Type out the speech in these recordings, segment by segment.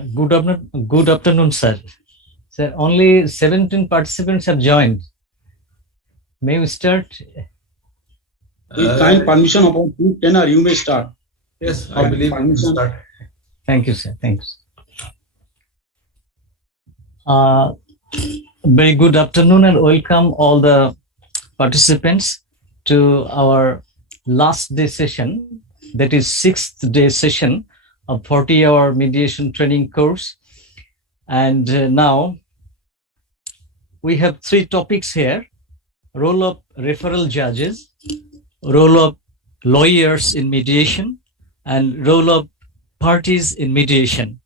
Good afternoon, sir. Sir, only 17 participants have joined. May we start? With kind permission about 10 or you may start. Yes, I believe we can start. Thank you, sir. Thanks. Very good afternoon and welcome all the participants to our last day session, that is sixth day session of 40-hour mediation training course. And now we have three topics here: role of referral judges, role of lawyers in mediation, and role of parties in mediation.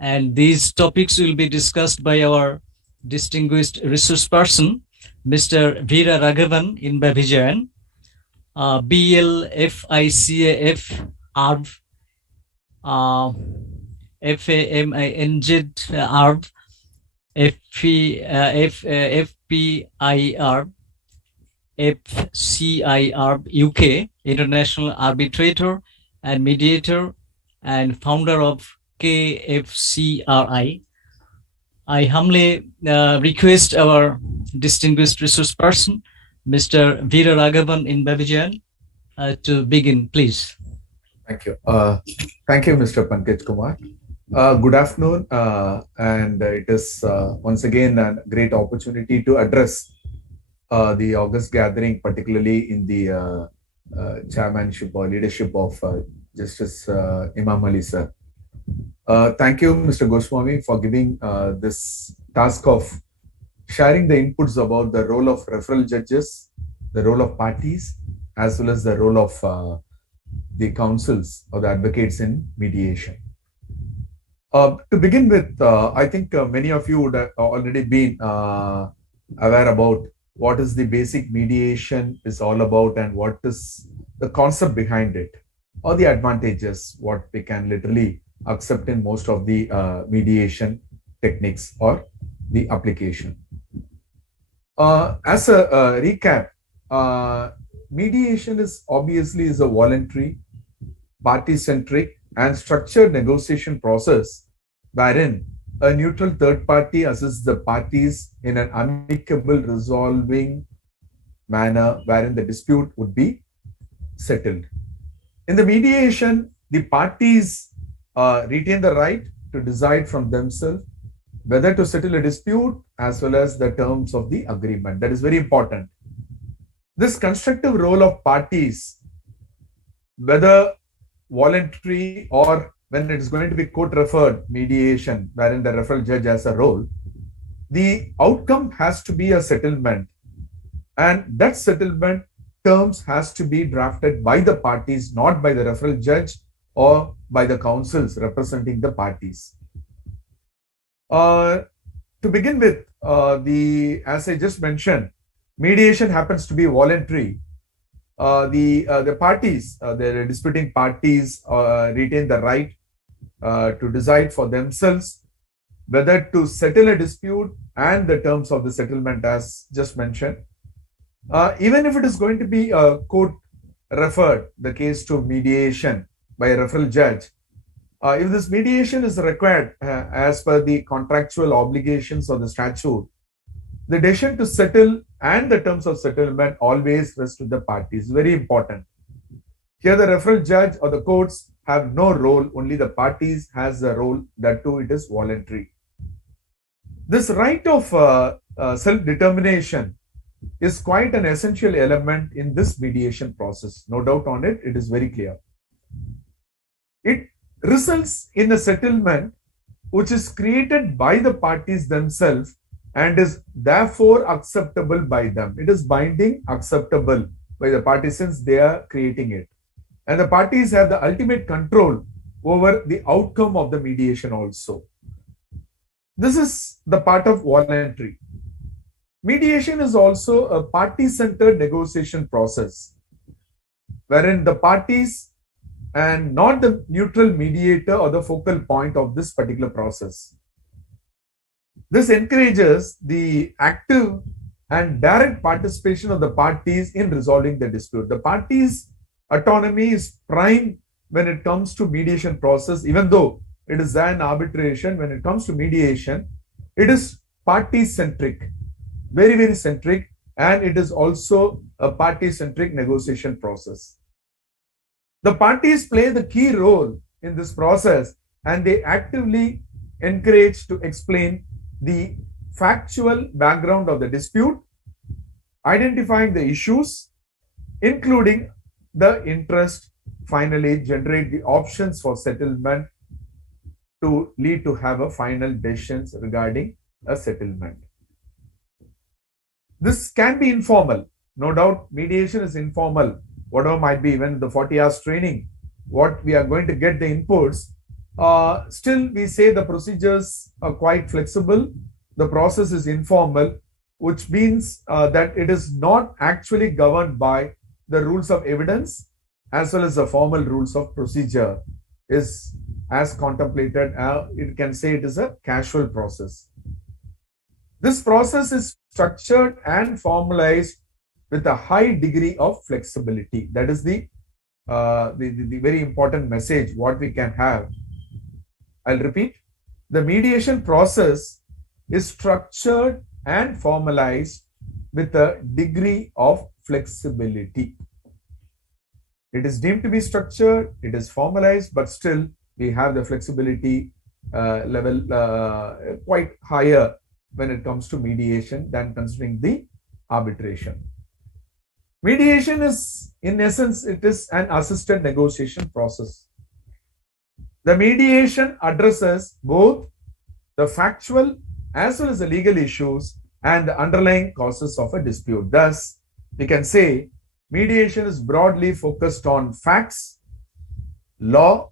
And these topics will be discussed by our distinguished resource person, Mr. Veera Raghavan in Bavijayan, BLFICAF ARV, FAMINZ ARV, FPIR, FCIR UK, International Arbitrator and Mediator, and founder of KFCRI. I humbly request our distinguished resource person, Mr. Veera Raghavan in Bavijayan, to begin, please. Thank you. Thank you, Mr. Pankaj Kumar. Good afternoon, and it is once again a great opportunity to address the August gathering, particularly in the chairmanship or leadership of Justice Imam Ali sir. Thank you, Mr. Goswami, for giving this task of sharing the inputs about the role of referral judges, the role of parties, as well as the role of the counsels or the advocates in mediation. To begin with, I think many of you would have already been aware about what is the basic mediation is all about and what is the concept behind it, or the advantages, what we can literally accept in most of the mediation techniques or the application. As a recap, mediation is obviously a voluntary, party-centric and structured negotiation process wherein a neutral third party assists the parties in an amicable resolving manner wherein the dispute would be settled. In the mediation, the parties retain the right to decide from themselves whether to settle a dispute as well as the terms of the agreement. That is very important. This constructive role of parties, whether voluntary or when it is going to be court-referred mediation, wherein the referral judge has a role, the outcome has to be a settlement. And that settlement terms has to be drafted by the parties, not by the referral judge or by the counsels representing the parties. To begin with, as I just mentioned, mediation happens to be voluntary. The parties, the disputing parties retain the right to decide for themselves whether to settle a dispute and the terms of the settlement as just mentioned. Even if it is going to be court referred the case to mediation by a referral judge, if this mediation is required as per the contractual obligations of the statute, the decision to settle and the terms of settlement always rest with the parties. Very important. Here the referral judge or the courts have no role, only the parties has a role, that too it is voluntary. This right of self-determination is quite an essential element in this mediation process. No doubt on it, it is very clear. It results in a settlement which is created by the parties themselves and is therefore acceptable by them. It is binding, acceptable by the parties since they are creating it. And the parties have the ultimate control over the outcome of the mediation also. This is the part of voluntary. Mediation is also a party-centered negotiation process, wherein the parties and not the neutral mediator or the focal point of this particular process. This encourages the active and direct participation of the parties in resolving the dispute. The parties' autonomy is prime when it comes to mediation process, even though it is an arbitration. When it comes to mediation, it is party-centric, very, very centric, and it is also a party-centric negotiation process. The parties play the key role in this process, and they actively encourage to explain the factual background of the dispute, identifying the issues, including the interest, finally generate the options for settlement to lead to have a final decisions regarding a settlement. This can be informal. No doubt mediation is informal. Whatever might be, even the 40 hours training, what we are going to get the inputs, still we say the procedures are quite flexible. The process is informal, which means that it is not actually governed by the rules of evidence as well as the formal rules of procedure is as contemplated. It can say it is a casual process. This process is structured and formalized with a high degree of flexibility. That is the very important message what we can have. I'll repeat. The mediation process is structured and formalized with a degree of flexibility. It is deemed to be structured, it is formalized, but still we have the flexibility level quite higher when it comes to mediation than considering the arbitration. Mediation is, in essence, it is an assisted negotiation process. The mediation addresses both the factual as well as the legal issues and the underlying causes of a dispute. Thus, we can say mediation is broadly focused on facts, law,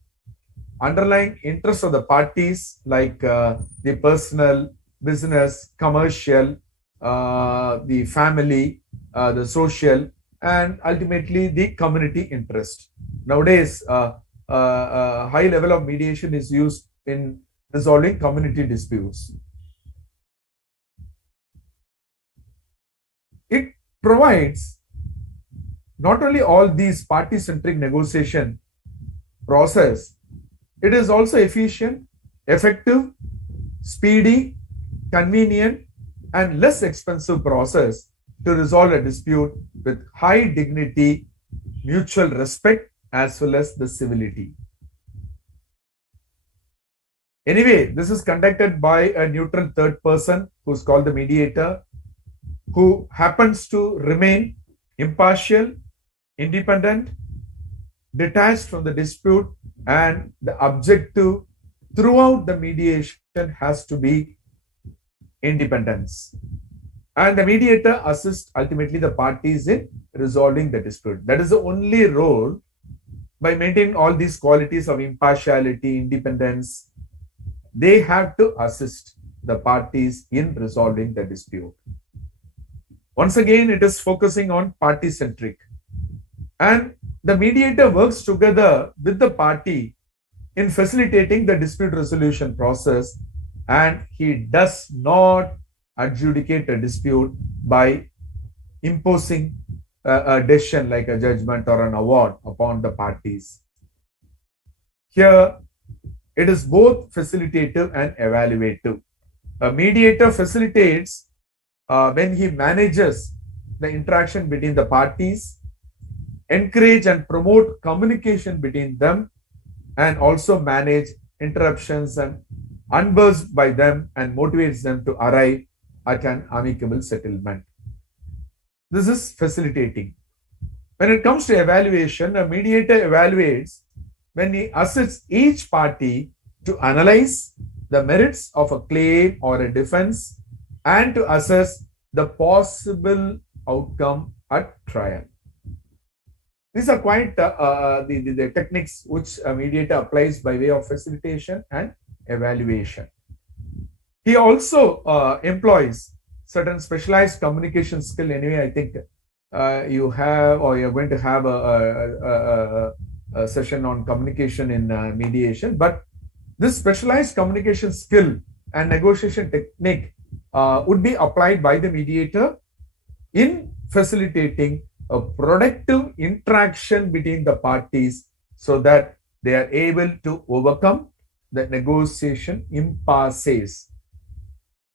underlying interests of the parties like the personal, business, commercial, the family, the social, and ultimately the community interest. Nowadays, a high level of mediation is used in resolving community disputes. It provides not only all these party-centric negotiation process, it is also efficient, effective, speedy, convenient, and less expensive process to resolve a dispute with high dignity, mutual respect, as well as the civility. Anyway, this is conducted by a neutral third person who is called the mediator, who happens to remain impartial, independent, detached from the dispute, and the objective throughout the mediation has to be independence. And the mediator assists ultimately the parties in resolving the dispute. That is the only role. By maintaining all these qualities of impartiality, independence, they have to assist the parties in resolving the dispute. Once again, it is focusing on party-centric. And the mediator works together with the party in facilitating the dispute resolution process, and he does not adjudicate a dispute by imposing a decision like a judgment or an award upon the parties. Here, it is both facilitative and evaluative. A mediator facilitates when he manages the interaction between the parties, encourage and promote communication between them, and also manage interruptions and unversed by them and motivates them to arrive at an amicable settlement. This is facilitating. When it comes to evaluation, a mediator evaluates when he assists each party to analyze the merits of a claim or a defense and to assess the possible outcome at trial. These are quite the techniques which a mediator applies by way of facilitation and evaluation. He also employs certain specialized communication skill. Anyway, I think you have, or you're going to have a session on communication in mediation. But this specialized communication skill and negotiation technique would be applied by the mediator in facilitating a productive interaction between the parties so that they are able to overcome the negotiation impasses.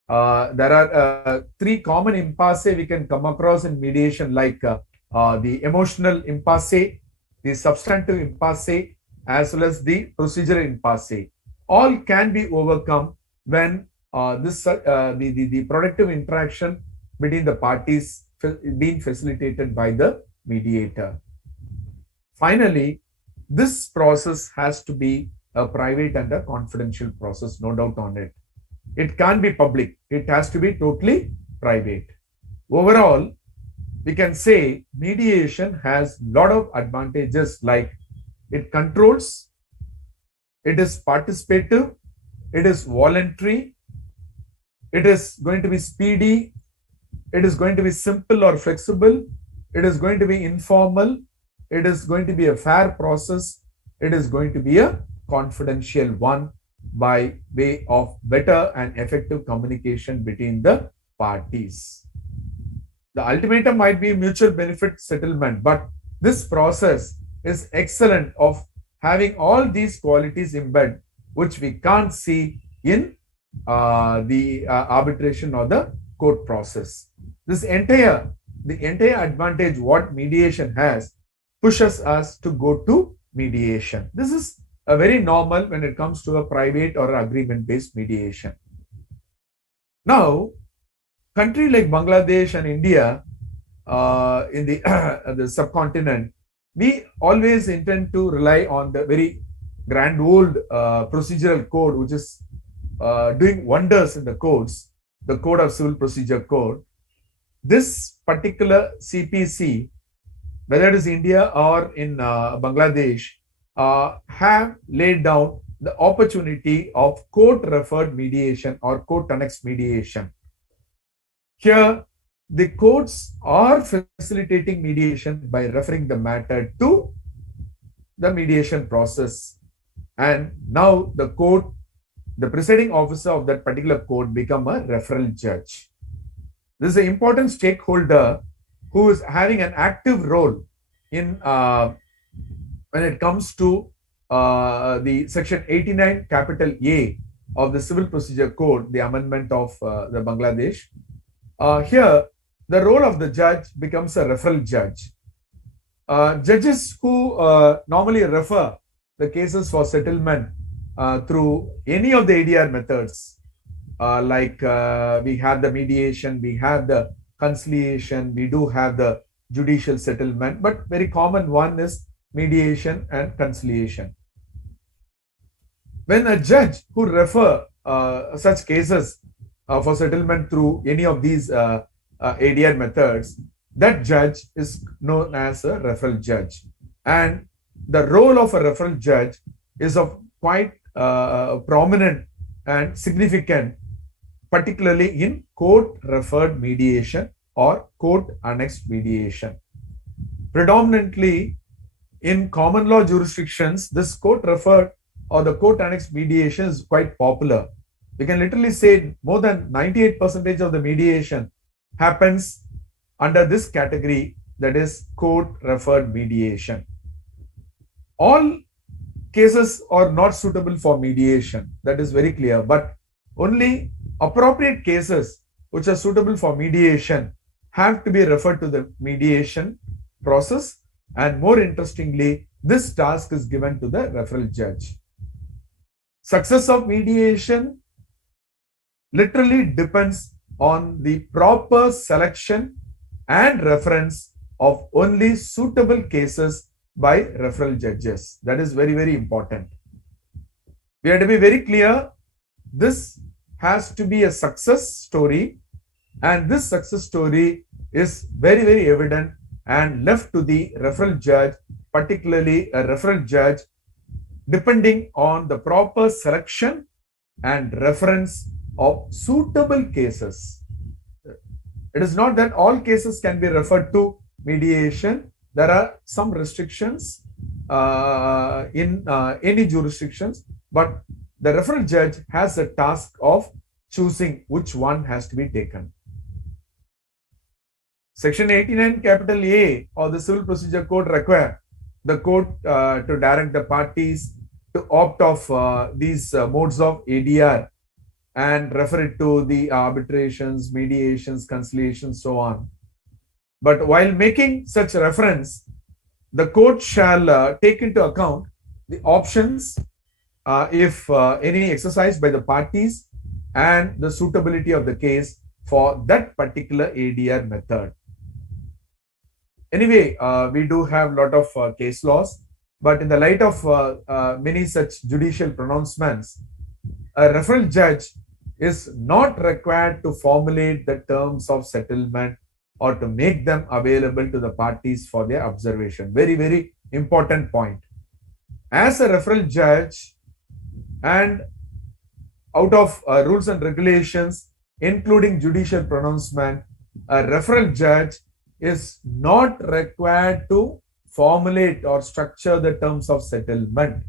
There are three common impasse we can come across in mediation, like the emotional impasse, the substantive impasse, as well as the procedural impasse. All can be overcome when the productive interaction between the parties being facilitated by the mediator. Finally, this process has to be a private and a confidential process, no doubt on it. It can't be public. It has to be totally private. Overall, we can say mediation has a lot of advantages, like it controls, it is participative, it is voluntary, it is going to be speedy, it is going to be simple or flexible, it is going to be informal, it is going to be a fair process, it is going to be a confidential one by way of better and effective communication between the parties. The ultimatum might be mutual benefit settlement, but this process is excellent of having all these qualities embedded, which we can't see in the arbitration or the court process. The entire advantage what mediation has pushes us to go to mediation. This is a very normal when it comes to a private or agreement-based mediation. Now, country like Bangladesh and India in the subcontinent, we always intend to rely on the very grand old procedural code, which is doing wonders in the courts, the Code of Civil Procedure Code. This particular CPC, whether it is India or in Bangladesh, have laid down the opportunity of court-referred mediation or court-annexed mediation. Here, the courts are facilitating mediation by referring the matter to the mediation process. And now the court, the presiding officer of that particular court, become a referral judge. This is an important stakeholder who is having an active role in when it comes to the section 89 capital A of the Civil Procedure Code, the amendment of the Bangladesh. Here, the role of the judge becomes a referral judge. Judges who normally refer the cases for settlement through any of the ADR methods, like we have the mediation, we have the conciliation, we do have the judicial settlement, but very common one is mediation and conciliation. When a judge who refer such cases for settlement through any of these ADR methods, that judge is known as a referral judge. And the role of a referral judge is of quite prominent and significant, particularly in court-referred mediation or court-annexed mediation. Predominantly in common law jurisdictions, this court-referred or the court-annexed mediation is quite popular. We can literally say more than 98% of the mediation happens under this category, that is court-referred mediation. All cases are not suitable for mediation, that is very clear, but only appropriate cases which are suitable for mediation have to be referred to the mediation process, and more interestingly, this task is given to the referral judge. Success of mediation literally depends on the proper selection and reference of only suitable cases by referral judges. That is very, very important. We have to be very clear. This has to be a success story, and this success story is very, very evident and left to the referral judge, particularly a referral judge, depending on the proper selection and reference of suitable cases. It is not that all cases can be referred to mediation. There are some restrictions in any jurisdictions, but the referral judge has a task of choosing which one has to be taken. Section 89 capital A of the Civil Procedure Code require the court to direct the parties to opt off these modes of ADR and refer it to the arbitrations, mediations, conciliations, so on. But while making such reference, the court shall take into account the options if any exercised by the parties and the suitability of the case for that particular ADR method. Anyway, we do have a lot of case laws, but in the light of many such judicial pronouncements, a referral judge is not required to formulate the terms of settlement or to make them available to the parties for their observation. Very, very important point. As a referral judge and out of rules and regulations, including judicial pronouncement, a referral judge is not required to formulate or structure the terms of settlement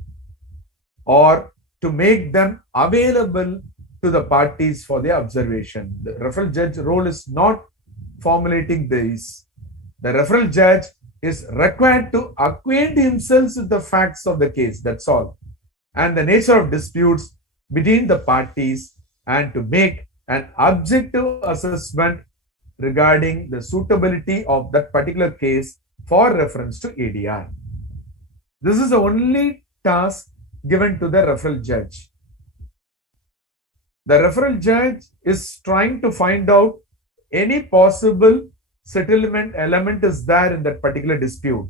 or to make them available to the parties for their observation. The referral judge role is not formulating these. The referral judge is required to acquaint himself with the facts of the case, that's all, and the nature of disputes between the parties, and to make an objective assessment regarding the suitability of that particular case for reference to ADR. This is the only task given to the referral judge. The referral judge is trying to find out any possible settlement element is there in that particular dispute.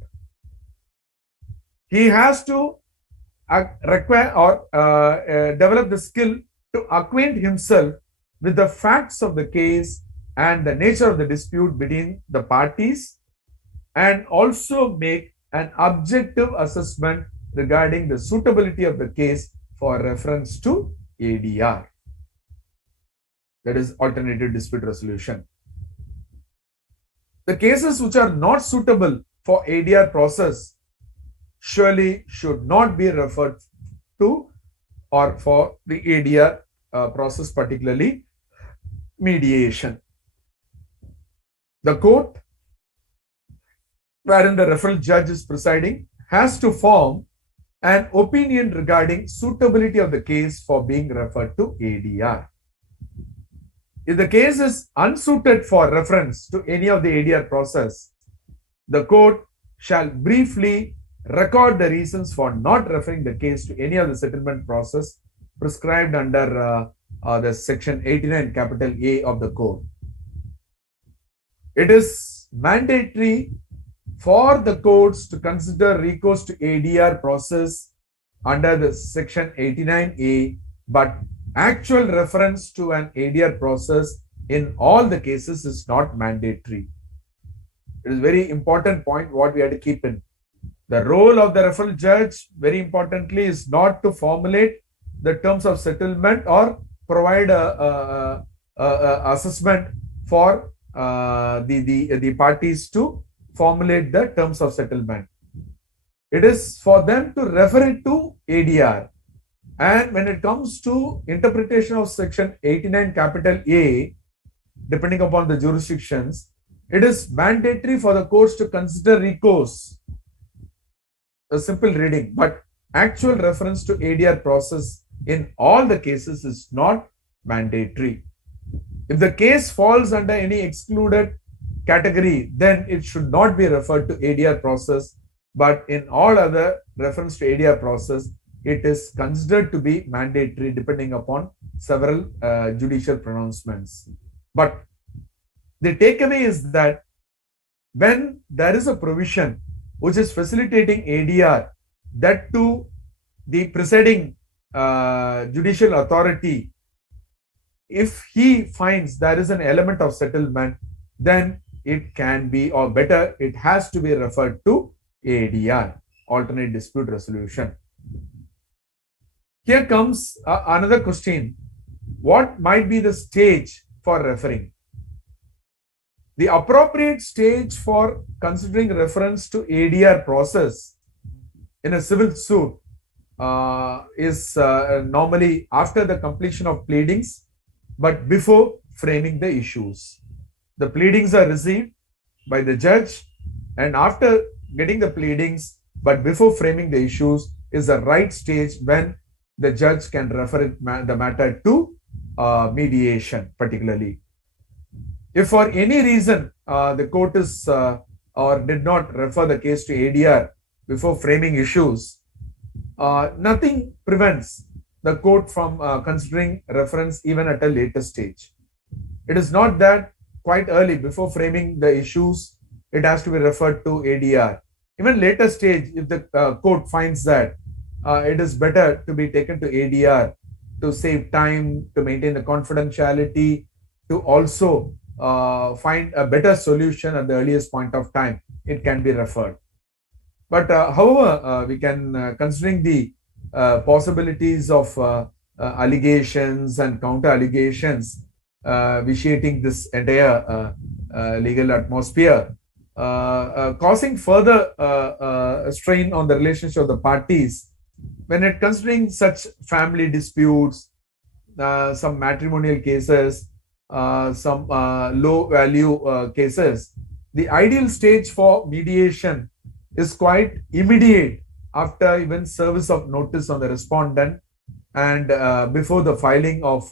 He has to require or develop the skill to acquaint himself with the facts of the case and the nature of the dispute between the parties, and also make an objective assessment regarding the suitability of the case for reference to ADR. That is alternative dispute resolution. The cases which are not suitable for ADR process surely should not be referred to or for the ADR process, particularly mediation. The court, wherein the referral judge is presiding, has to form an opinion regarding suitability of the case for being referred to ADR. If the case is unsuited for reference to any of the ADR process, the court shall briefly record the reasons for not referring the case to any of the settlement process prescribed under the section 89 capital A of the code. It is mandatory for the courts to consider recourse to ADR process under the section 89A, but actual reference to an ADR process in all the cases is not mandatory. It is a very important point what we have to keep in. The role of the referral judge, very importantly, is not to formulate the terms of settlement or provide a assessment for the parties to formulate the terms of settlement. It is for them to refer it to ADR. And when it comes to interpretation of section 89 capital A, depending upon the jurisdictions, it is mandatory for the courts to consider recourse, a simple reading, but actual reference to ADR process in all the cases is not mandatory. If the case falls under any excluded category, then it should not be referred to ADR process, but in all other reference to ADR process, it is considered to be mandatory depending upon several judicial pronouncements. But the takeaway is that when there is a provision which is facilitating ADR, that to the presiding judicial authority, if he finds there is an element of settlement, then it can be, or better, it has to be referred to ADR, alternate dispute resolution. Here comes another question. What might be the stage for referring? The appropriate stage for considering reference to ADR process in a civil suit is normally after the completion of pleadings, but before framing the issues. The pleadings are received by the judge, and after getting the pleadings, but before framing the issues, is the right stage when the judge can refer the matter to mediation, particularly. If for any reason the court is or did not refer the case to ADR before framing issues, nothing prevents the court from considering reference even at a later stage. It is not that quite early before framing the issues, it has to be referred to ADR. Even later stage, if the court finds that it is better to be taken to ADR to save time, to maintain the confidentiality, to also find a better solution at the earliest point of time, it can be referred. But however, we can, considering the possibilities of allegations and counter allegations vitiating this entire legal atmosphere, causing further strain on the relationship of the parties, when it considering such family disputes, some matrimonial cases, some low value cases, the ideal stage for mediation is quite immediate after even service of notice on the respondent and before the filing of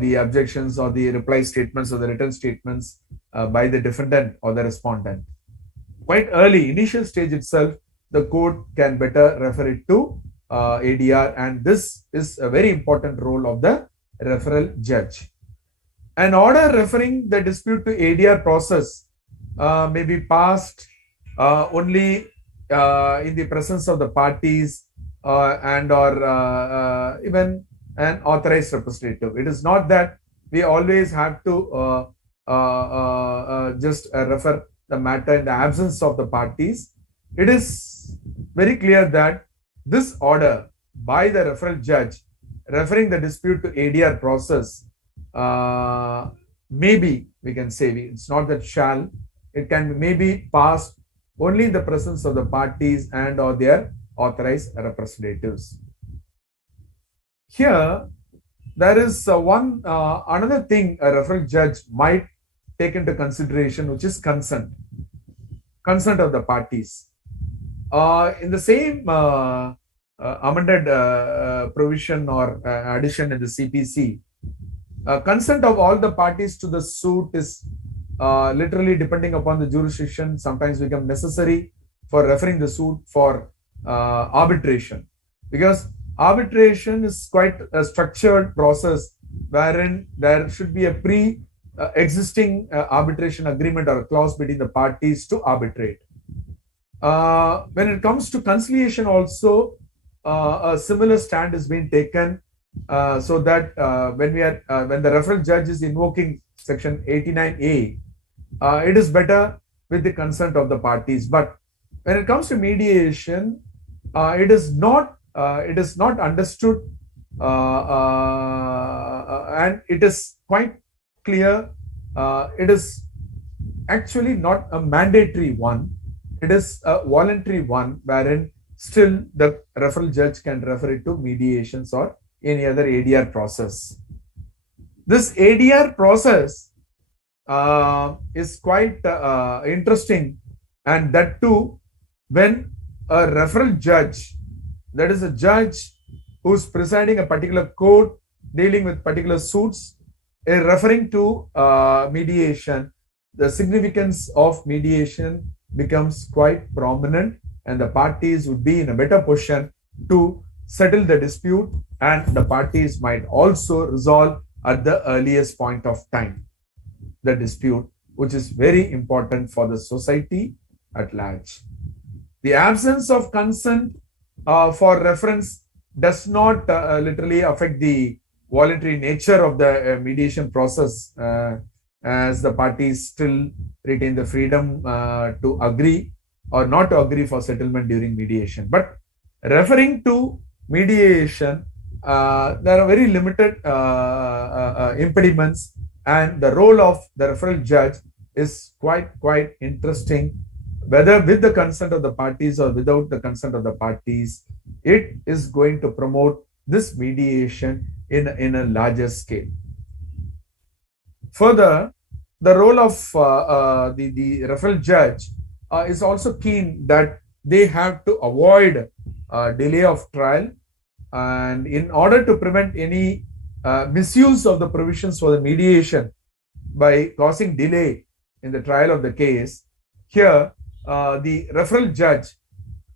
the objections or the reply statements or the written statements by the defendant or the respondent. Quite early, initial stage itself, the court can better refer it to ADR, and this is a very important role of the referral judge. An order referring the dispute to ADR process may be passed only in the presence of the parties and or even an authorized representative. It is not that we always have to just refer the matter in the absence of the parties. It is very clear that this order by the referral judge referring the dispute to ADR process, maybe we can say, it's not that shall, it can maybe passed only in the presence of the parties and or their authorized representatives. Here, there is another thing a referral judge might take into consideration, which is consent of the parties. In the same amended provision or addition in the CPC, consent of all the parties to the suit is literally, depending upon the jurisdiction, sometimes become necessary for referring the suit for arbitration, because arbitration is quite a structured process wherein there should be a pre-existing arbitration agreement or a clause between the parties to arbitrate. When it comes to conciliation also, a similar stand is being taken so that when the referral judge is invoking section 89A, it is better with the consent of the parties. But when it comes to mediation, it is not understood, and it is quite clear. It is actually not a mandatory one. It is a voluntary one, wherein still the referral judge can refer it to mediations or any other ADR process. This ADR process is quite interesting, and that too when a referral judge, that is a judge who is presiding a particular court dealing with particular suits, is referring to mediation, the significance of mediation becomes quite prominent, and the parties would be in a better position to settle the dispute, and the parties might also resolve at the earliest point of time the dispute, which is very important for the society at large. The absence of consent for reference does not literally affect the voluntary nature of the mediation process, as the parties still retain the freedom to agree or not to agree for settlement during mediation. But referring to mediation, there are very limited impediments, and the role of the referral judge is quite interesting. Whether with the consent of the parties or without the consent of the parties, it is going to promote this mediation in a larger scale. Further, the role of the referral judge is also keen that they have to avoid delay of trial, and in order to prevent any misuse of the provisions for the mediation by causing delay in the trial of the case, here the referral judge,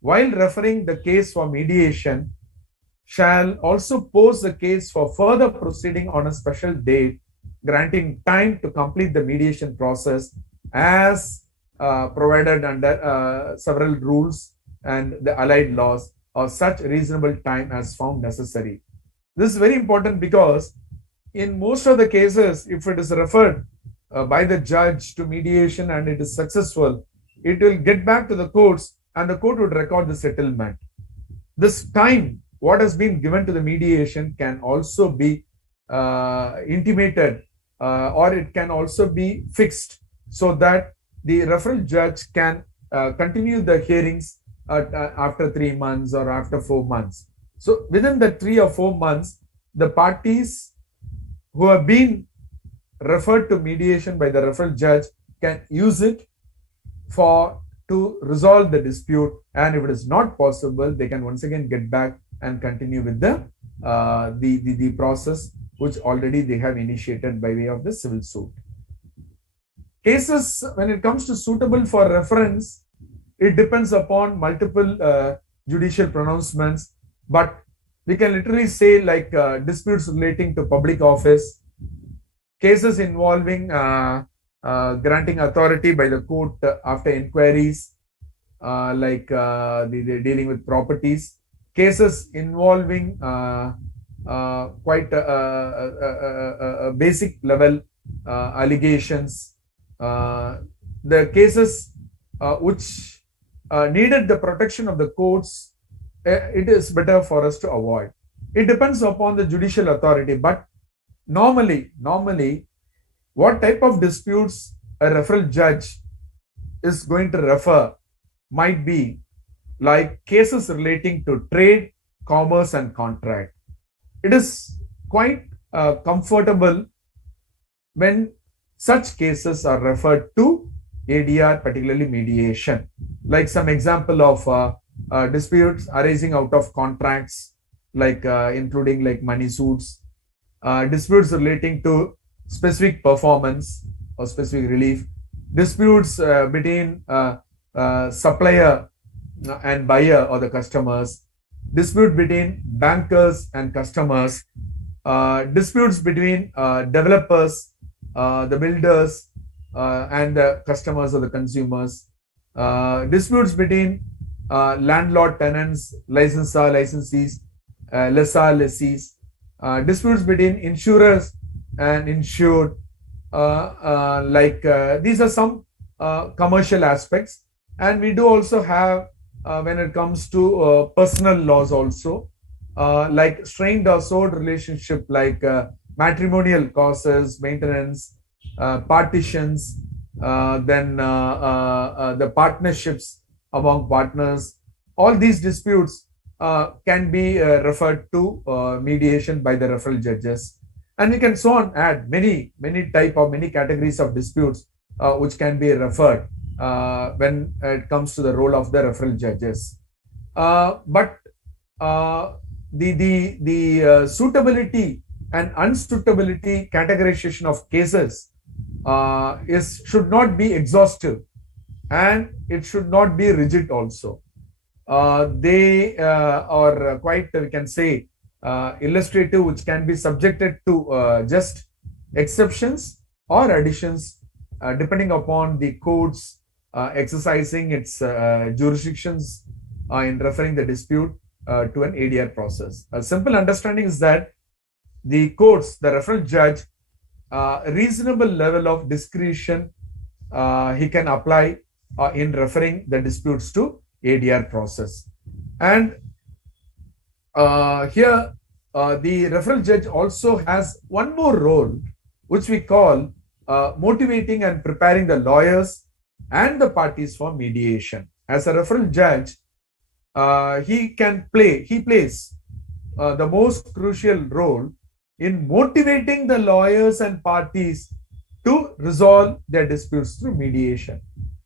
while referring the case for mediation, shall also post the case for further proceeding on a special date, granting time to complete the mediation process as provided under several rules and the allied laws, or such reasonable time as found necessary. This is very important because in most of the cases, if it is referred by the judge to mediation and it is successful, it will get back to the courts and the court would record the settlement. This time, what has been given to the mediation can also be intimated or it can also be fixed so that the referral judge can continue the hearings after 3 months or after 4 months. So within the 3 or 4 months, the parties who have been referred to mediation by the referral judge can use it to resolve the dispute, and if it is not possible, they can once again get back and continue with the process which already they have initiated by way of the civil suit. Cases, when it comes to suitable for reference, it depends upon multiple judicial pronouncements, but we can literally say like disputes relating to public office, cases involving granting authority by the court after inquiries, like they're dealing with properties, cases involving quite basic level allegations, the cases which needed the protection of the courts, it is better for us to avoid. It depends upon the judicial authority, but normally, what type of disputes a referral judge is going to refer might be like cases relating to trade, commerce, and contract. It is quite comfortable when such cases are referred to ADR, particularly mediation. Like some example of disputes arising out of contracts, like including like money suits, disputes relating to specific performance or specific relief, disputes between supplier and buyer or the customers, dispute between bankers and customers, disputes between developers, the builders, and the customers or the consumers, disputes between landlord, tenants, licensor, licensees, lessor, lessees, disputes between insurers and insured, these are some commercial aspects. And we do also have, when it comes to personal laws also, like strained or soured relationship, like matrimonial causes, maintenance, partitions, then the partnerships among partners. All these disputes can be referred to mediation by the referral judges. And we can so on add many type of many categories of disputes which can be referred when it comes to the role of the referral judges. But the suitability and unsuitability categorization of cases should not be exhaustive, and it should not be rigid also. They are quite, we can say, illustrative, which can be subjected to just exceptions or additions depending upon the court's exercising its jurisdictions in referring the dispute to an ADR process. A simple understanding is that the courts, the referral judge, reasonable level of discretion he can apply in referring the disputes to ADR process. And here the referral judge also has one more role, which we call motivating and preparing the lawyers and the parties for mediation. As a referral judge, he plays the most crucial role in motivating the lawyers and parties to resolve their disputes through mediation.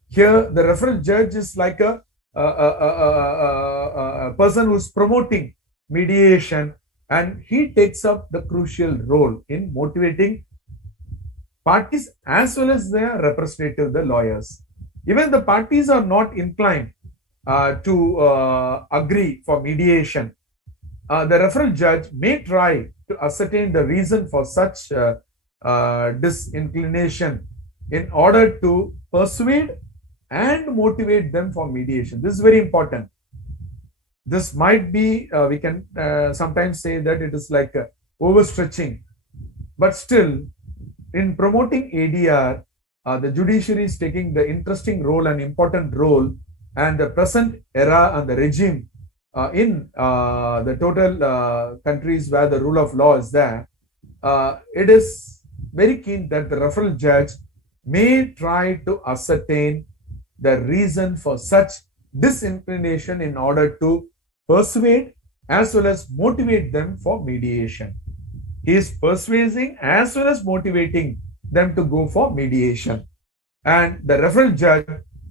Here, the referral judge is like a a person who's promoting mediation, and he takes up the crucial role in motivating parties as well as their representative, the lawyers. Even the parties are not inclined to agree for mediation, the referral judge may try to ascertain the reason for such disinclination in order to persuade and motivate them for mediation. This is very important. This might be, we can sometimes say that it is like overstretching, but still, in promoting ADR, the judiciary is taking the interesting role and important role, and the present era and the regime in the total countries where the rule of law is there, it is very keen that the referral judge may try to ascertain the reason for such disinclination in order to persuade as well as motivate them for mediation. He is persuading as well as motivating them to go for mediation. And the referral judge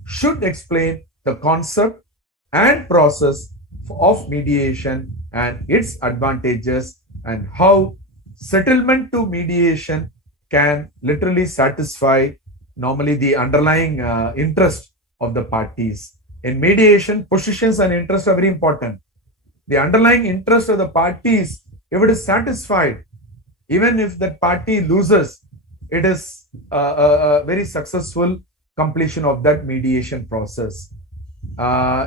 should explain the concept and process of mediation and its advantages, and how settlement to mediation can literally satisfy normally the underlying interest of the parties. In mediation, positions and interests are very important. The underlying interest of the parties, if it is satisfied, even if that party loses, it is a very successful completion of that mediation process.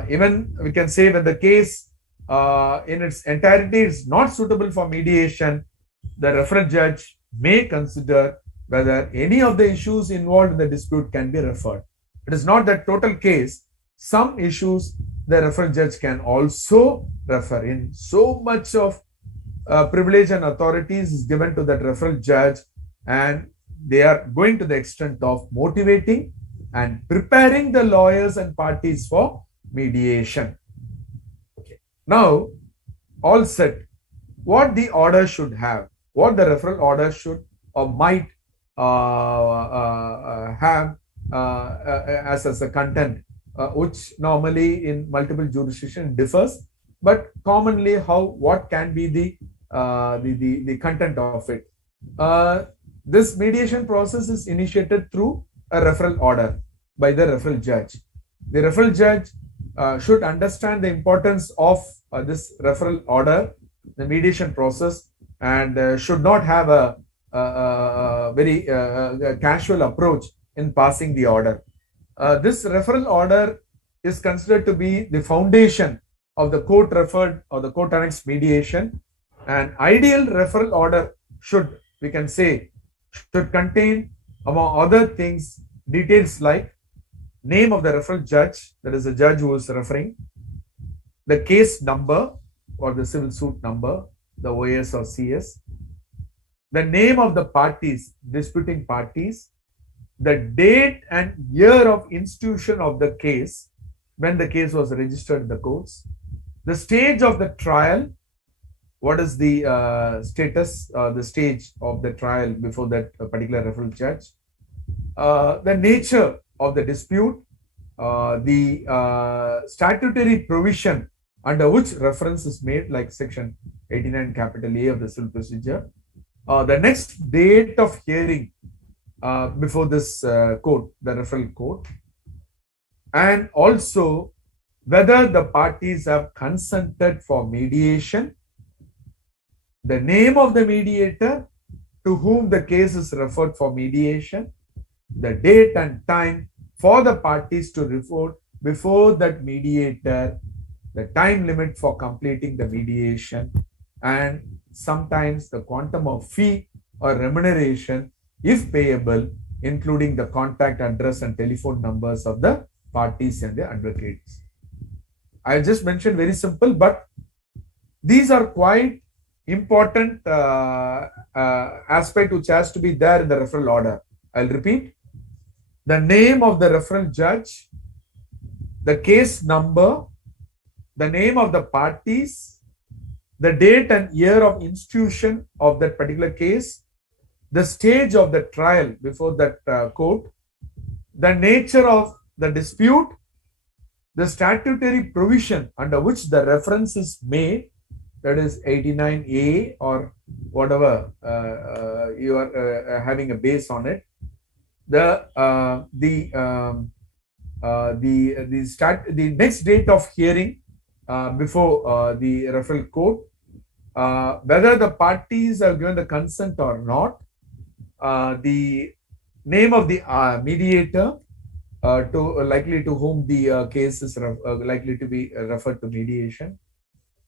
Even we can say when the case in its entirety is not suitable for mediation, the referral judge may consider whether any of the issues involved in the dispute can be referred. It is not that total case. Some issues the referral judge can also refer. In so much of privilege and authorities is given to that referral judge, and they are going to the extent of motivating and preparing the lawyers and parties for mediation. Okay. Now, all set, what the order should have, what the referral order should or might have as a content, which normally in multiple jurisdictions differs, but commonly what can be the content of it. This mediation process is initiated through a referral order by the referral judge. The referral judge should understand the importance of this referral order, the mediation process, and should not have a very casual approach in passing the order. This referral order is considered to be the foundation of the court referred or the court annexed mediation. An ideal referral order should, we can say, should contain, among other things, details like name of the referral judge, that is the judge who is referring, the case number or the civil suit number, the OS or CS, the name of the parties, disputing parties, the date and year of institution of the case, when the case was registered in the courts, the stage of the trial, what is the status, the stage of the trial before that particular referral judge, the nature of the dispute, the statutory provision under which reference is made, like section 89 capital A of the civil procedure, the next date of hearing before this court, the referral court, and also whether the parties have consented for mediation, the name of the mediator to whom the case is referred for mediation, the date and time for the parties to report before that mediator, the time limit for completing the mediation, and sometimes the quantum of fee or remuneration, if payable, including the contact address and telephone numbers of the parties and the advocates. I just mentioned very simple, but these are quite important aspect which has to be there in the referral order. I'll repeat: the name of the referral judge, the case number, the name of the parties, the date and year of institution of that particular case, the stage of the trial before that court, the nature of the dispute, the statutory provision under which the reference is made, that is 89A or whatever you are having a base on it, the next date of hearing before the referral court, whether the parties have given the consent or not, the name of the mediator likely to whom the case is likely to be referred to mediation,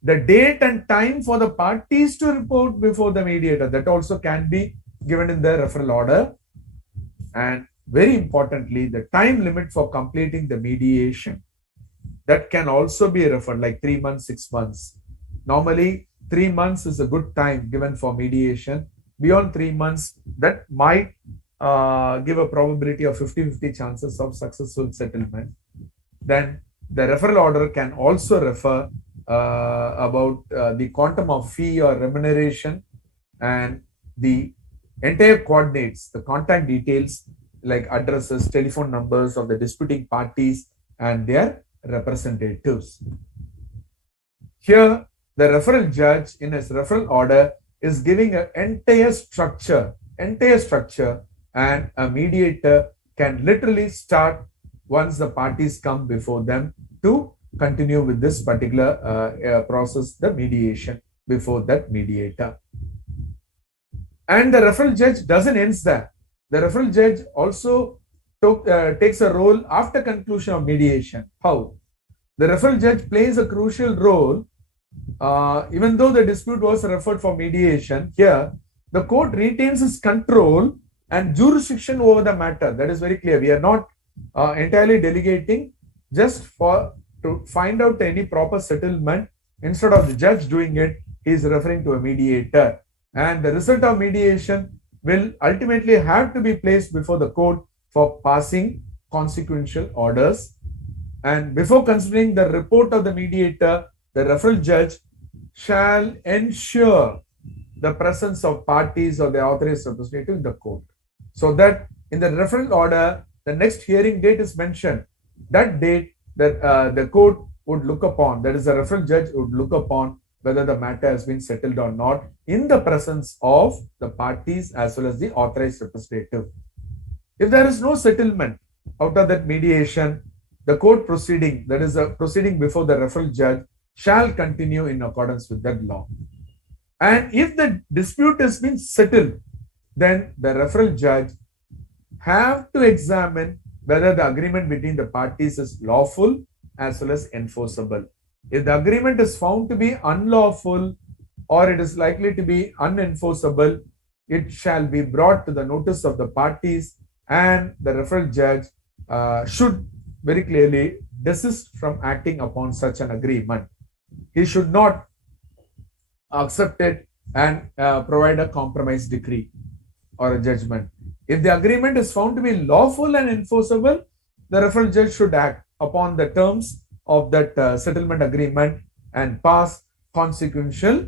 the date and time for the parties to report before the mediator, that also can be given in the referral order, and very importantly, the time limit for completing the mediation, that can also be referred, like 3 months, 6 months. Normally, 3 months is a good time given for mediation. Beyond 3 months, that might give a probability of 50-50 chances of successful settlement. Then the referral order can also refer about the quantum of fee or remuneration and the entire coordinates, the contact details like addresses, telephone numbers of the disputing parties and their representatives. Here, the referral judge in his referral order is giving an entire structure, and a mediator can literally start once the parties come before them to continue with this particular process, the mediation before that mediator. And the referral judge doesn't end there. The referral judge also takes a role after conclusion of mediation. How? The referral judge plays a crucial role. Even though the dispute was referred for mediation, here the court retains its control and jurisdiction over the matter. That is very clear. We are not entirely delegating just to find out any proper settlement. Instead of the judge doing it, he is referring to a mediator. And the result of mediation will ultimately have to be placed before the court for passing consequential orders. And before considering the report of the mediator, the referral judge shall ensure the presence of parties or the authorized representative in the court. So that in the referral order, the next hearing date is mentioned. That date that the court would look upon, that is the referral judge would look upon whether the matter has been settled or not in the presence of the parties as well as the authorized representative. If there is no settlement out of that mediation, the court proceeding, that is a proceeding before the referral judge, shall continue in accordance with that law. And if the dispute has been settled, then the referral judge have to examine whether the agreement between the parties is lawful as well as enforceable. If the agreement is found to be unlawful or it is likely to be unenforceable, it shall be brought to the notice of the parties, and the referral judge should very clearly desist from acting upon such an agreement. He should not accept it and provide a compromise decree or a judgment. If the agreement is found to be lawful and enforceable, the referral judge should act upon the terms of that settlement agreement and pass consequential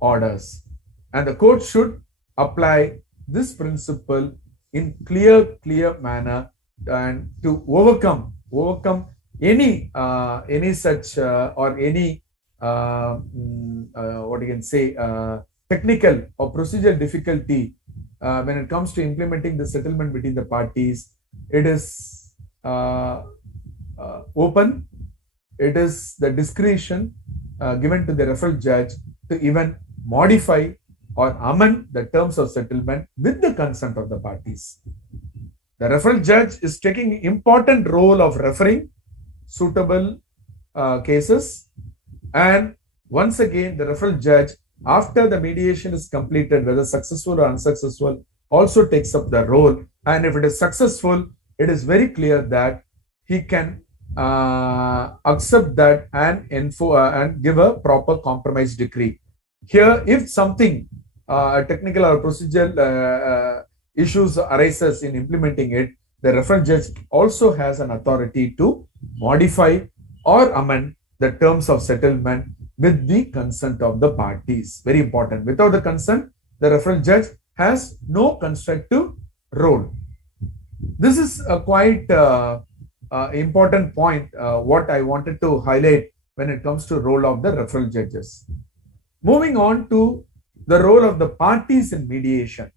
orders. And the court should apply this principle in clear manner and to overcome any such or any what you can say technical or procedural difficulty when it comes to implementing the settlement between the parties. It is open. It is the discretion given to the referral judge to even modify or amend the terms of settlement with the consent of the parties. The referral judge is taking important role of referring suitable cases, and once again the referral judge, after the mediation is completed, whether successful or unsuccessful, also takes up the role. And if it is successful, it is very clear that he can accept that and give a proper compromise decree. Here, if something technical or procedural issues arises in implementing it, the referral judge also has an authority to modify or amend the terms of settlement with the consent of the parties. Very important. Without the consent, the referral judge has no constructive role. This is a quite important point, what I wanted to highlight when it comes to role of the referral judges. Moving on to the role of the parties in mediation.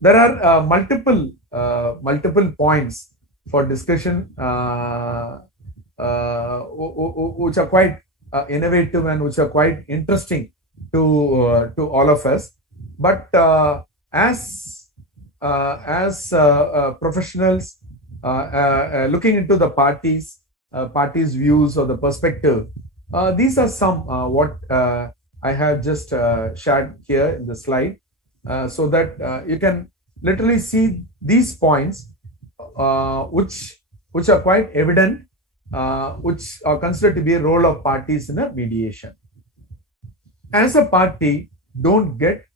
There are multiple points for discussion which are quite innovative and which are quite interesting to all of us. But as professionals looking into the parties' views or the perspective, these are some what I have just shared here in the slide, so that you can literally see these points, which are quite evident, which are considered to be a role of parties in a mediation. As a party, don't get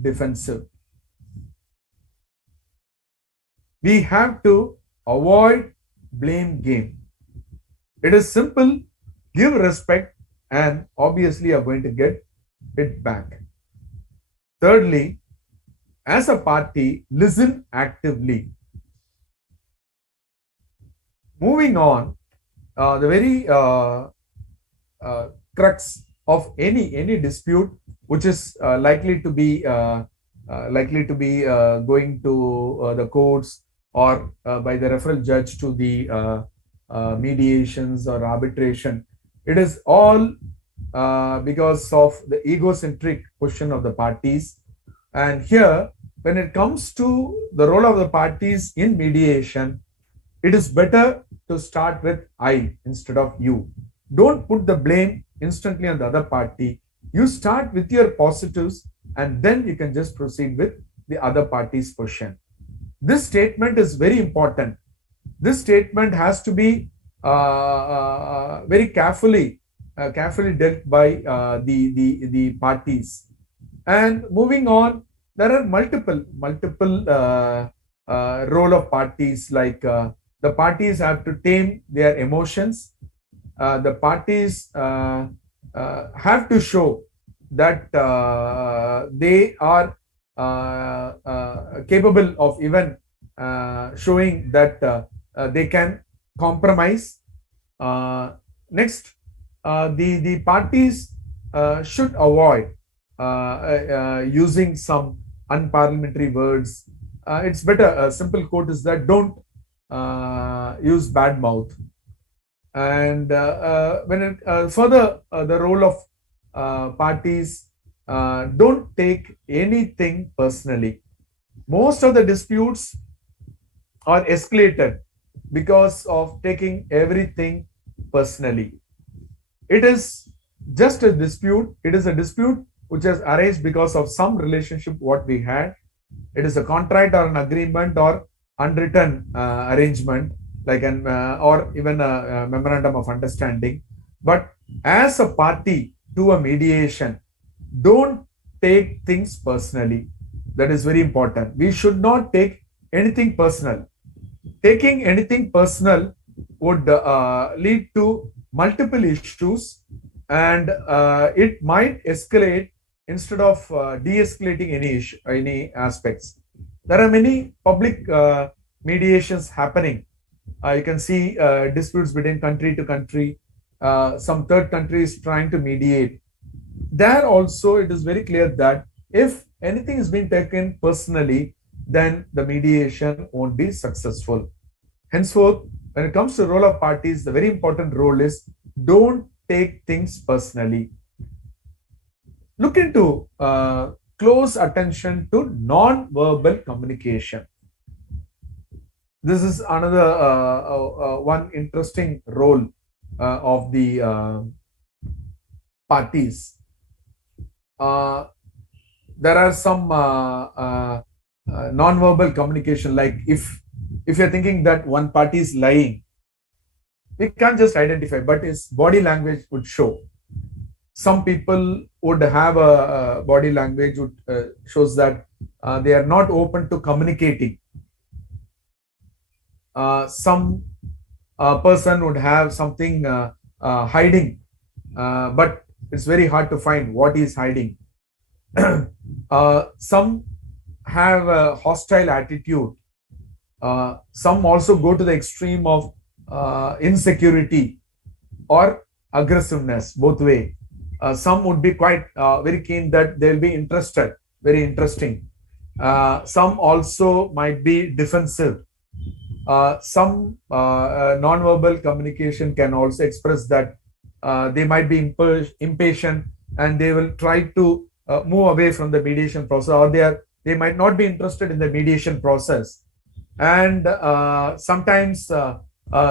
defensive. We have to avoid blame game. It is simple, give respect, and obviously you are going to get it back. Thirdly, as a party, listen actively. Moving on, the very crux of any dispute which is likely to be going to the courts or by the referral judge to the mediations or arbitration. It is all because of the egocentric position of the parties. And here, when it comes to the role of the parties in mediation, it is better to start with I instead of you. Don't put the blame instantly on the other party. You start with your positives and then you can just proceed with the other party's position. This statement is very important. This statement has to be very carefully dealt by the parties. And moving on, there are multiple role of parties, like the parties have to tame their emotions. The parties have to show that they are capable of even showing that they can compromise. Next, the parties should avoid using some unparliamentary words. It's better, a simple quote is that don't use bad mouth. And when it, further, the role of parties, don't take anything personally. Most of the disputes are escalated because of taking everything personally. It is just a dispute. It is a dispute which has arisen because of some relationship what we had. It is a contract or an agreement or unwritten arrangement, like an or even a memorandum of understanding. But as a party to a mediation, don't take things personally. That is very important. We should not take anything personal. Taking anything personal would lead to multiple issues, and it might escalate instead of de-escalating any aspects. There are many public mediations happening. You can see disputes between country to country. Some third country is trying to mediate. There also, it is very clear that if anything is being taken personally, then the mediation won't be successful. Henceforth, when it comes to role of parties, the very important role is don't take things personally. Look into close attention to non-verbal communication. This is another one interesting role of the parties. There are some non-verbal communication, like if you're thinking that one party is lying, we can't just identify, but its body language would show. Some people would have a body language which shows that they are not open to communicating. Some person would have something hiding, but it's very hard to find what is hiding. Some have a hostile attitude. Some also go to the extreme of insecurity or aggressiveness, both way. Some would be quite very keen that they'll be interested, very interesting. Some also might be defensive. Some non-verbal communication can also express that they might be impatient and they will try to move away from the mediation process, or they might not be interested in the mediation process. And sometimes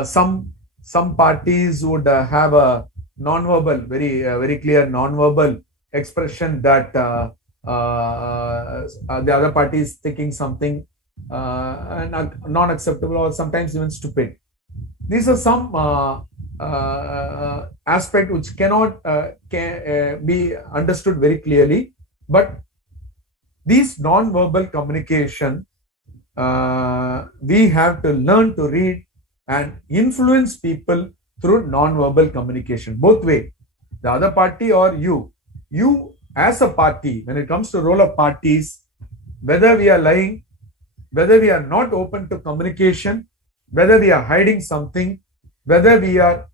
some parties would have a non-verbal, very clear non-verbal expression that the other party is thinking something non-acceptable or sometimes even stupid. These are some aspect which cannot be understood very clearly, but these non-verbal communication we have to learn to read and influence people through non-verbal communication, both way, the other party or you as a party. When it comes to role of parties, whether we are lying, whether we are not open to communication, whether we are hiding something, whether we are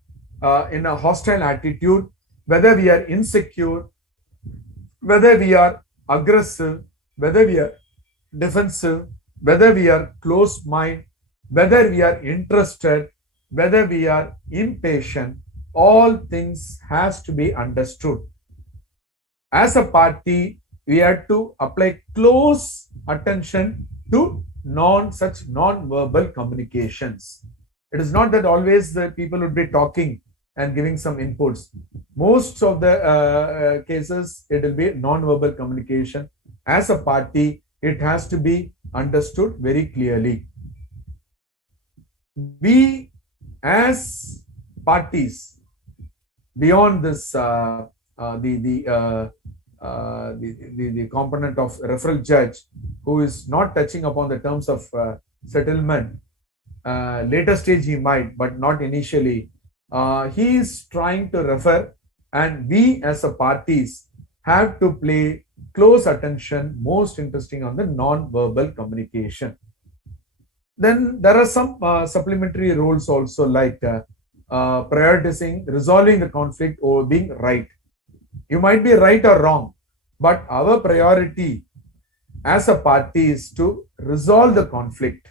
in a hostile attitude, whether we are insecure, whether we are aggressive, whether we are defensive, whether we are closed-minded, whether we are interested, whether we are impatient, all things has to be understood. As a party, we have to apply close attention to such non-verbal communications. It is not that always the people would be talking and giving some inputs. Most of the cases, it will be non-verbal communication. As a party, it has to be understood very clearly. We as parties, beyond this, the component of referral judge who is not touching upon the terms of settlement, later stage he might, but not initially. He is trying to refer, and we as a parties have to play close attention, most interesting on the non-verbal communication. Then there are some supplementary roles also, like prioritizing, resolving the conflict over being right. You might be right or wrong, but our priority as a party is to resolve the conflict.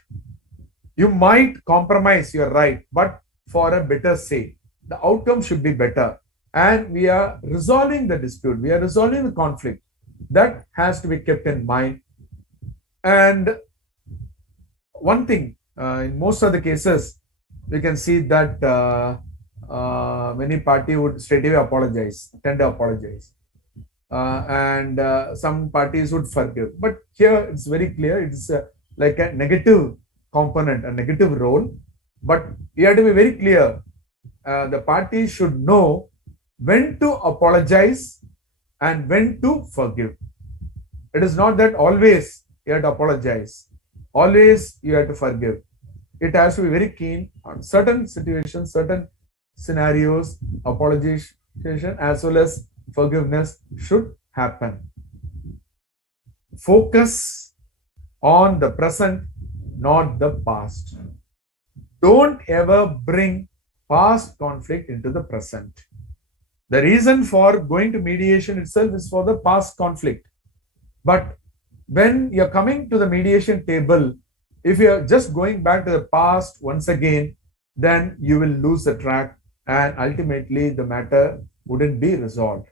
You might compromise your right, but for a better say, the outcome should be better. And we are resolving the dispute, we are resolving the conflict. That has to be kept in mind. And one thing, in most of the cases, we can see that many party would straightaway apologize, tender apologize. And some parties would forgive. But here it's very clear, it's like a negative component, a negative role. But we have to be very clear. The party should know when to apologize and when to forgive. It is not that always you have to apologize, always you have to forgive. It has to be very keen on certain situations, certain scenarios, apologization as well as forgiveness should happen. Focus on the present, not the past. Don't ever bring past conflict into the present. The reason for going to mediation itself is for the past conflict. But when you're coming to the mediation table, if you're just going back to the past once again, then you will lose the track and ultimately the matter wouldn't be resolved.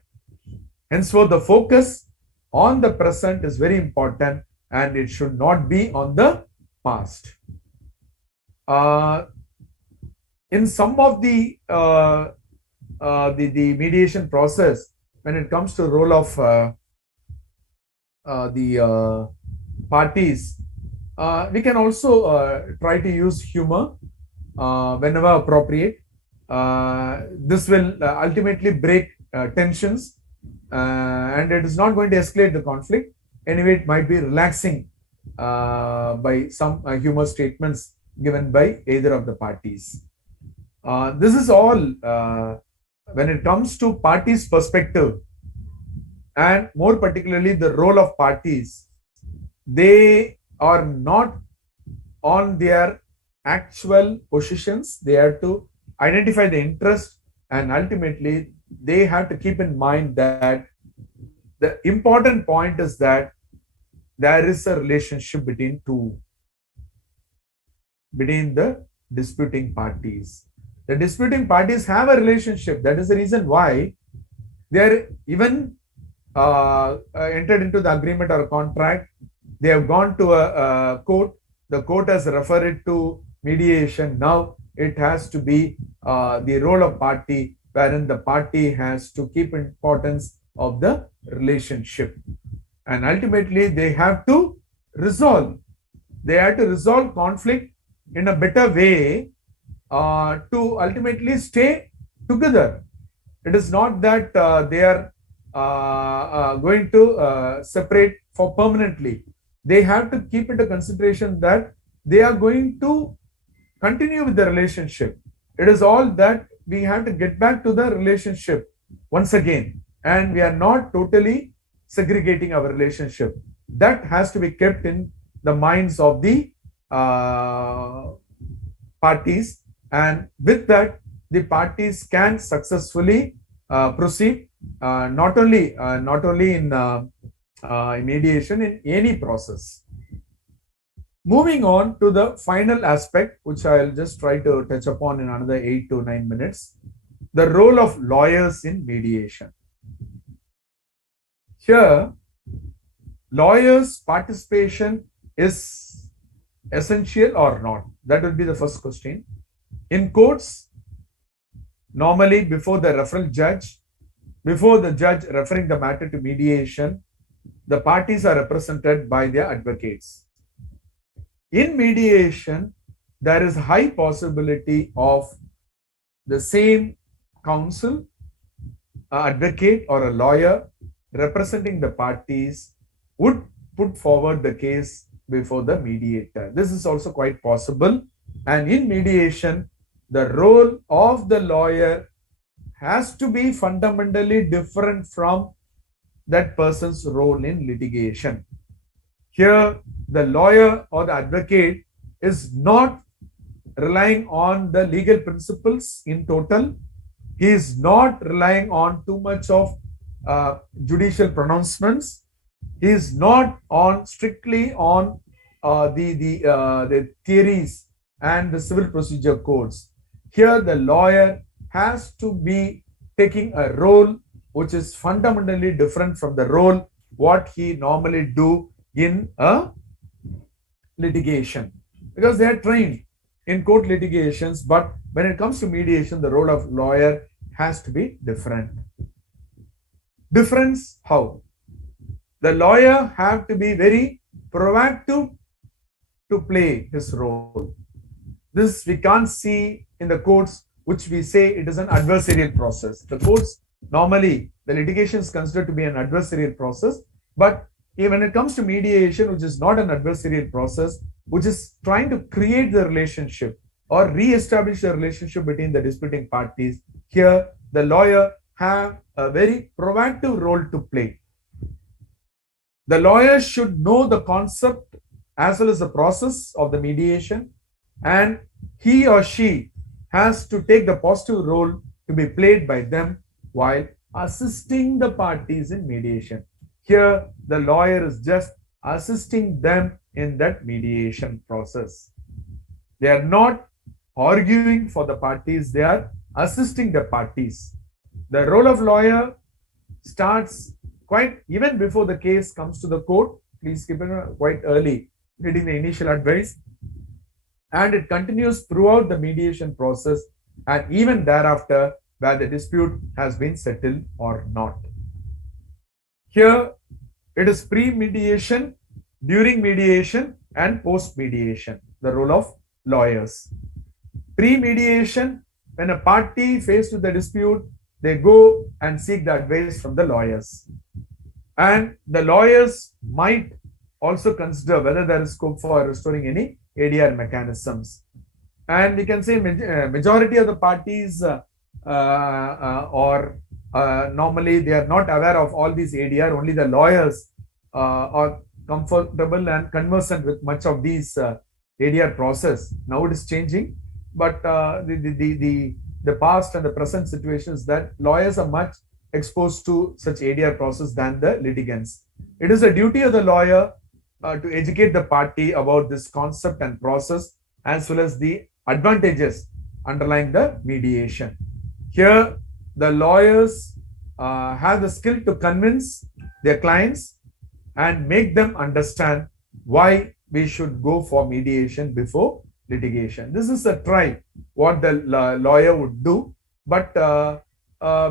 Henceforth, the focus on the present is very important and it should not be on the past. In some of the mediation process, when it comes to role of the parties, we can also try to use humor whenever appropriate. This will ultimately break tensions and it is not going to escalate the conflict. Anyway, it might be relaxing by some humor statements given by either of the parties. This is all when it comes to parties' perspective, and more particularly the role of parties. They are not on their actual positions, they have to identify the interest, and ultimately they have to keep in mind that the important point is that there is a relationship between the disputing parties. The disputing parties have a relationship. That is the reason why they are even entered into the agreement or contract. They have gone to a court. The court has referred it to mediation. Now it has to be the role of party, wherein the party has to keep importance of the relationship. And ultimately, they have to resolve. They have to resolve conflict in a better way to ultimately stay together. It is not that they are going to separate for permanently. They have to keep into consideration that they are going to continue with the relationship. It is all that we have to get back to the relationship once again. And we are not totally segregating our relationship. That has to be kept in the minds of the parties, and with that the parties can successfully proceed not only in mediation, in any process. Moving on to the final aspect, which I'll just try to touch upon in another 8 to 9 minutes, the role of lawyers in mediation. Here, lawyers' participation is essential or not? That will be the first question. In courts, normally before the referral judge, before the judge referring the matter to mediation, the parties are represented by their advocates. In mediation, there is high possibility of the same counsel, advocate or a lawyer representing the parties would put forward the case before the mediator. This is also quite possible. And in mediation, the role of the lawyer has to be fundamentally different from that person's role in litigation. Here, the lawyer or the advocate is not relying on the legal principles in total. He is not relying on too much of judicial pronouncements. He is not on strictly on the theories and the civil procedure codes. Here, the lawyer has to be taking a role which is fundamentally different from the role what he normally do in a litigation, because they are trained in court litigations. But when it comes to mediation, the role of lawyer has to be different. Difference how? The lawyer have to be very proactive to play his role. This we can't see in the courts, which we say it is an adversarial process. The courts, normally the litigation is considered to be an adversarial process, but when it comes to mediation, which is not an adversarial process, which is trying to create the relationship or re-establish the relationship between the disputing parties, here the lawyer have a very proactive role to play. The lawyer should know the concept as well as the process of the mediation, and he or she has to take the positive role to be played by them while assisting the parties in mediation. Here, the lawyer is just assisting them in that mediation process. They are not arguing for the parties, they are assisting the parties. The role of lawyer starts quite even before the case comes to the court. Please keep it quite early, getting the initial advice. And it continues throughout the mediation process and even thereafter, where the dispute has been settled or not. Here, it is pre-mediation, during mediation, and post-mediation, the role of lawyers. Pre-mediation, when a party faced with the dispute, they go and seek the advice from the lawyers. And the lawyers might also consider whether there is scope for restoring any ADR mechanisms. And we can say majority of the parties normally they are not aware of all these ADR. Only the lawyers are comfortable and conversant with much of these ADR process. Now it is changing, but the past and the present situations that lawyers are much exposed to such ADR process than the litigants. It is a duty of the lawyer to educate the party about this concept and process, as well as the advantages underlying the mediation. Here, the lawyers have the skill to convince their clients and make them understand why we should go for mediation before litigation. This is a try what the lawyer would do, but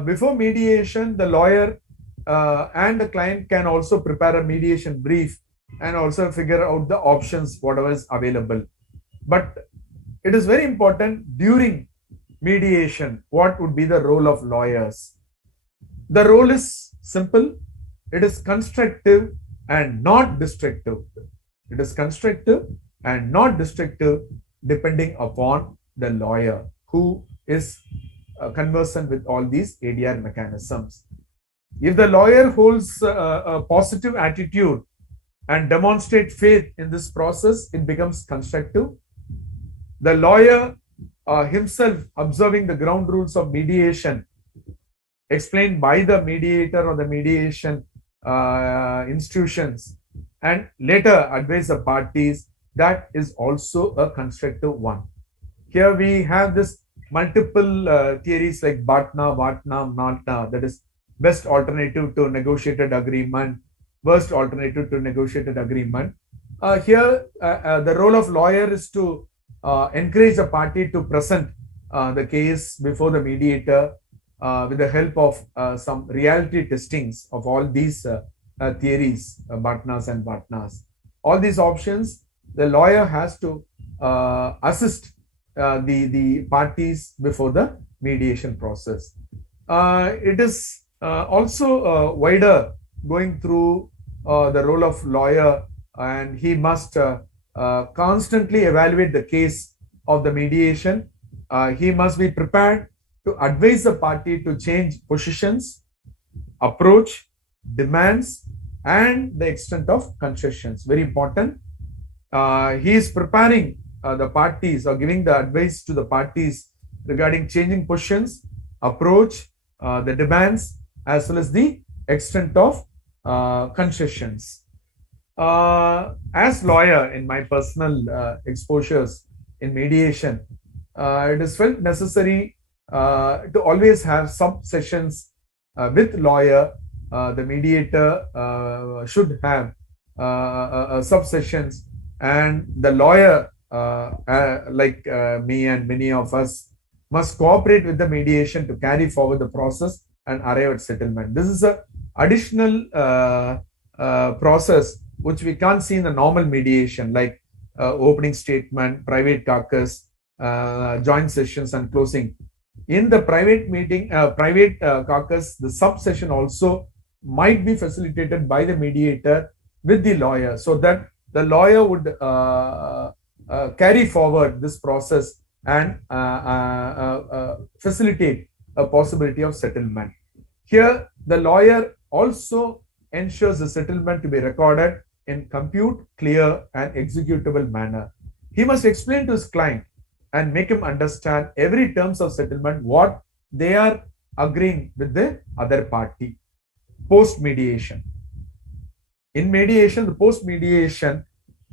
before mediation, the lawyer and the client can also prepare a mediation brief and also figure out the options, whatever is available. But it is very important during mediation, what would be the role of lawyers? The role is simple. It is constructive and not destructive. It is constructive and not destructive, depending upon the lawyer who is conversant with all these ADR mechanisms. If the lawyer holds a positive attitude and demonstrate faith in this process, it becomes constructive. The lawyer himself observing the ground rules of mediation explained by the mediator or the mediation institutions and later advise the parties, that is also a constructive one. Here we have this multiple theories like Bhatna, Vatna, Natna, that is best alternative to negotiated agreement, worst alternative to negotiated agreement. Here, the role of lawyer is to encourage the party to present the case before the mediator with the help of some reality testings of all these theories, Bhatnas and Vatnas. All these options, the lawyer has to assist the parties before the mediation process. It is also wider going through the role of lawyer, and he must constantly evaluate the case of the mediation. He must be prepared to advise the party to change positions, approach, demands, and the extent of concessions. Very important. He is preparing the parties or giving the advice to the parties regarding changing positions, approach, the demands, as well as the extent of concessions. As lawyer, in my personal exposures in mediation, it is felt necessary to always have sub-sessions with lawyer. The mediator should have sub-sessions, and the lawyer, like me and many of us, must cooperate with the mediation to carry forward the process and arrive at settlement. This is an additional process which we can't see in the normal mediation, like opening statement, private caucus, joint sessions, and closing. In the private meeting, private caucus, the sub-session also might be facilitated by the mediator with the lawyer, so that the lawyer would carry forward this process and facilitate a possibility of settlement. Here, the lawyer also ensures the settlement to be recorded in compute, clear, and executable manner. He must explain to his client and make him understand every terms of settlement, what they are agreeing with the other party. Post-mediation. In mediation, the post-mediation,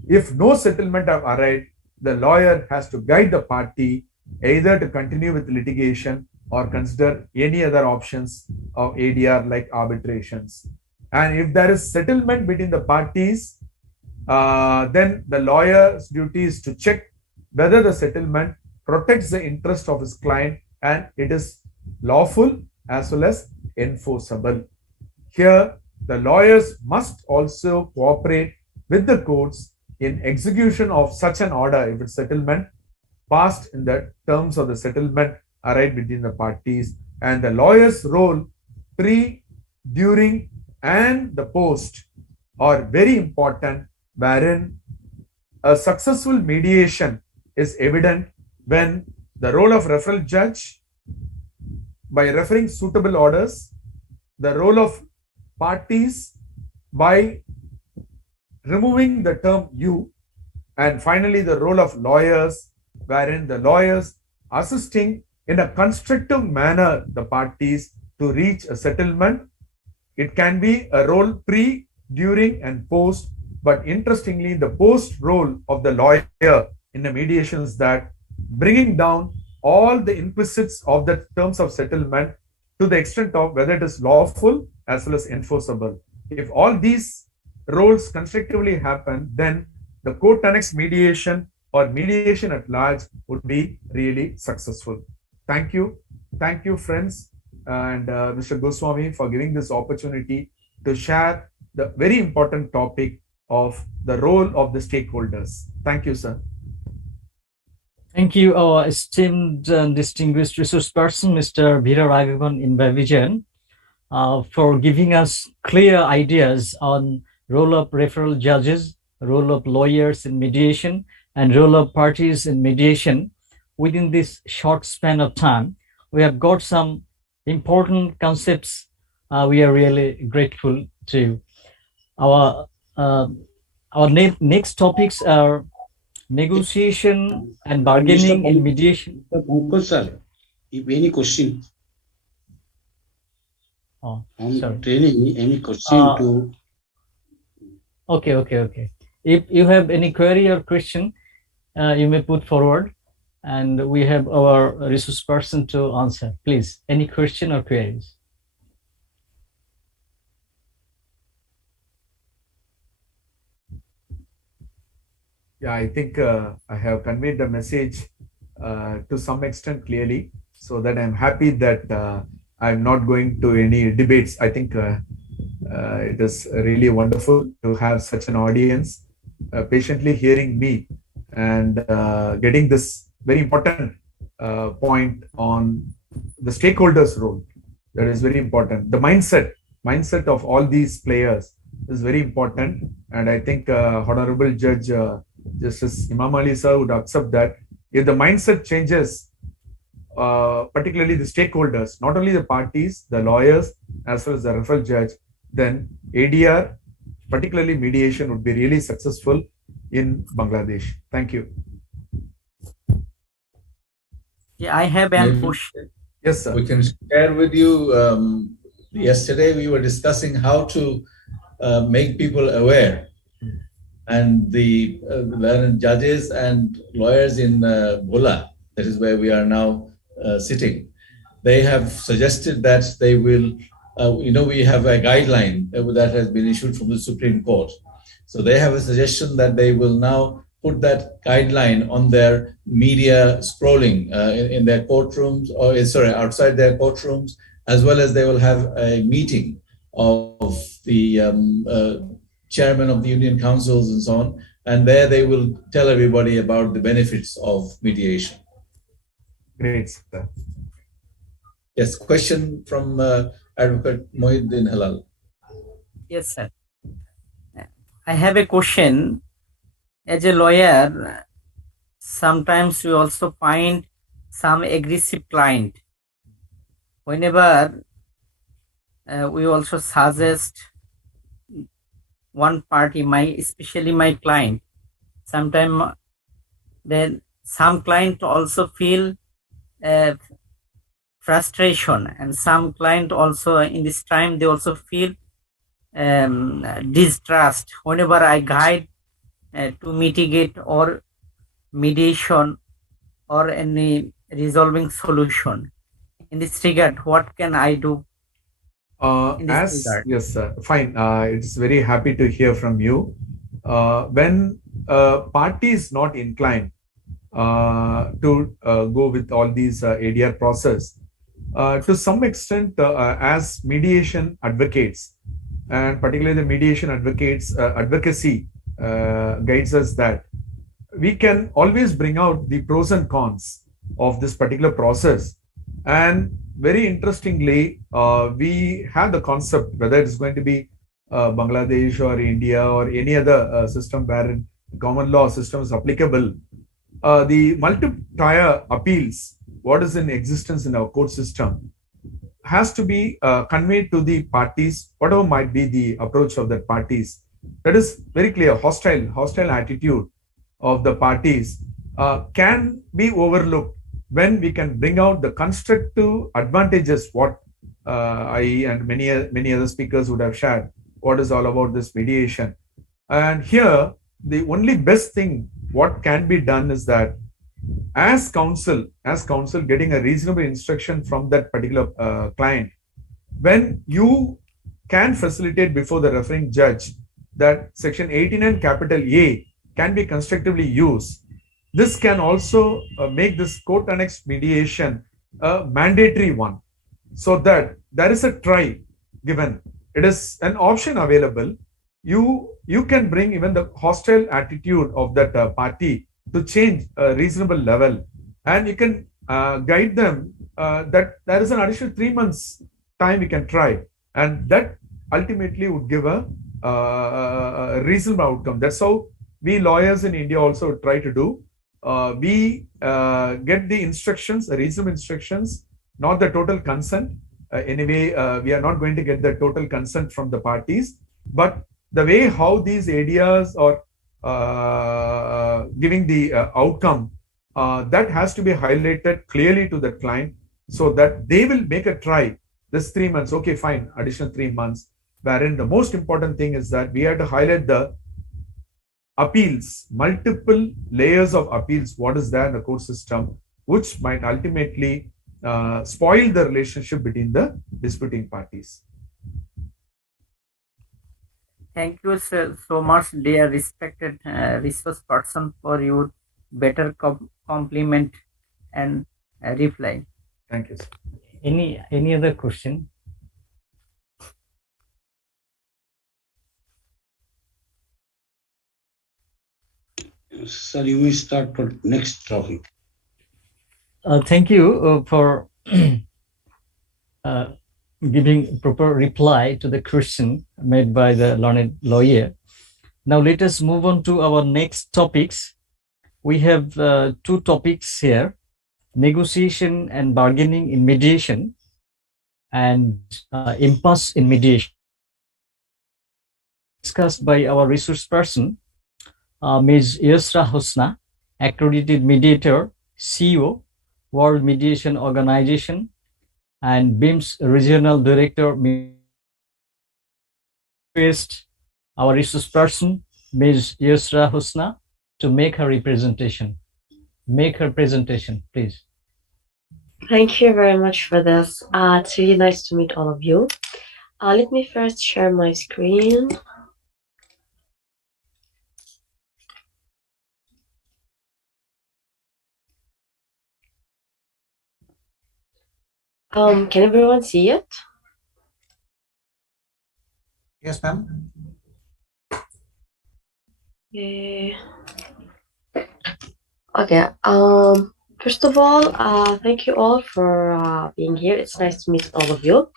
if no settlement have arrived, the lawyer has to guide the party either to continue with litigation or consider any other options of ADR like arbitrations. And if there is settlement between the parties, then the lawyer's duty is to check whether the settlement protects the interest of his client and it is lawful as well as enforceable. Here, the lawyers must also cooperate with the courts in execution of such an order if it's settlement passed in the terms of the settlement arrived between the parties. And the lawyer's role pre, during, and the post are very important, wherein a successful mediation is evident when the role of referral judge by referring suitable orders, the role of parties by removing the term you, And finally, the role of lawyers, wherein the lawyers assisting in a constructive manner the parties to reach a settlement. It can be a role pre, during, and post. But interestingly, the post role of the lawyer in the mediation is that bringing down all the implicits of the terms of settlement to the extent of whether it is lawful as well as enforceable. If all these roles constructively happen, then the court annex mediation or mediation at large would be really successful. Thank you. Thank you, friends, and Mr. Goswami for giving this opportunity to share the very important topic of the role of the stakeholders. Thank you, sir. Thank you, our esteemed and distinguished resource person, Mr. Veera Raghavan in Vivian, for giving us clear ideas on role of referral judges, role of lawyers in mediation, and role of parties in mediation. Within this short span of time, we have got some important concepts. We are really grateful to. Our next topics are negotiation and bargaining in mediation. Sir, if any question on sorry. Training, any question to... Okay. If you have any query or question, you may put forward, and we have our resource person to answer. Please, any question or queries? Yeah, I think I have conveyed the message to some extent clearly, so that I'm happy that I'm not going to any debates. I think it is really wonderful to have such an audience patiently hearing me and getting this very important point on the stakeholders' role. That is very important. The mindset of all these players is very important, and I think Honorable Judge Justice Imam Ali sir would accept that if the mindset changes, particularly the stakeholders, not only the parties, the lawyers, as well as the referral judge, then ADR, particularly mediation, would be really successful in Bangladesh. Thank you. Yeah, I have a question. Yes, sir. We can share with you. Yesterday, we were discussing how to make people aware. And the learned judges and lawyers in Bhola, that is where we are now sitting, they have suggested that they will, we have a guideline that has been issued from the Supreme Court. So they have a suggestion that they will now put that guideline on their media scrolling in their courtrooms, or outside their courtrooms, as well as they will have a meeting of the chairman of the union councils and so on, and there they will tell everybody about the benefits of mediation. Great, sir. Yes, question from Advocate Mohiuddin Halal. Yes, sir. I have a question. As a lawyer, sometimes we also find some aggressive client. Whenever we also suggest one party, especially my client, sometimes then some client also feel frustration, and some client also in this time they also feel distrust whenever I guide to mitigate or mediation or any resolving solution. In this regard, what can I do? Yes, sir. Fine. It's very happy to hear from you. When a party is not inclined to go with all these ADR process, to some extent, as mediation advocates, and particularly the mediation advocates advocacy guides us that we can always bring out the pros and cons of this particular process. And very interestingly, we have the concept, whether it's going to be Bangladesh or India or any other system wherein common law system is applicable, the multi-tier appeals, what is in existence in our court system, has to be conveyed to the parties, whatever might be the approach of the parties. That is very clear, hostile attitude of the parties can be overlooked when we can bring out the constructive advantages what I and many other speakers would have shared what is all about this mediation. And here the only best thing what can be done is that as counsel getting a reasonable instruction from that particular client, when you can facilitate before the referring judge that section 89 capital A can be constructively used, this can also make this court annexed mediation a mandatory one, so that there is a try given. It is an option available. You can bring even the hostile attitude of that party to change a reasonable level, and you can guide them that there is an additional 3 months time we can try, and that ultimately would give a reasonable outcome. That's how we lawyers in India also try to do. We get the instructions, reasonable instructions, not the total consent. Anyway, we are not going to get the total consent from the parties, but the way how these ideas are giving the outcome, that has to be highlighted clearly to the client so that they will make a try. This 3 months, okay, fine, additional 3 months, wherein the most important thing is that we have to highlight the appeals, multiple layers of appeals, what is there in the court system, which might ultimately spoil the relationship between the disputing parties. Thank you so much, dear respected resource person, for your better compliment and reply. Thank you, sir. Any other question? Sir, you may start for next topic. Thank you for giving proper reply to the question made by the learned lawyer. Now let us move on to our next topics. We have 2 topics here: negotiation and bargaining in mediation, and impasse in mediation. Discussed by our resource person, Ms. Yusra Husna, accredited mediator, CEO, World Mediation Organization, and BIMS Regional Director. Request our resource person, Ms. Yusra Husna, to make her presentation. Make her presentation, please. Thank you very much for this. It's really nice to meet all of you. Let me first share my screen. Can everyone see it? Yes, ma'am. Okay. First of all, thank you all for being here. It's nice to meet all of you.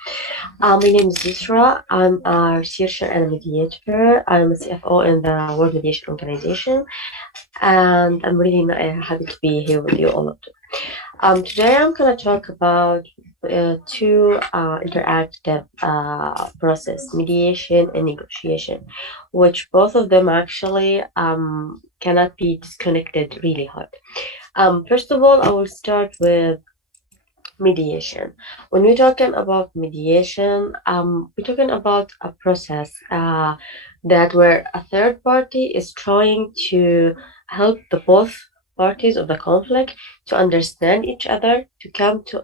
My name is Yusra. I'm a researcher and a mediator. I'm a CFO in the World Mediation Organization, and I'm really happy to be here with you all of you. Today I'm going to talk about 2 interactive process, mediation and negotiation, which both of them actually cannot be disconnected really hard. First of all, I will start with mediation. When we're talking about mediation, we're talking about a process that where a third party is trying to help the both parties of the conflict to understand each other, to come to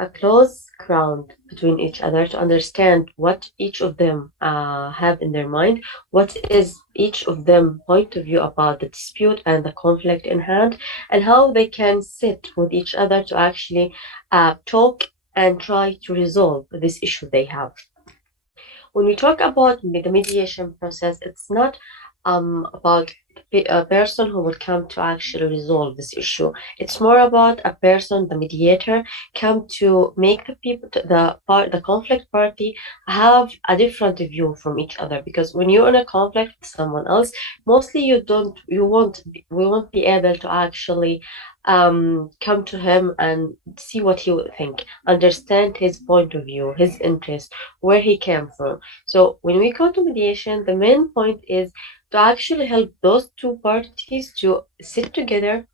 a close ground between each other, to understand what each of them have in their mind, what is each of them point of view about the dispute and the conflict in hand, and how they can sit with each other to actually talk and try to resolve this issue they have. When we talk about the mediation process, it's not about a person who will come to actually resolve this issue. It's more about a person, the mediator, come to make the people, the conflict party, have a different view from each other. Because when you're in a conflict with someone else, mostly we won't be able to actually come to him and see what he would think, understand his point of view, his interest, where he came from. So when we come to mediation, the main point is to actually help those two parties to sit together,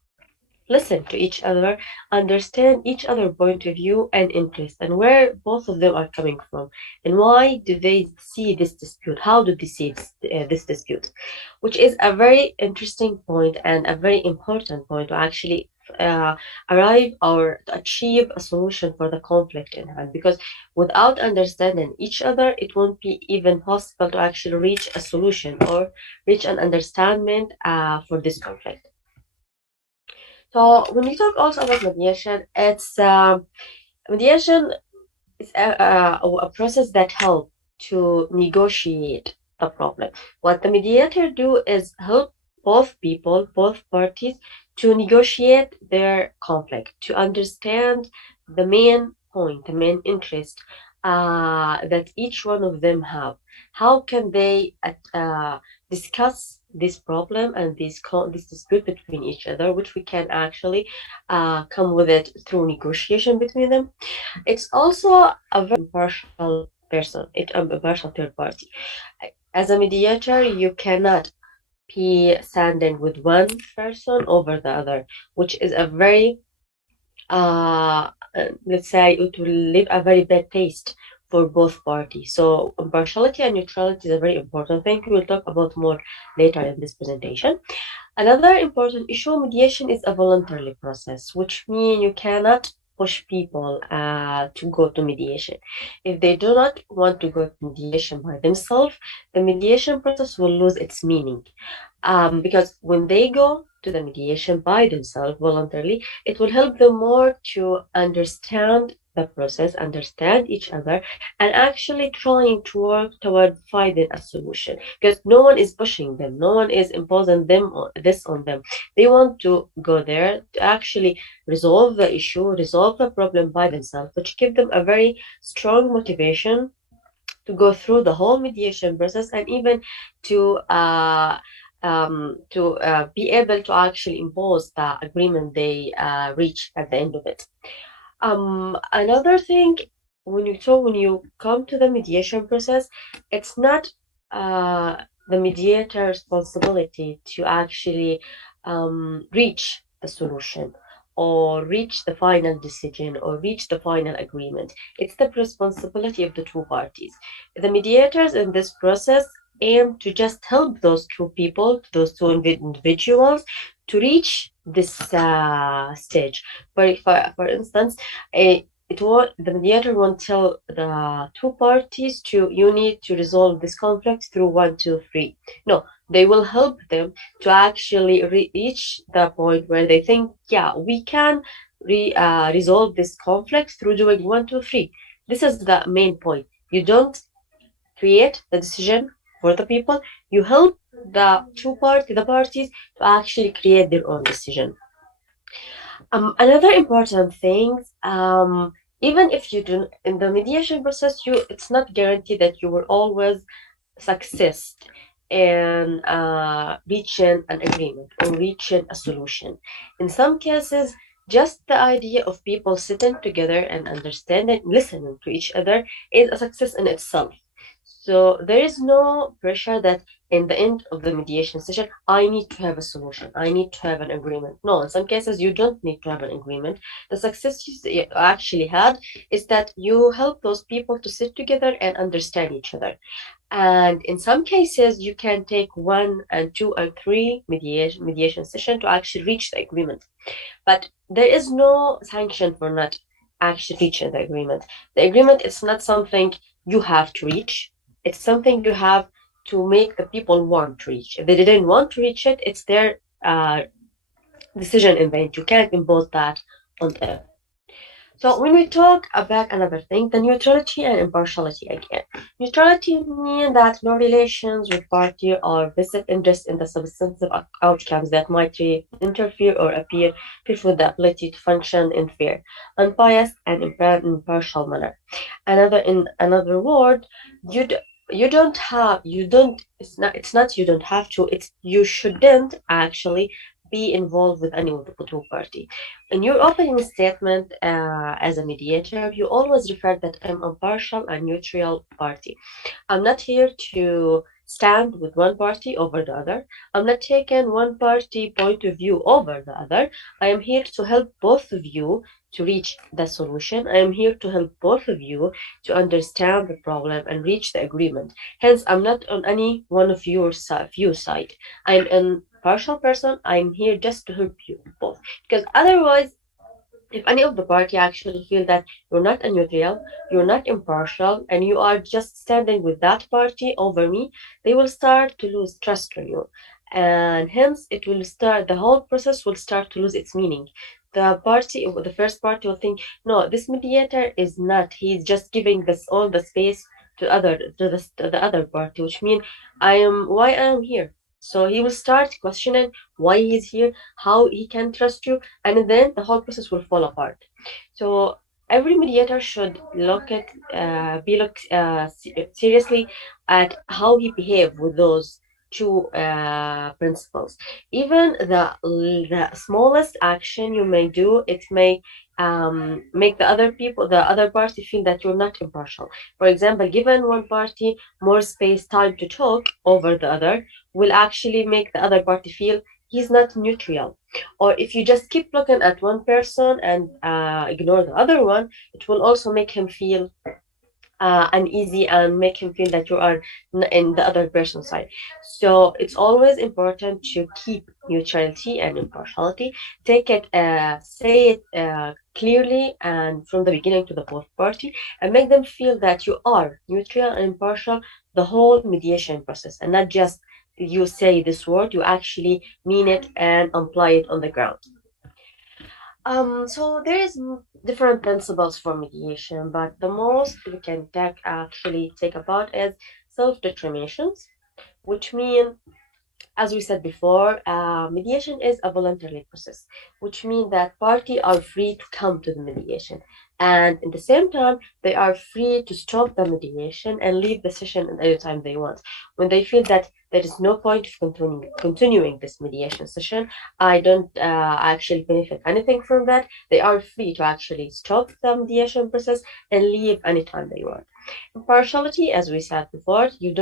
listen to each other, understand each other point of view and interest, and where both of them are coming from, and why do they see this dispute? How do they see this dispute? Which is a very interesting point and a very important point to actually arrive or to achieve a solution for the conflict in hand. Because without understanding each other, it won't be even possible to actually reach a solution or reach an understanding for this conflict. So when we talk also about mediation, it's mediation is a process that helps to negotiate the problem. What the mediator do is help both people, both parties, to negotiate their conflict, to understand the main point, the main interest that each one of them have. How can they discuss this problem and this dispute between each other, which we can actually come with it through negotiation between them. It's also a very impartial person, it's a impartial third party. As a mediator, you cannot be standing with one person over the other, which is a very let's say it will leave a very bad taste for both parties. So impartiality and neutrality is a very important thing. We'll talk about more later in this presentation. Another important issue, mediation is a voluntary process, which means you cannot push people to go to mediation. If they do not want to go to mediation by themselves, the mediation process will lose its meaning. Because when they go to the mediation by themselves voluntarily, it will help them more to understand the process, understand each other, and actually trying to work toward finding a solution. Because no one is pushing them, no one is imposing this on them. They want to go there to actually resolve the issue, resolve the problem by themselves, which give them a very strong motivation to go through the whole mediation process and even to be able to actually impose the agreement they reach at the end of it. Another thing, when you come to the mediation process, it's not the mediator's responsibility to actually reach the solution or reach the final decision or reach the final agreement. It's the responsibility of the two parties. The mediators in this process aim to just help those two people, those two individuals, to reach this stage. For instance, the mediator won't tell the two parties you need to resolve this conflict through 1, 2, 3. No, they will help them to actually reach the point where they think, yeah, we can resolve this conflict through doing 1, 2, 3. This is the main point. You don't create the decision for the people. You help the parties to actually create their own decision. Another important thing, even if you do in the mediation process, it's not guaranteed that you will always success in reaching an agreement or reaching a solution. In some cases, just the idea of people sitting together and understanding, listening to each other is a success in itself. So there is no pressure that in the end of the mediation session, I need to have a solution. I need to have an agreement. No, in some cases, you don't need to have an agreement. The success you actually had is that you help those people to sit together and understand each other. And in some cases, you can take 1 and 2 and 3 mediation session to actually reach the agreement. But there is no sanction for not actually reaching the agreement. The agreement is not something you have to reach. It's something you have to make the people want to reach. If they didn't want to reach it, it's their decision in the end. You can't impose that on them. So when we talk about another thing, the neutrality and impartiality again. Neutrality means that no relations with party or vested interest in the substantive outcomes that might interfere or appear with the ability to function in fair, unbiased, and impartial manner. In another word, you don't have to, you shouldn't actually be involved with any of the two party. In your opening statement as a mediator, you always refer that I'm impartial and neutral party. I'm not here to stand with one party over the other. I'm not taking one party point of view over the other. I am here to help both of you to reach the solution. I am here to help both of you to understand the problem and reach the agreement. Hence, I'm not on any one of your view side. I'm an partial person. I'm here just to help you both. Because otherwise, if any of the party actually feel that you're not a neutral, you're not impartial, and you are just standing with that party over me, they will start to lose trust on you. And hence the whole process will start to lose its meaning. The first party will think, no, this mediator is not, he's just giving this all the space to the other party, which means why I am here. So he will start questioning why he's here, how he can trust you, and then the whole process will fall apart. So every mediator should look seriously at how he behave with those two principles. Even the smallest action you may do, it may make the other party feel that you're not impartial. For example, given one party more space time to talk over the other will actually make the other party feel he's not neutral. Or if you just keep looking at one person and ignore the other one, it will also make him feel uneasy and make him feel that you are in the other person's side. So it's always important to keep neutrality and impartiality. Say it clearly and from the beginning to the both party, and make them feel that you are neutral and impartial the whole mediation process, and not just you say this word, you actually mean it and apply it on the ground. So there is different principles for mediation, but the most we can take about is self-determinations, which mean, as we said before, mediation is a voluntary process, which means that parties are free to come to the mediation. And at the same time, they are free to stop the mediation and leave the session at any time they want. When they feel that there is no point of continuing this mediation session, I don't actually benefit anything from that, they are free to actually stop the mediation process and leave anytime they want. Impartiality, as we said before, you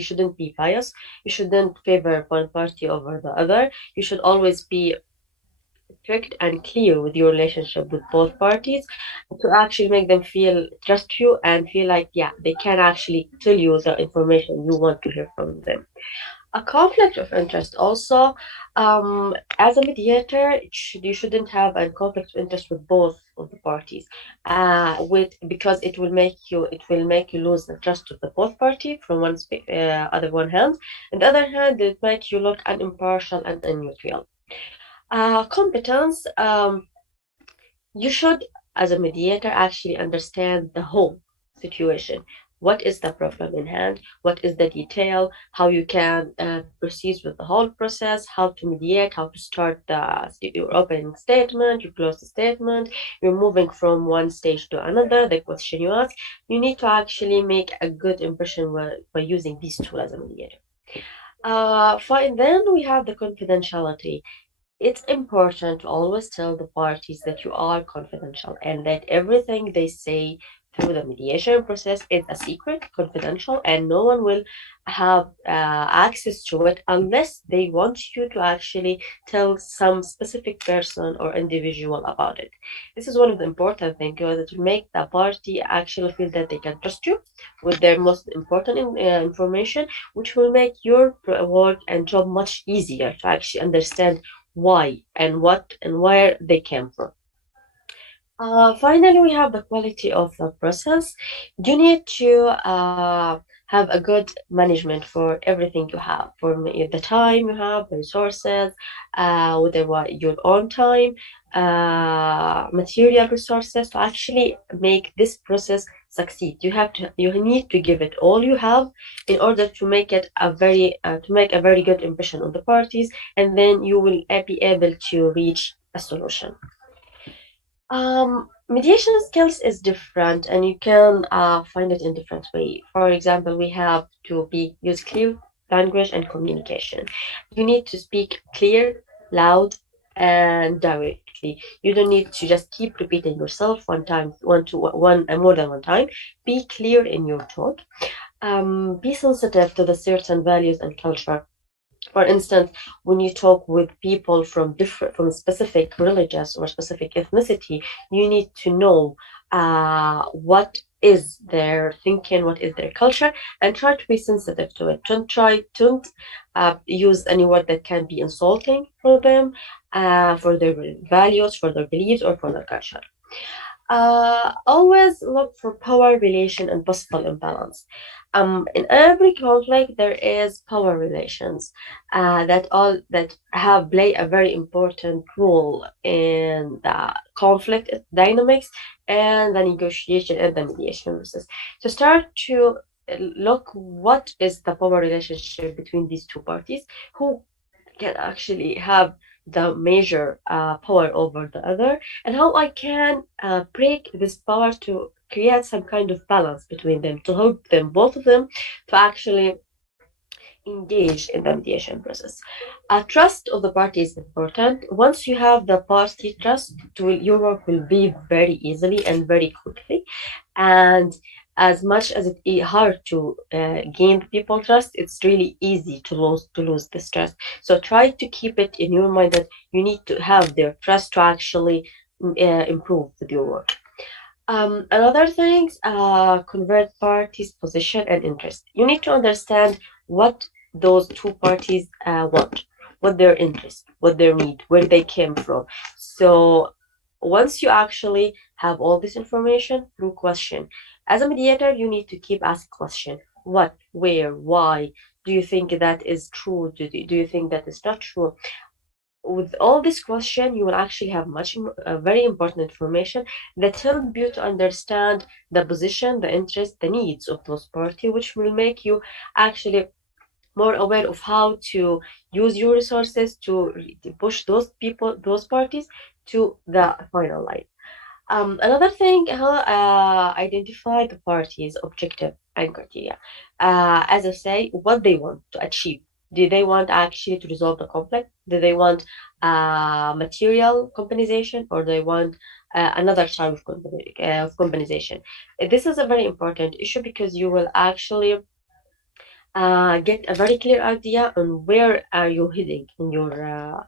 shouldn't be biased. You shouldn't favor one party over the other. You should always be strict and clear with your relationship with both parties to actually make them trust you and feel like, yeah, they can actually tell you the information you want to hear from them. A conflict of interest also, as a mediator, you shouldn't have a conflict of interest with both of the parties, because it will make you lose the trust of the both party from one hand. On the other hand, it make you look unimpartial and unneutral. Competence, you should, as a mediator, actually understand the whole situation. What is the problem in hand? What is the detail? How you can proceed with the whole process? How to mediate? How to start your opening statement? You close the statement. You're moving from one stage to another. The question you ask. You need to actually make a good impression by using these tools as a mediator. Fine. Then we have the confidentiality. It's important to always tell the parties that you are confidential and that everything they say through the mediation process is a secret, confidential, and no one will have access to it unless they want you to actually tell some specific person or individual about it. This is one of the important things, to make the party actually feel that they can trust you with their most important information, which will make your work and job much easier to actually understand why and what and where they came from. Finally, we have the quality of the process. You need to have a good management for everything you have, for the time you have, the resources, whether your own time, material resources to actually make this process succeed. You need to give it all you have in order to make it a very good impression on the parties, and then you will be able to reach a solution. Mediation skills is different, and you can find it in different way. For example, we have to use clear language and communication. You need to speak clear, loud, and directly. You don't need to just keep repeating yourself more than one time. Be clear in your tone. be sensitive to the certain values and culture. For instance, when you talk with people from specific religious or specific ethnicity, you need to know what is their thinking, what is their culture, and try to be sensitive to it. Don't use any word that can be insulting for them, for their values, for their beliefs, or for their culture. Always look for power relation and possible imbalance. In every conflict, there is power relations that have play a very important role in the conflict dynamics and the negotiation and the mediation process. So start to look what is the power relationship between these two parties, who can actually have the major power over the other, and how I can break this power to create some kind of balance between them, to help them, both of them, to actually engage in the mediation process. Trust of the party is important. Once you have the party trust, your work will be very easily and very quickly. And as much as it is hard to gain people trust, it's really easy to lose this trust. So try to keep it in your mind that you need to have their trust to actually improve with your work. Another thing, convert parties' position and interest. You need to understand what those two parties want, what their interest, what their need, where they came from. So once you actually have all this information through question, as a mediator, you need to keep asking question. What, where, why? Do you think that is true? Do you think that is not true? With all this question, you will actually have very important information that help you to understand the position, the interest, the needs of those parties, which will make you actually more aware of how to use your resources to push those parties to the final line. Another thing, identify the parties' objective and criteria. As I say, what they want to achieve. Do they want actually to resolve the conflict? Do they want material compensation, or do they want another type of compensation? This is a very important issue because you will actually get a very clear idea on where are you heading in your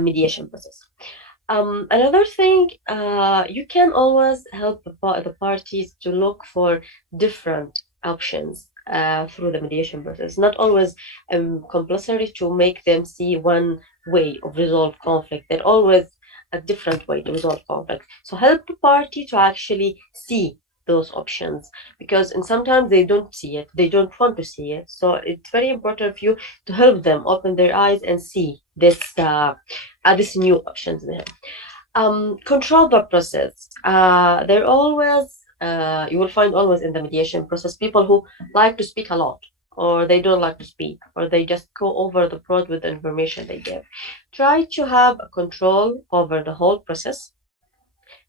mediation process. Another thing, you can always help the parties to look for different options through the mediation process. Not always compulsory to make them see one way of resolve conflict. There's always a different way to resolve conflict. So help the party to actually see those options, because and sometimes they don't see it, they don't want to see it. So it's very important for you to help them open their eyes and see this new options there. Control the process. They're always you will find always in the mediation process people who like to speak a lot, or they don't like to speak, or they just go over the broad with the information they give. Try to have a control over the whole process.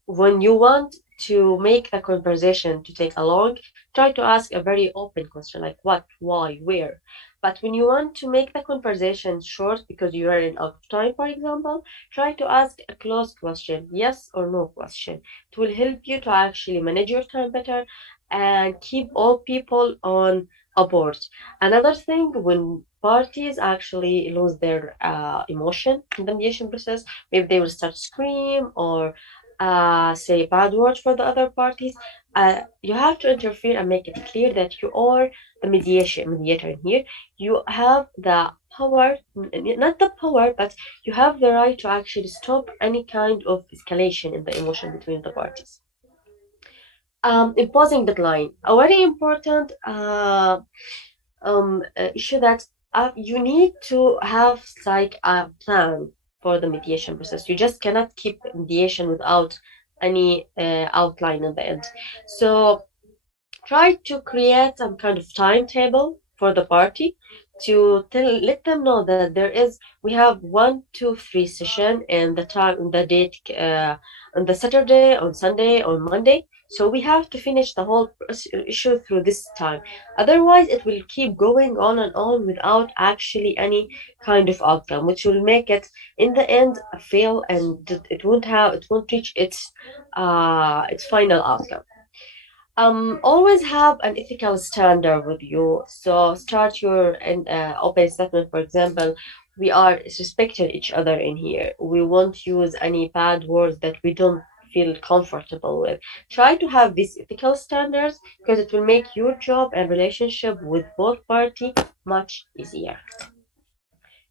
When you want to make the conversation to take along, try to ask a very open question like what, why, where. But when you want to make the conversation short because you are in out of time, for example, try to ask a closed question, yes or no question. It will help you to actually manage your time better and keep all people on a board. Another thing, when parties actually lose their emotion in the mediation process, maybe they will start to scream or say bad words for the other parties, you have to interfere and make it clear that you are the mediator here. You have the power, not the power, but you have the right to actually stop any kind of escalation in the emotion between the parties. Imposing deadline, a very important issue that you need to have like a plan for the mediation process. You just cannot keep mediation without any outline in the end. So try to create some kind of timetable for the party to let them know that we have 1, 2, 3 session and the time, the date on the Saturday, on Sunday, on Monday. So we have to finish the whole issue through this time. Otherwise, it will keep going on and on without actually any kind of outcome, which will make it in the end a fail, and it won't reach its final outcome. Always have an ethical standard with you. So start your open statement. For example, we are respecting each other in here. We won't use any bad words that we don't feel comfortable with. Try to have these ethical standards because it will make your job and relationship with both parties much easier.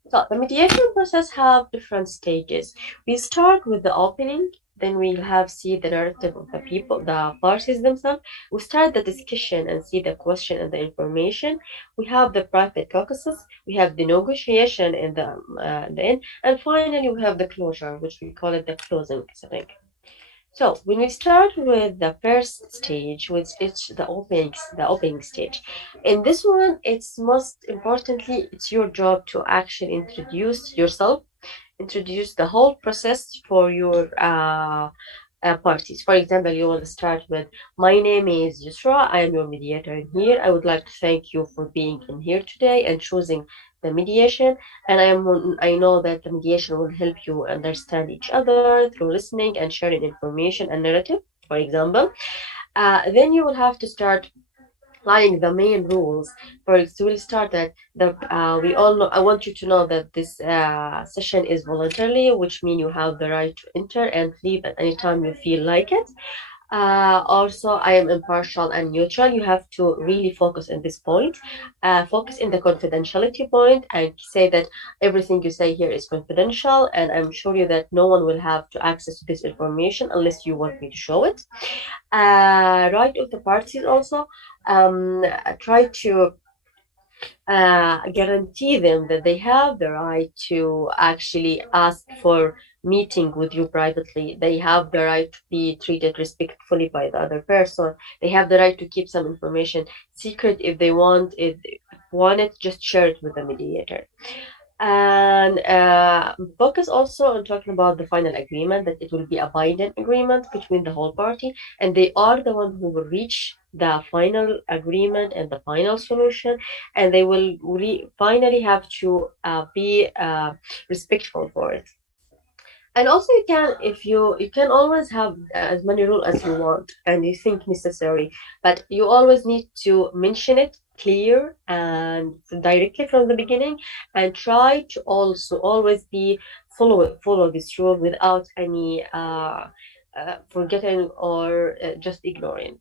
So the mediation process have different stages. We start with the opening, then we'll have see the narrative of the people, the parties themselves. We start the discussion and see the question and the information. We have the private caucuses, we have the negotiation in the end, and finally we have the closure, which we call it the closing setting. So when we start with the first stage, which is the opening stage, in this one, it's most importantly, it's your job to actually introduce yourself, introduce the whole process for your parties. For example, you will start with, my name is Yusra, I am your mediator in here. I would like to thank you for being in here today and choosing the mediation. And I know that the mediation will help you understand each other through listening and sharing information and narrative, for example. Then you will have to start applying the main rules. So we'll start that we all know. I want you to know that this session is voluntary, which means you have the right to enter and leave at any time you feel like it. Also, I am impartial and neutral. You have to really focus on this point. Focus in the confidentiality point and say that everything you say here is confidential, and I'm sure you that no one will have to access to this information unless you want me to show it. Right of the parties also. Try to guarantee them that they have the right to actually ask for meeting with you privately. They have the right to be treated respectfully by the other person. They have the right to keep some information secret if they want it. Want it, just share it with the mediator. And focus also on talking about the final agreement, that it will be a binding agreement between the whole party, and they are the one who will reach the final agreement and the final solution, and they will finally have to be respectful for it. And also, you can, if you can always have as many rules as you want and you think necessary, but you always need to mention it clear and directly from the beginning, and try to also always be follow this rule without any forgetting or just ignoring.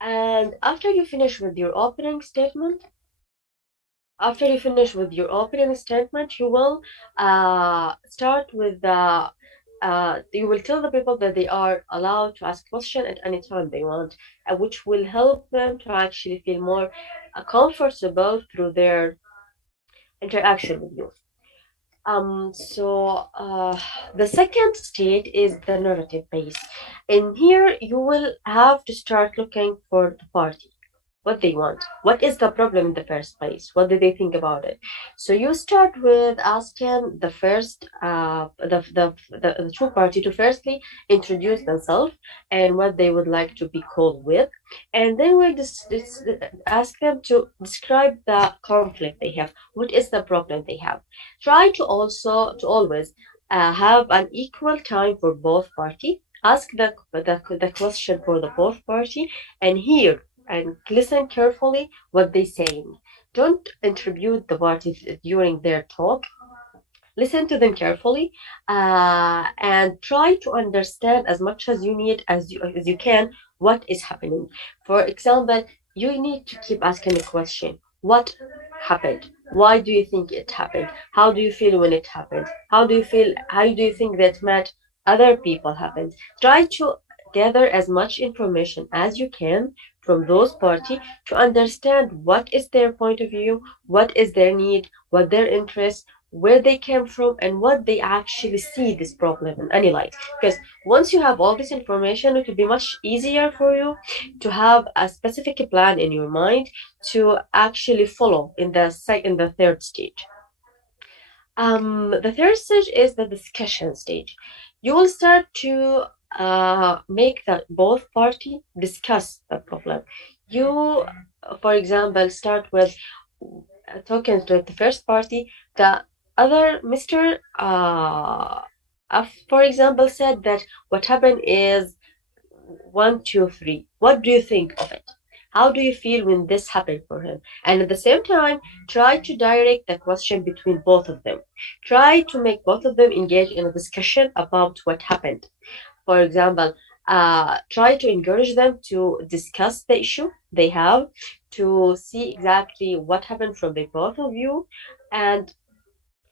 And after you finish with your opening statement, you will start with the you will tell the people that they are allowed to ask questions at any time they want, which will help them to actually feel more comfortable through their interaction with you. The second stage is the narrative phase. In here, you will have to start looking for the party, what they want, what is the problem in the first place, what do they think about it. So you start with asking the first the true party to firstly introduce themselves and what they would like to be called with, and then we'll ask them to describe the conflict they have, what is the problem they have. Try to always have an equal time for both parties. Ask the question for the both party and hear and listen carefully what they're saying. Don't interrupt the parties during their talk. Listen to them carefully and try to understand as much as you need as you can what is happening. For example, you need to keep asking the question, what happened? Why do you think it happened? How do you feel when it happened? How do you feel? How do you think that met other people happened? Try to gather as much information as you can from those parties to understand what is their point of view, what is their need, what their interests, where they came from, and what they actually see this problem in any light. Because once you have all this information, it will be much easier for you to have a specific plan in your mind to actually follow in the third stage. The third stage is the discussion stage. You will start to make that both parties discuss the problem. You, for example, start with talking to the first party. The other Mr. For example, said that what happened is 1, 2, 3. What do you think of it? How do you feel when this happened for him? And at the same time, try to direct the question between both of them. Try to make both of them engage in a discussion about what happened. For example, try to encourage them to discuss the issue they have, to see exactly what happened from the both of you, and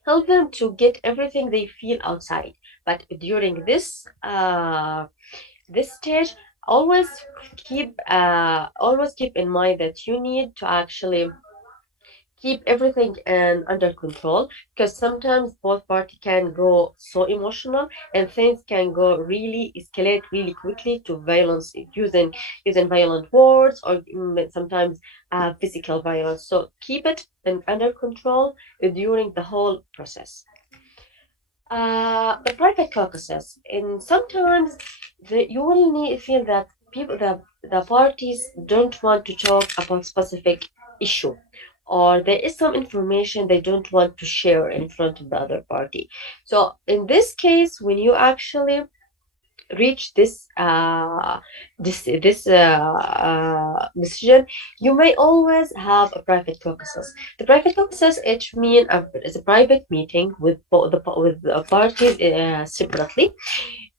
help them to get everything they feel outside. But during this this stage, always keep in mind that you need to actually keep everything under control, because sometimes both parties can go so emotional and things can go really escalate really quickly to violence, using violent words, or sometimes physical violence. So keep it under control during the whole process. The private caucuses, and sometimes you will feel that the parties don't want to talk about specific issue, or there is some information they don't want to share in front of the other party. So in this case, when you actually reach this decision, you may always have a private caucuses. The private caucuses, it means is a private meeting with the parties separately.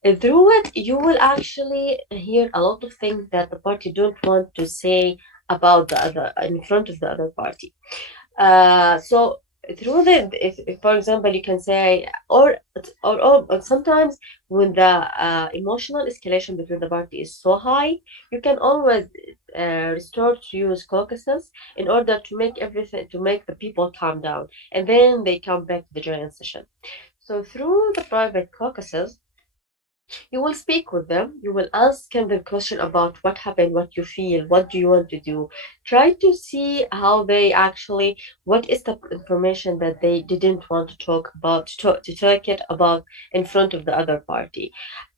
Through it, you will actually hear a lot of things that the party don't want to say about the other in front of the other party. So through if, for example, you can say, or sometimes when the emotional escalation between the party is so high, you can always restore to use caucuses in order to make the people calm down, and then they come back to the joint session. So through the private caucuses, you will speak with them. You will ask them the question about what happened, what you feel, what do you want to do. Try to see how they actually, what is the information that they didn't want to talk about, to talk it about in front of the other party.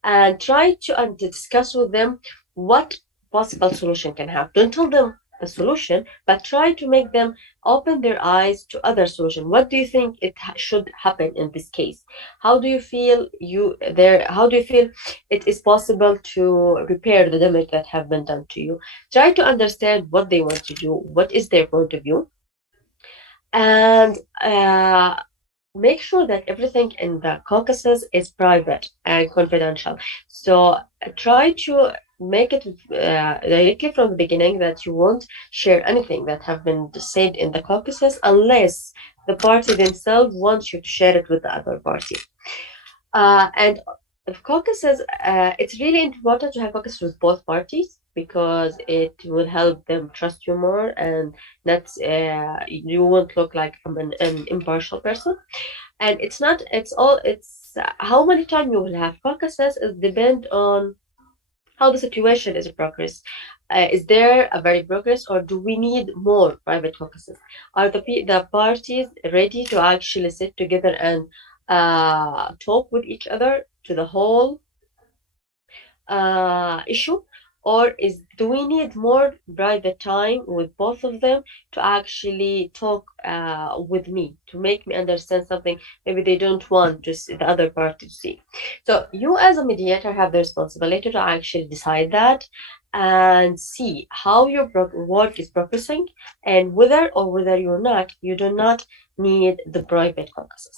And try to discuss with them what possible solution can have. Don't tell them the solution, but try to make them open their eyes to other solution. What do you think should happen in this case? How do you feel how do you feel it is possible to repair the damage that have been done to you? Try to understand what they want to do, what is their point of view, and make sure that everything in the caucuses is private and confidential. So try to make it directly from the beginning that you won't share anything that have been said in the caucuses unless the party themselves wants you to share it with the other party. And the caucuses, it's really important to have caucuses with both parties, because it will help them trust you more, and that's you won't look like an impartial person. And it's how many times you will have caucuses is depend on how the situation is progress. Is there a very progress, or do we need more private caucuses? Are the parties ready to actually sit together and talk with each other to the whole issue, or do we need more private time with both of them to actually talk with me, to make me understand something maybe they don't want to see the other party to see? So you as a mediator have the responsibility to actually decide that and see how your work is progressing, and whether you do not need the private caucuses.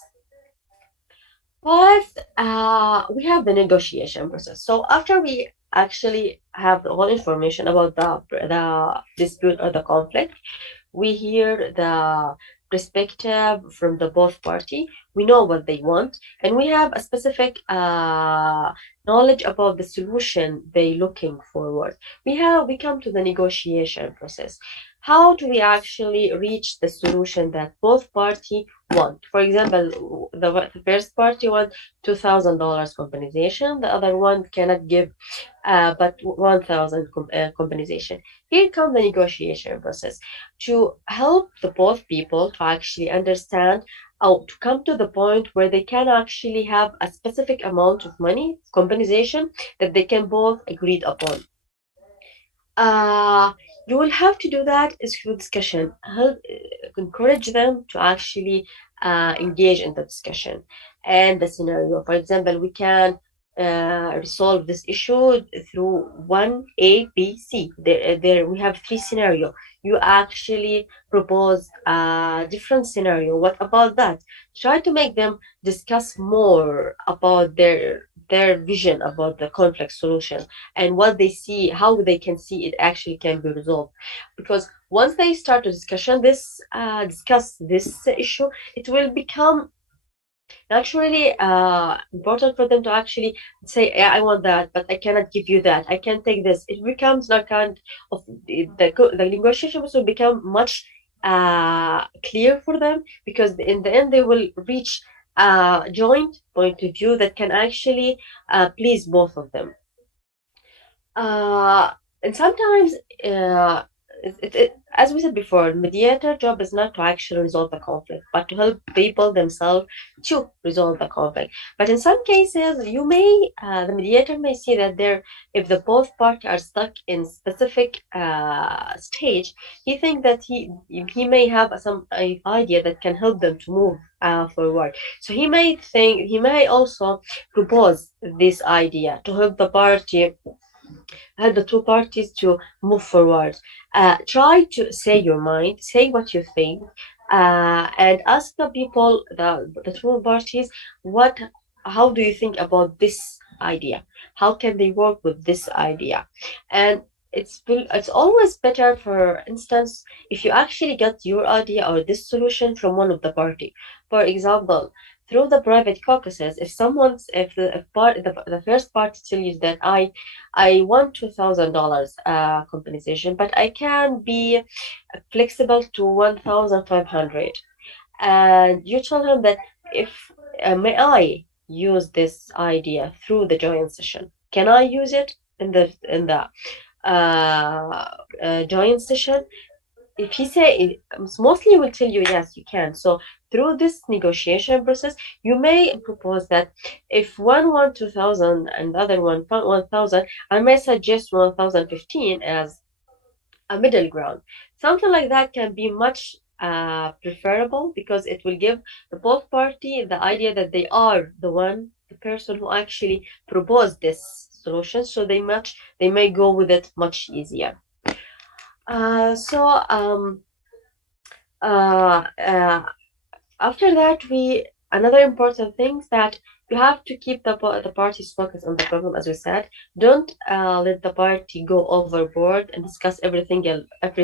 But we have the negotiation process. So after we actually have the whole information about the dispute or the conflict, we hear the perspective from the both party. We know what they want, and we have a specific knowledge about the solution they looking forward. We come to the negotiation process. How do we actually reach the solution that both party want? For example, the first party wants $2,000 compensation. The other one cannot give but 1,000 compensation. Here comes the negotiation process to help the both people to actually understand, to come to the point where they can actually have a specific amount of money compensation that they can both agreed upon. You will have to do that is through discussion. Encourage them to actually engage in the discussion and the scenario. For example, we can resolve this issue through 1A, B, C. There we have 3 scenarios. You actually propose a different scenario. What about that? Try to make them discuss more about their vision about the conflict solution and what they see, how they can see it actually can be resolved. Because once they start to discuss this issue, it will become naturally important for them to actually say, yeah, I want that, but I cannot give you that, I can't take this. It becomes like kind of the negotiations will become much clear for them, because in the end they will reach a joint point of view that can actually please both of them. And sometimes as we said before, mediator job is not to actually resolve the conflict, but to help people themselves to resolve the conflict. But in some cases, you may the mediator may see that if the both parties are stuck in specific stage, he thinks that he may have some idea that can help them to move forward. So he may also propose this idea to help the two parties to move forward. Try to say your mind, say what you think, and ask the people, the two parties, how do you think about this idea? How can they work with this idea? And it's always better, for instance, if you actually get your idea or this solution from one of the party. For example, through the private caucuses, if the first party tells you that I want $2,000 compensation, but I can be flexible to 1,500, and you tell him that if may I use this idea through the joint session? Can I use it in the joint session? If he say, mostly will tell you yes, you can. So through this negotiation process, you may propose that if one wants 2,000 and the other one 1,000, I may suggest 1,015 as a middle ground. Something like that can be much preferable, because it will give the both party the idea that they are the person who actually proposed this solution, so they may go with it much easier. After that, another important thing is that you have to keep the parties focused on the problem, as we said. Don't let the party go overboard and discuss every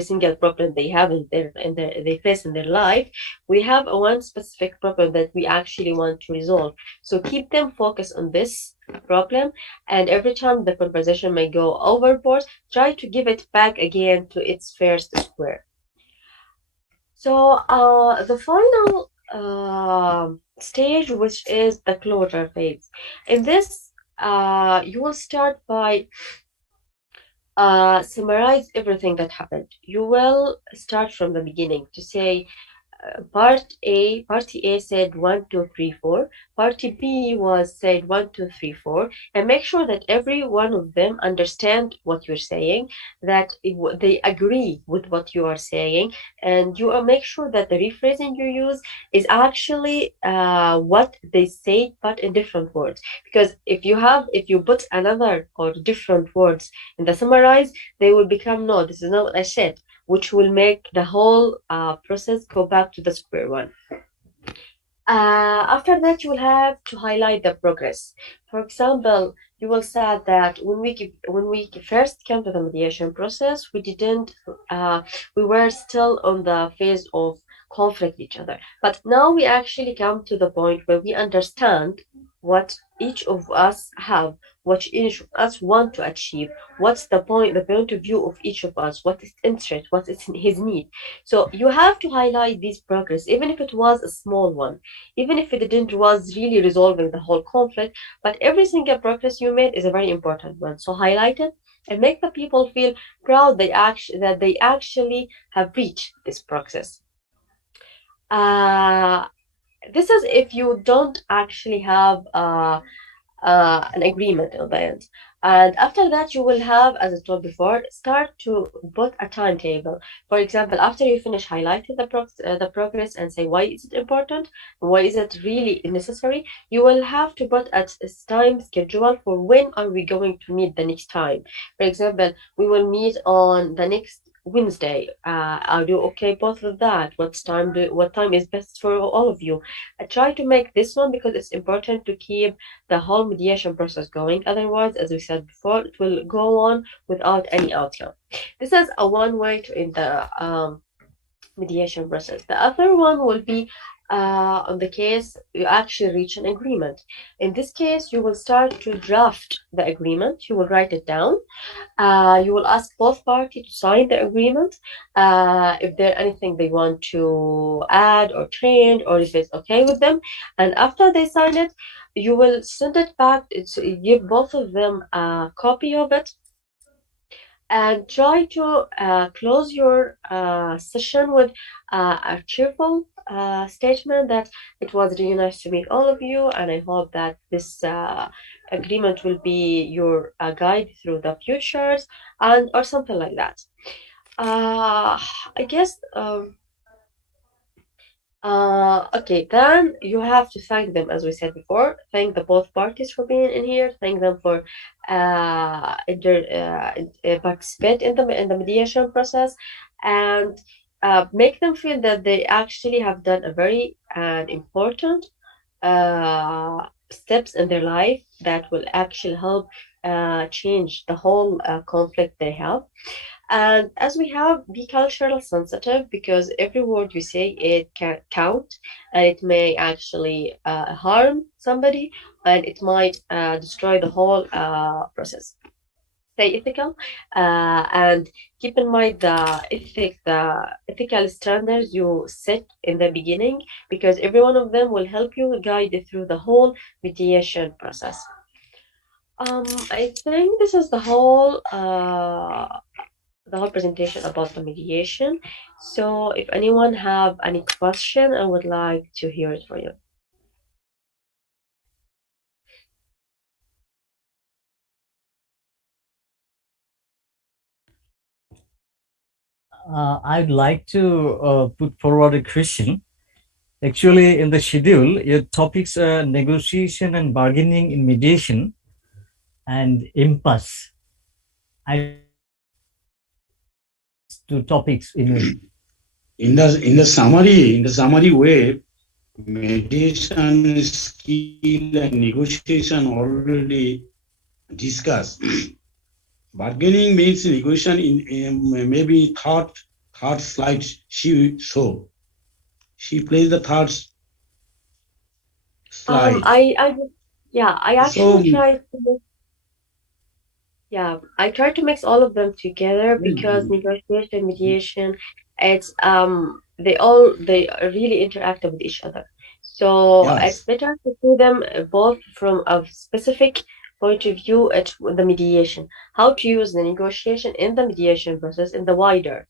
single problem they have they face in their life. We have one specific problem that we actually want to resolve. So keep them focused on this problem, and every time the conversation may go overboard, try to give it back again to its first square. So the final stage, which is the closure phase. In this, you will start by summarize everything that happened. You will start from the beginning to say, Party A said 1, 2, 3, 4. Party B said 1, 2, 3, 4, and make sure that every one of them understand what you're saying, that they agree with what you are saying, and you make sure that the rephrasing you use is actually what they say, but in different words. Because if you put another or different words in the summarize, they will become, no, this is not what I said, which will make the whole process go back to the square one. After that, you will have to highlight the progress. For example, you will say that when we first came to the mediation process, we were still on the phase of conflict each other. But now we actually come to the point where we understand what each of us have, what each of us want to achieve, what's the point of view of each of us, what is interest, what is his need. So you have to highlight this progress, even if it was a small one, even if it was really resolving the whole conflict, but every single progress you made is a very important one. So highlight it and make the people feel proud that they actually have reached this progress. This is if you don't actually have an agreement in the end. And after that, you will have, as I told before, start to put a timetable. For example, after you finish highlighting the progress and say why is it important, why is it really necessary, you will have to put a time schedule for when are we going to meet the next time. For example, we will meet on the next Wednesday. Are you okay both with that? What time is best for all of you? I try to make this one because it's important to keep the whole mediation process going. Otherwise, as we said before, it will go on without any outcome. This is a one way to end the mediation process. The other one will be on the case you actually reach an agreement. In this case, you will start to draft the agreement. You will write it down. You will ask both parties to sign the agreement. If there anything they want to add or change, or if it's okay with them. And after they sign it, you will send it back. Give both of them a copy of it, and try to close your session with a cheerful statement that it was really nice to meet all of you, and I hope that this agreement will be your guide through the futures, and or something like that. I guess okay, then you have to thank them, as we said before. Thank the both parties for being in here. Thank them for participate in the mediation process, and make them feel that they actually have done a very important steps in their life that will actually help change the whole conflict they have. And as we have, be cultural sensitive, because every word you say, it can count, and it may actually harm somebody, and it might destroy the whole process. Stay ethical, and keep in mind the ethical standards you set in the beginning, because every one of them will help you guide you through the whole mediation process. I think this is the whole presentation about the mediation. So if anyone have any question, I would like to hear it from you. I'd like to put forward a question. Actually, in the schedule, your topics are negotiation and bargaining in mediation and impasse. I two topics in the summary way, mediation skill and negotiation already discussed. Bargaining means negotiation in maybe third slide she show. She plays the third slide. I actually So, I try to mix all of them together, because negotiation, mediation, it's they are really interactive with each other. So yes. it's better to see them both from a specific point of view at the mediation, how to use the negotiation in the mediation process in the wider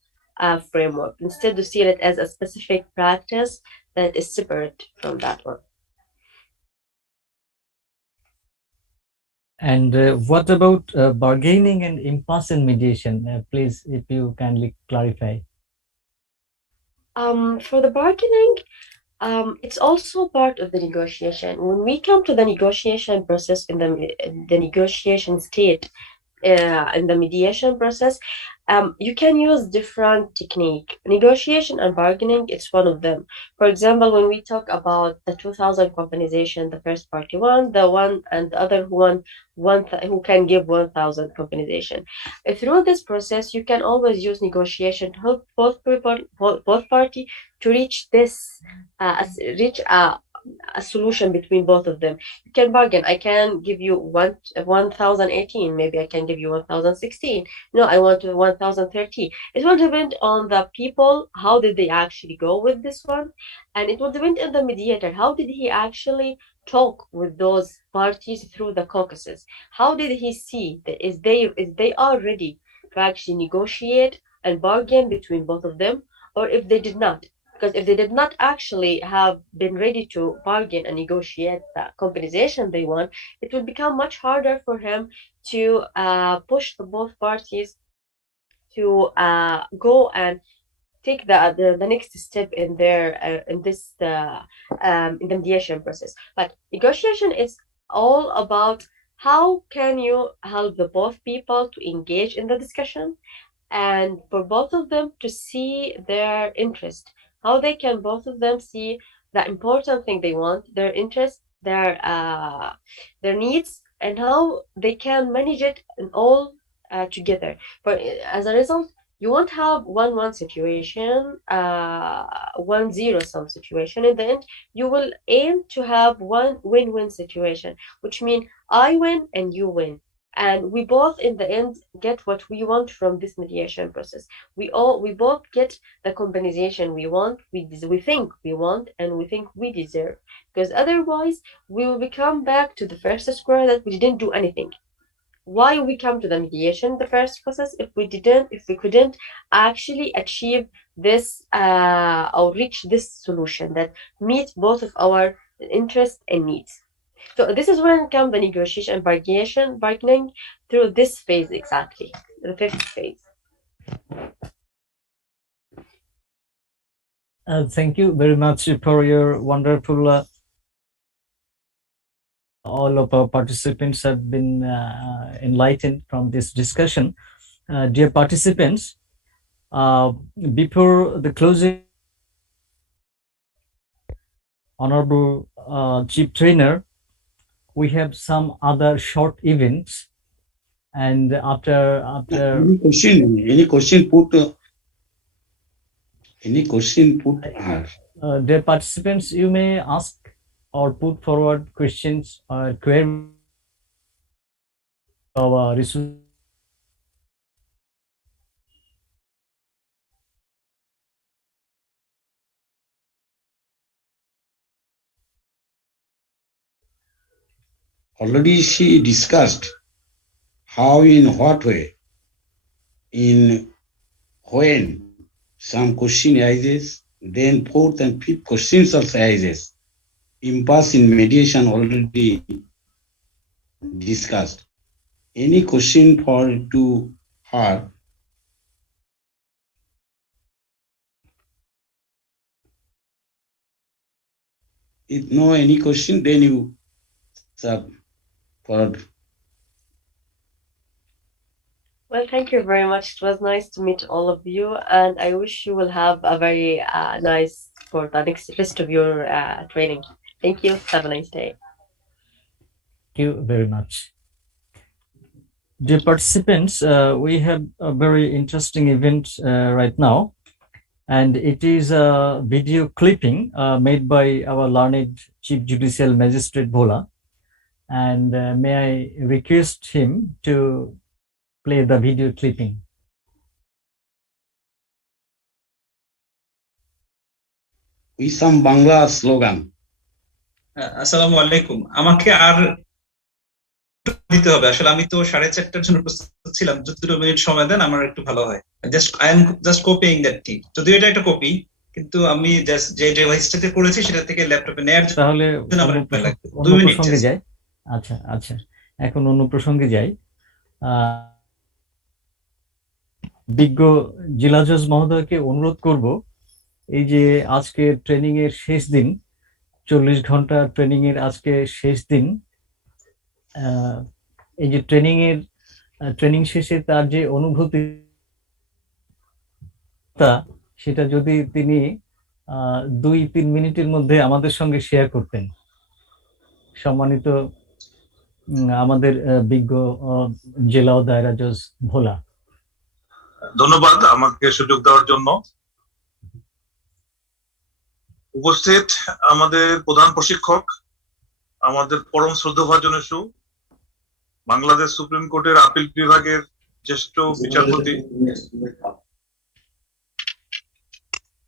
framework, instead of seeing it as a specific practice that is separate from that one. And what about bargaining and impasse in mediation? Please, if you kindly clarify. For the bargaining, it's also part of the negotiation. When we come to the negotiation process in the negotiation state, in the mediation process, you can use different technique. Negotiation and bargaining, it's one of them. For example, when we talk about the 2000 compensation, the first party one, the one and the other one, who can give 1000 compensation. Through this process, you can always use negotiation to help both party to reach this, reach a solution between both of them. You can bargain. I can give you 1018. Maybe I can give you 1016. No, I want 1030. It will depend on the people. How did they actually go with this one? And it will depend on the mediator. How did he actually talk with those parties through the caucuses? How did he see that is they are ready to actually negotiate and bargain between both of them, or if they did not? Because if they did not actually have been ready to bargain and negotiate the compensation they want, it would become much harder for him to push the both parties to go and take the next step in their in this in the mediation process. But negotiation is all about how can you help the both people to engage in the discussion and for both of them to see their interest, how they can both of them see the important thing they want, their interest, their needs, and how they can manage it in all together. But as a result, you won't have 1-1 situation, 1-0 sum situation. In the end, you will aim to have one win-win situation, which means I win and you win, and we both in the end get what we want from this mediation process. We both get the compensation we want, we think we want, and we think we deserve, because otherwise we will become back to the first square that we didn't do anything. Why we come to the mediation in the first process if we couldn't actually achieve this or reach this solution that meets both of our interests and needs? So this is when come the negotiation and bargaining through this phase exactly, the fifth phase. Thank you very much for your wonderful. All of our participants have been enlightened from this discussion. Dear participants, before the closing, Honorable Chief Trainer, we have some other short events, and after Any question put dear participants, you may ask or put forward questions or queries our resource. already she discussed how, in what way, in when some question arises, then fourth and fifth questions also arises. Impasse in mediation already discussed. Any question to her? If no any question, then you sub forward. Well, thank you very much. It was nice to meet all of you, and I wish you will have a very nice for the next rest of your training. Thank you. Have a nice day. Thank you very much. Dear participants, we have a very interesting event right now, and it is a video clipping made by our learned Chief Judicial Magistrate Bhola. And may I request him to play the video clipping? With some Bangla slogan. আসসালামু আলাইকুম। আমাকে আর দিতে হবে, আসলে আমি তো 4:30টার জন্য প্রস্তুত ছিলাম। যদি 2 মিনিট সময় দেন আমার একটু ভালো হয়। I am just copying that thing. যদিও এটা একটা কপি, কিন্তু আমি জাস্ট যে ডিভাইসটাতে করেছি সেটা থেকে ল্যাপটপে নেয়ার জন্য তাহলে অন্য প্রসঙ্গে যাই। আচ্ছা আচ্ছা, এখন অন্য প্রসঙ্গে যাই। বিজ্ঞ জেলা জজ মহোদয়কে অনুরোধ করব, এই যে আজকে ট্রেনিং এর শেষ দিন, 40 ঘন্টা ট্রেনিং এর আজকে শেষ দিন, এই যে ট্রেনিং শেষে তার যে অনুভূতি, সেটা যদি তিনি 2-3 মিনিটের মধ্যে আমাদের সঙ্গে শেয়ার করতেন। সম্মানিত আমাদের বিজ্ঞ জেলা ও দায়রা জজ ভোলা। ধন্যবাদ আমাকে সুযোগ দেওয়ার জন্য। উপস্থিত আমাদের প্রধান প্রশিক্ষক, আমাদের পরম শ্রদ্ধাভাজন বাংলাদেশ সুপ্রিম কোর্টের আপিল বিভাগের জ্যেষ্ঠ বিচারপতি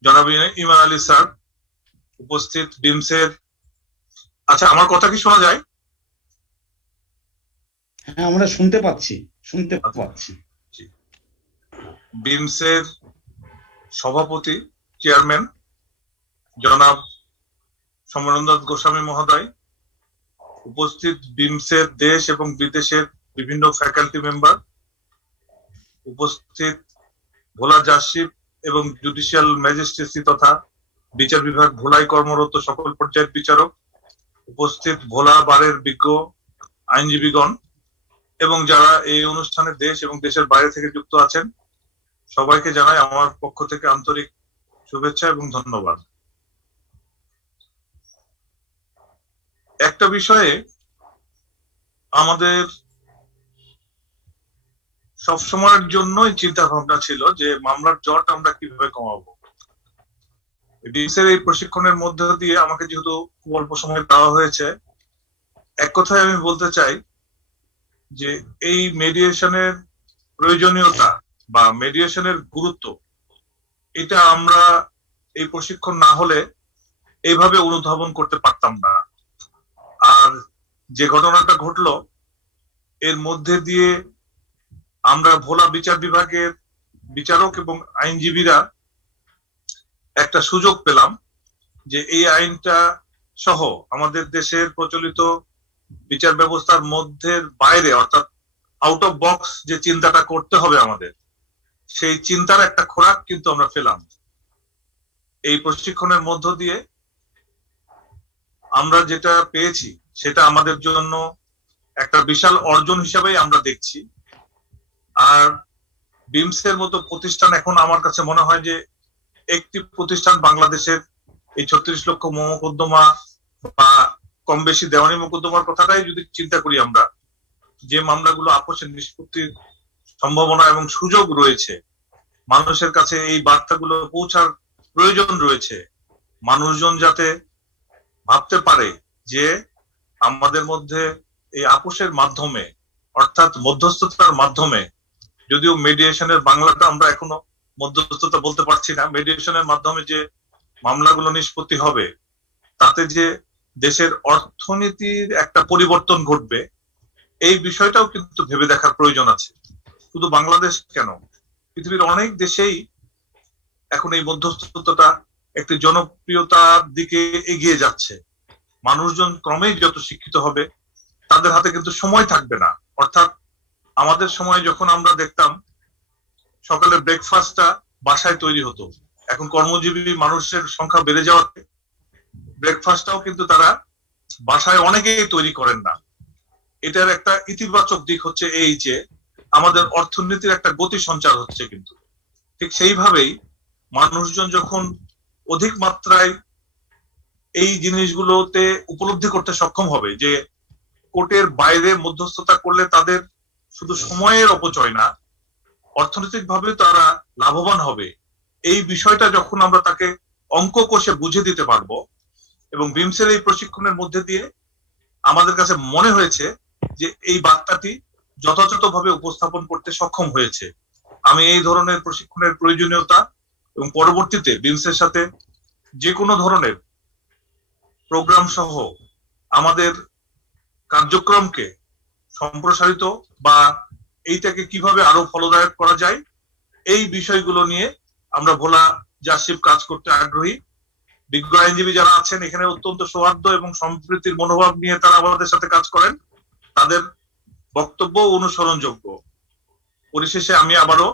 জনাব ইমান আলী স্যার, উপস্থিত বিমসের, আচ্ছা আমার কথা কি শোনা যায়? হ্যাঁ, আমরা শুনতে পাচ্ছি। বিমসের সভাপতি চেয়ারম্যান জনাব সমরেন্দ্র গোস্বামী মহোদয়, উপস্থিত বিমসের দেশ এবং বিদেশের বিভিন্ন ফ্যাকাল্টি মেম্বার, উপস্থিত ভোলা জাজশিপ এবং জুডিশিয়াল ম্যাজিস্ট্রেসি তথা বিচার বিভাগ ভোলায় কর্মরত সকল পর্যায়ের বিচারক, উপস্থিত ভোলা বারের বিজ্ঞ আইনজীবীগণ এবং যারা এই অনুষ্ঠানে দেশ এবং দেশের বাইরে থেকে যুক্ত আছেন, সবাইকে জানাই আমার পক্ষ থেকে আন্তরিক শুভেচ্ছা এবং ধন্যবাদ। একটা বিষয়ে আমাদের সবসময়ের জন্যই চিন্তা ভাবনা ছিল যে মামলার জট আমরা কিভাবে কমাবো। বিমসের এই প্রশিক্ষণের মধ্য দিয়ে আমাকে যেহেতু খুব অল্প সময় দেওয়া হয়েছে, এক কথায় আমি বলতে চাই যে এই মেডিয়েশনের প্রয়োজনীয়তা বা মেডিয়েশনের গুরুত্ব, এটা আমরা এই প্রশিক্ষণ না হলে এইভাবে অনুধাবন করতে পারতাম না। আর যে ঘটনাটা ঘটলো এর মধ্যে দিয়ে আমরা ভোলা বিচার বিভাগের বিচারক এবং আইনজীবীরা একটা সুযোগ পেলাম যে এই আইনটা সহ আমাদের দেশের প্রচলিত বিচার ব্যবস্থার মধ্যে বাইরে, অর্থাৎ আউট অফ বক্স যে চিন্তাটা করতে হবে আমাদের, সেই চিন্তার একটা খোরাক কিন্তু আমরা পেলাম। এই প্রশিক্ষণের মধ্য দিয়ে আমরা যেটা পেয়েছি সেটা আমাদের জন্য একটা বিশাল অর্জন হিসাবেই আমরা দেখছি। আর বিমসের মতো প্রতিষ্ঠান এখন আমার কাছে মনে হয় যে একটি প্রতিষ্ঠান বাংলাদেশের এই 36 লক্ষ মোকদ্দমা বা কম বেশি দেওয়ানি মোকদ্দমার কথাটাই যদি চিন্তা করি, আমরা যে মামলাগুলো আপোষের নিষ্পত্তির সম্ভাবনা এবং সুযোগ রয়েছে, মানুষের কাছে এই বার্তাগুলো পৌঁছার প্রয়োজন রয়েছে, মানুষজন যাতে ভাবতে পারে যে আমাদের মধ্যে এই আপোষের মাধ্যমে, অর্থাৎ মধ্যস্থতার মাধ্যমে, যদিও মেডিয়েশনের বাংলাটা আমরা এখনো মধ্যস্থতা বলতে পারছি না, মেডিয়েশনের মাধ্যমে যে মামলাগুলো নিষ্পত্তি হবে তাতে যে দেশের অর্থনীতির একটা পরিবর্তন ঘটবে, এই বিষয়টাও কিন্তু ভেবে দেখার প্রয়োজন আছে। শুধু বাংলাদেশ কেন, পৃথিবীর অনেক দেশেই এখন এই মধ্যস্থতাটা একটি জনপ্রিয়তার দিকে এগিয়ে যাচ্ছে। মানুষজন ক্রমেই যত শিক্ষিত হবে তাদের হাতে কিন্তু সময় থাকবে না। অর্থাৎ আমাদের সময় যখন আমরা দেখতাম সকালে ব্রেকফাস্টটা বাসায় তৈরি হতো, এখন কর্মজীবী মানুষের সংখ্যা বেড়ে যাওয়াতে ব্রেকফাস্টটাও কিন্তু তারা বাসায় অনেকেই তৈরি করেন না। এটার একটা ইতিবাচক দিক হচ্ছে এই যে আমাদের অর্থনীতির একটা গতি সঞ্চার হচ্ছে। কিন্তু ঠিক সেইভাবেই মানুষজন যখন অধিক মাত্রায় এই জিনিসগুলোতে উপলব্ধি করতে সক্ষম হবে যে কোর্টের বাইরে মধ্যস্থতা করলে তাদের শুধু সময়ের অপচয় না, অর্থনৈতিক ভাবে তারা লাভবান হবে, এই বিষয়টা যখন আমরা তাকে অঙ্ক কষে বুঝে দিতে পারবো, এবং বিমসের এই প্রশিক্ষণের মধ্যে দিয়ে আমাদের কাছে মনে হয়েছে যে এই বার্তাটি যথাযথভাবে উপস্থাপন করতে সক্ষম হয়েছে। আমি এই ধরনের প্রশিক্ষণের প্রয়োজনীয়তা এবং পরবর্তীতে বিমসের সাথে যে কোনো ধরনের প্রোগ্রাম সহ আমাদের কার্যক্রমকে সম্প্রসারিত বা এইটাকে কিভাবে আরো ফলদায়ক করা যায়, এই বিষয়গুলো নিয়ে আমরা ভোলা জাজশিপ কাজ করতে আগ্রহী। বিজ্ঞ আইনজীবী যারা আছেন এখানে অত্যন্ত সৌহার্দ্য এবং সম্প্রীতির মনোভাব নিয়ে তারা আমাদের সাথে কাজ করেন, তাদের বক্তব্য অনুসরণযোগ্য। পরিশেষে আমি আবারও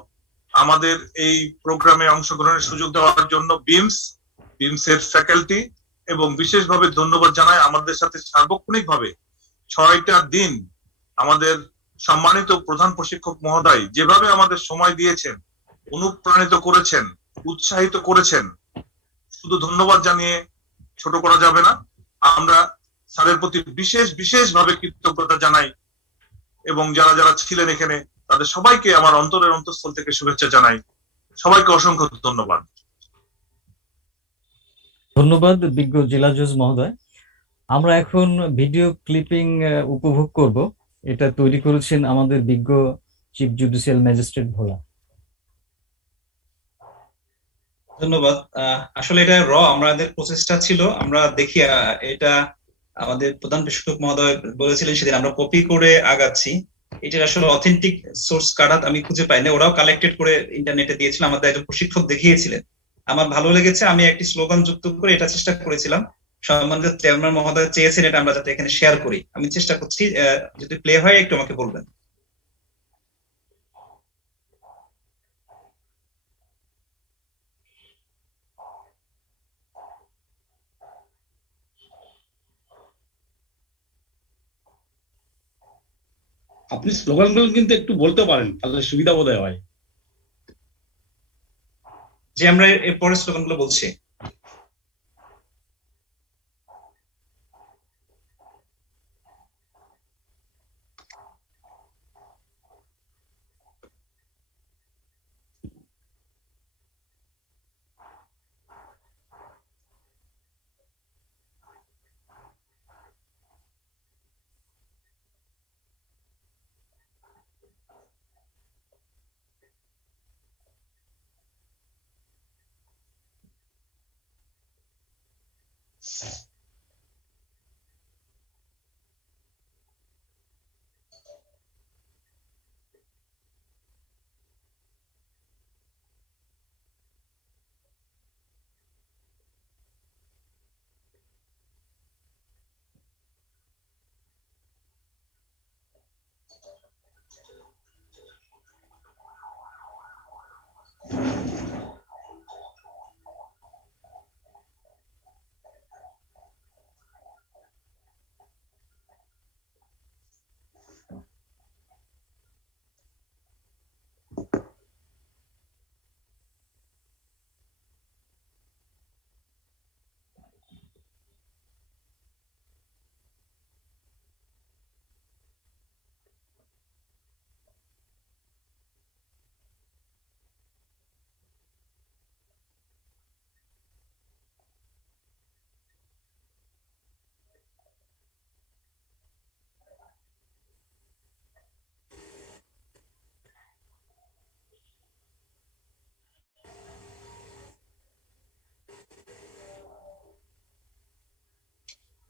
আমাদের এই প্রোগ্রামে অংশগ্রহণের সুযোগ দেওয়ার জন্য বিমসের ফ্যাকাল্টি এবং বিশেষভাবে ধন্যবাদ জানাই আমাদের সাথে সার্বক্ষণিকভাবে 6টা দিন আমাদের সম্মানিত প্রধান প্রশিক্ষক মহোদয় যেভাবে আমাদের সময় দিয়েছেন, অনুপ্রাণিত করেছেন, উৎসাহিত করেছেন, শুধু ধন্যবাদ জানিয়ে ছোট করা যাবে না। আমরা স্যারের প্রতি বিশেষভাবে কৃতজ্ঞতা জানাই এবং যারা যারা ছিলেন এখানে তাদের সবাইকে আমার অন্তরের অন্তঃস্থল থেকে শুভেচ্ছা জানাই। সবাইকে অসংখ্য ধন্যবাদ। ধন্যবাদ বিজ্ঞ জেলা জজ মহোদয়। আমরা এখন ভিডিও ক্লিপিং উপভোগ করব। এটা তৈরি করেছেন আমাদের বিজ্ঞ চিফ জুডিশিয়াল ম্যাজিস্ট্রেট ভোলা। ধন্যবাদ। আসলে এটা আমাদের প্রচেষ্টা ছিল, আমরা দেখি এটা আমাদের প্রধান প্রশিক্ষক মহোদয় বলেছিলেন সেদিন, আমরা কপি করে আগাচ্ছি। এটার আসলে অথেন্টিক সোর্স কার্ড আমি খুঁজে পাইনি, ওরাও কালেক্টেড করে ইন্টারনেটে দিয়েছিল, আমাদের একজন প্রশিক্ষক দেখিয়েছিলেন। আমার ভালো লেগেছে, আমি একটি স্লোগান যুক্ত করে এটা চেষ্টা করেছিলাম। সম্মানিত চেয়ারম্যান মহোদয় চেয়েছেন এটা আমরা যাতে এখানে শেয়ার করি, আমি চেষ্টা করছি, যদি প্লে হয় একটু আমাকে বলবেন। আপনি স্লোগানগুলো কিন্তু একটু বলতে পারেন, তাহলে সুবিধা বোধহয় হয়। যে আমরা এর পরের স্লোগানগুলো বলছি।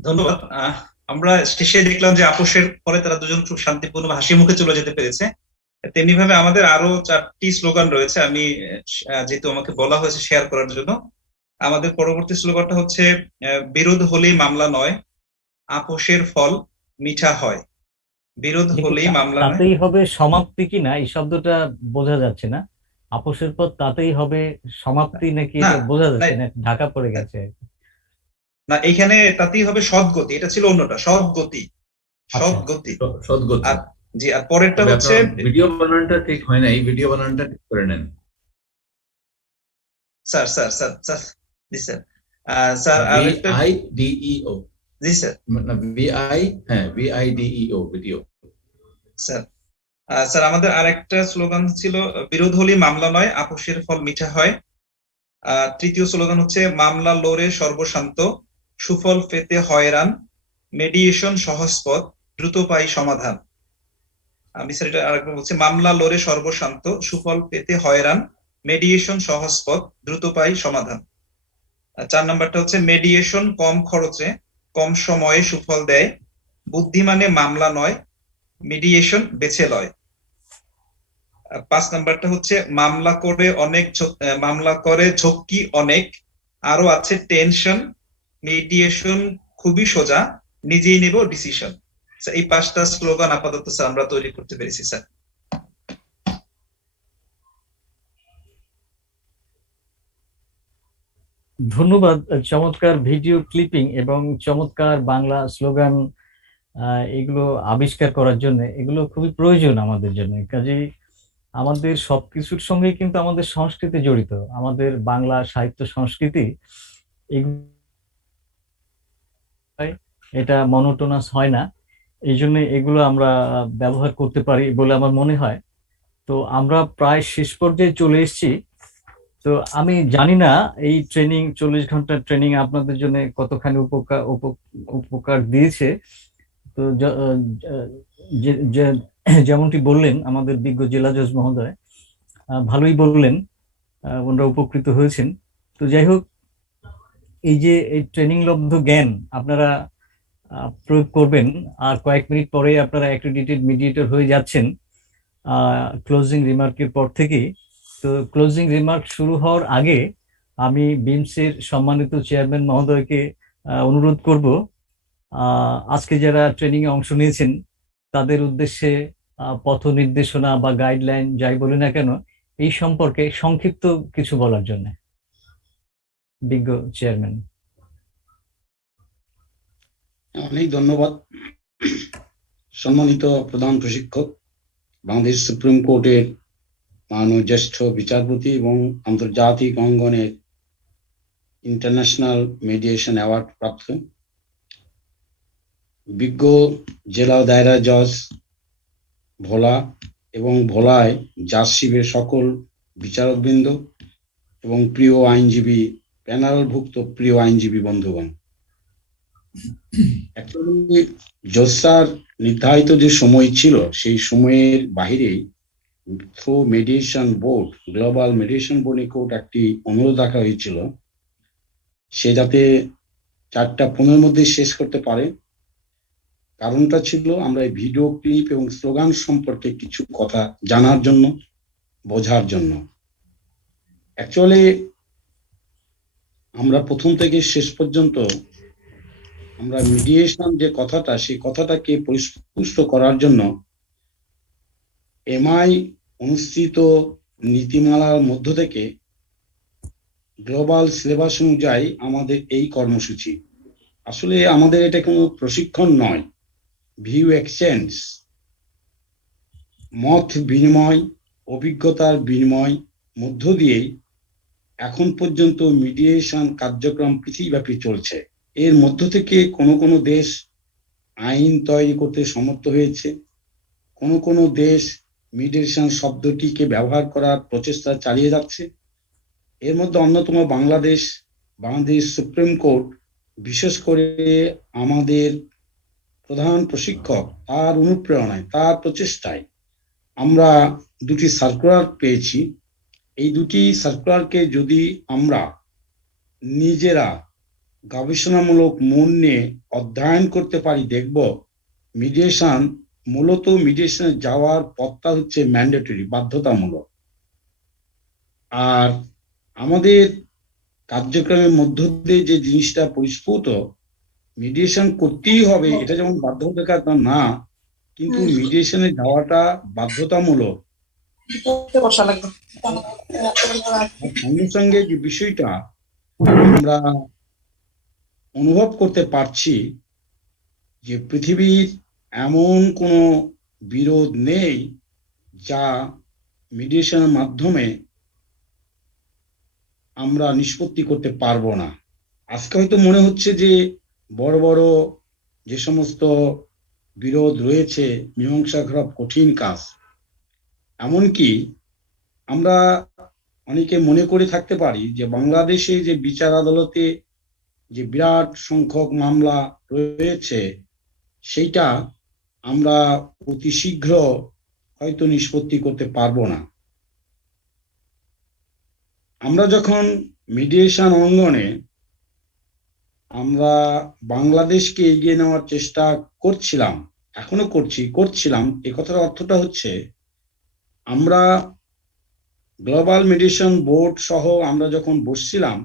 ধন্যবাদ। আমরা শেষে দেখলাম যে আপোষের পরে তারা দুজন খুব শান্তিপূর্ণ হাসি মুখে চলে যেতে পেরেছে। তেমনি ভাবে আমাদের আরো 4টি স্লোগান রয়েছে, আমি যেহেতু আমাকে বলা হয়েছে শেয়ার করার জন্য, আমাদের পরবর্তী স্লোগানটা হচ্ছে বিরোধ হলেই মামলা নয়, আপোষের ফল মিঠা হয়। বিরোধ হলেই মামলা নয়, তাতেই হবে সমাপ্তি কিনা এই শব্দটা বোঝা যাচ্ছে না। আপোষের পর তাতেই হবে সমাপ্তি নাকি না, এটা বোঝা যাচ্ছে না, ঢাকা পড়ে গেছে। না এখানে তাতেই হবে সদ্গতি, এটা ছিল অন্যটা, সদ্গতি, সদ্গতি, সদ্গতি। আর জি, আর পরেরটা হচ্ছে ভিডিও বানানটা ঠিক হয় না, এই ভিডিও বানানটা ঠিক করে নেন। স্যার স্যার স্যার স্যার জি স্যার, স্যার আরেকটা VIDEO, জি স্যার, না VIDEO ভিডিও। স্যার স্যার আমাদের আরেকটা স্লোগান ছিল বিরোধ হলেই মামলা নয়, আপোষের ফল মিঠা হয়। তৃতীয় স্লোগান হচ্ছে মামলা লড়ে সর্বশান্ত, সুফল পেতে হয়রান, মেডিয়েশন সহজ পথ, দ্রুত পাই সমাধান। আমি স্যার এটা আরেকবার বলছি, মামলা লড়ে সর্বশান্ত, সুফল পেতে হয়রান, মেডিয়েশন সহজ পথ, দ্রুত পাই সমাধান। 4 নাম্বারটা হচ্ছে মেডিয়েশন কম খরচে কম সময়ে সুফল দেয়, বুদ্ধিমানে মামলা নয়, মিডিয়েশন বেছে লয়। 5 নাম্বারটা হচ্ছে মামলা করে ঝক্কি অনেক, আরো আছে টেনশন, মিডিয়েশন খুবই সোজা, নিজেই নেব ডিসিশন। এই 5টা স্লোগান আপাতত স্যার আমরা তৈরি করতে পেরেছি স্যার। ধন্যবাদ। চমৎকার ভিডিও ক্লিপিং এবং চমৎকার বাংলা স্লোগান এগুলো আবিষ্কার করার জন্য, এগুলো খুবই প্রয়োজন আমাদের জন্য। কাজেই আমাদের সবকিছুর সঙ্গে কিন্তু আমাদের সংস্কৃতি জড়িত, আমাদের বাংলা সাহিত্য সংস্কৃতি, এটা মনোটোনাস হয় না, এই জন্য এগুলো আমরা ব্যবহার করতে পারি বলে আমার মনে হয়। তো আমরা প্রায় শেষ পর্যায়ে চলে এসেছি। তো আমি জানি না এই ট্রেনিং, 40 ঘন্টার ট্রেনিং আপনাদের জন্য কতখানি উপকার দিয়েছে। তো যেমনটি বললেন আমাদের বিজ্ঞ জেলা জজ মহোদয়, ভালোই বললেন, ওনারা উপকৃত হয়েছেন। তো যাই হোক, এই যে এই ট্রেনিং লব্ধ জ্ঞান আপনারা প্রয়োগ করবেন, আর কয়েক মিনিট পরে আপনারা অ্যাক্রেডিটেড মিডিয়েটর হয়ে যাচ্ছেন ক্লোজিং রিমার্কের পর থেকেই। তো ক্লোজিং রিমার্ক শুরু হওয়ার আগে আমি বিমসের সম্মানিত চেয়ারম্যান মহোদয়কে অনুরোধ করব আজকে যারা ট্রেনিং এ অংশ নিয়েছেন তাদের উদ্দেশ্যে পথ নির্দেশনা বা গাইডলাইন যাই বলি না কেন এই সম্পর্কে সংক্ষিপ্ত কিছু বলার জন্য বিজ্ঞ চেয়ারম্যান। অনেক ধন্যবাদ। সম্মানিত প্রধান প্রশিক্ষক, বাংলাদেশ সুপ্রিম কোর্টের মাননীয় জ্যেষ্ঠ বিচারপতি এবং আন্তর্জাতিক অঙ্গনের ইন্টারন্যাশনাল মিডিয়েশন অ্যাওয়ার্ড প্রাপ্ত বিজ্ঞ জেলা ও দায়রা জজ ভোলা এবং ভোলায় জাজশিপের সকল বিচারকবৃন্দ এবং প্রিয় আইনজীবী প্যানেলভুক্ত প্রিয় আইনজীবী বন্ধুগণ, অ্যাকচুয়ালি জজ নির্ধারিত যে সময় ছিল সেই সময়ের বাহিরেই through mediation board, global mediation board নিকট একটি অনুরোধ রাখা হয়েছিল সে যাতে 4:15 মধ্যে শেষ করতে পারে। কারণটা ছিল আমরা এই ভিডিও ক্লিপ এবং স্লোগান সম্পর্কে কিছু কথা জানার জন্য, বোঝার জন্য। অ্যাকচুয়ালি আমরা প্রথম থেকে শেষ পর্যন্ত আমরা মিডিয়েশন যে কথাটা, সেই কথাটাকে পরিস্পুষ্ট করার জন্য এমআই অনুষ্ঠিত নীতিমালার মধ্য থেকে গ্লোবাল সিলেবাস অনুযায়ী আমাদের এই কর্মসূচি। আসলে আমাদের এটা কোনো প্রশিক্ষণ নয়, ভিউ এক্সচেঞ্জ, মত বিনিময়, অভিজ্ঞতার বিনিময় মধ্য দিয়েই এখন পর্যন্ত মিডিয়েশন কার্যক্রম পৃথিবীব্যাপী চলছে। এর মধ্য থেকে কোনো কোনো দেশ আইন তৈরি করতে সমর্থ হয়েছে, কোনো কোনো দেশ মিডিয়েশন শব্দটিকে ব্যবহার করার প্রচেষ্টা চালিয়ে যাচ্ছে। এর মধ্যে অন্যতম বাংলাদেশ সুপ্রিম কোর্ট, বিশেষ করে আমাদের প্রধান প্রশিক্ষক, তার অনুপ্রেরণায়, তার প্রচেষ্টায় আমরা দুটি সার্কুলার পেয়েছি। এই দুটি সার্কুলারকে যদি আমরা নিজেরা গবেষণামূলক মন নিয়ে অধ্যয়ন করতে পারি, দেখব মিডিয়েশন মূলত মিডিয়েশনে যাওয়ার পথটা হচ্ছে ম্যান্ডেটরি, বাধ্যতামূলক। আর আমাদের কার্যক্রমের মধ্য দিয়ে যে জিনিসটা পরিস্ফুট, মিডিয়েশন করতেই হবে এটা যেমন বাধ্যবাধকতা না, কিন্তু মিডিয়েশনে যাওয়াটা বাধ্যতামূলক। সঙ্গে সঙ্গে যে বিষয়টা আমরা অনুভব করতে পারছি যে পৃথিবীর এমন কোনো বিরোধ নেই যা মিডিয়েশনের মাধ্যমে আমরা নিষ্পত্তি করতে পারবো না। আজকে হয়তো মনে হচ্ছে যে বড় বড় যে সমস্ত বিরোধ রয়েছে মীমাংসা করা কঠিন কাজ। এমনকি আমরা অনেকে মনে করে থাকতে পারি যে বাংলাদেশে যে বিচার আদালতে যে বিরাট সংখ্যক মামলা রয়েছে সেইটা আমরা অতি শীঘ্র হয়তো নিষ্পত্তি করতে পারবো না। আমরা যখন মিডিয়েশন অঙ্গনে আমরা বাংলাদেশকে এগিয়ে নেওয়ার চেষ্টা করছিলাম, এখনো করছিলাম, এ কথার অর্থটা হচ্ছে আমরা গ্লোবাল মিডিয়েশন বোর্ড সহ আমরা যখন বসছিলাম,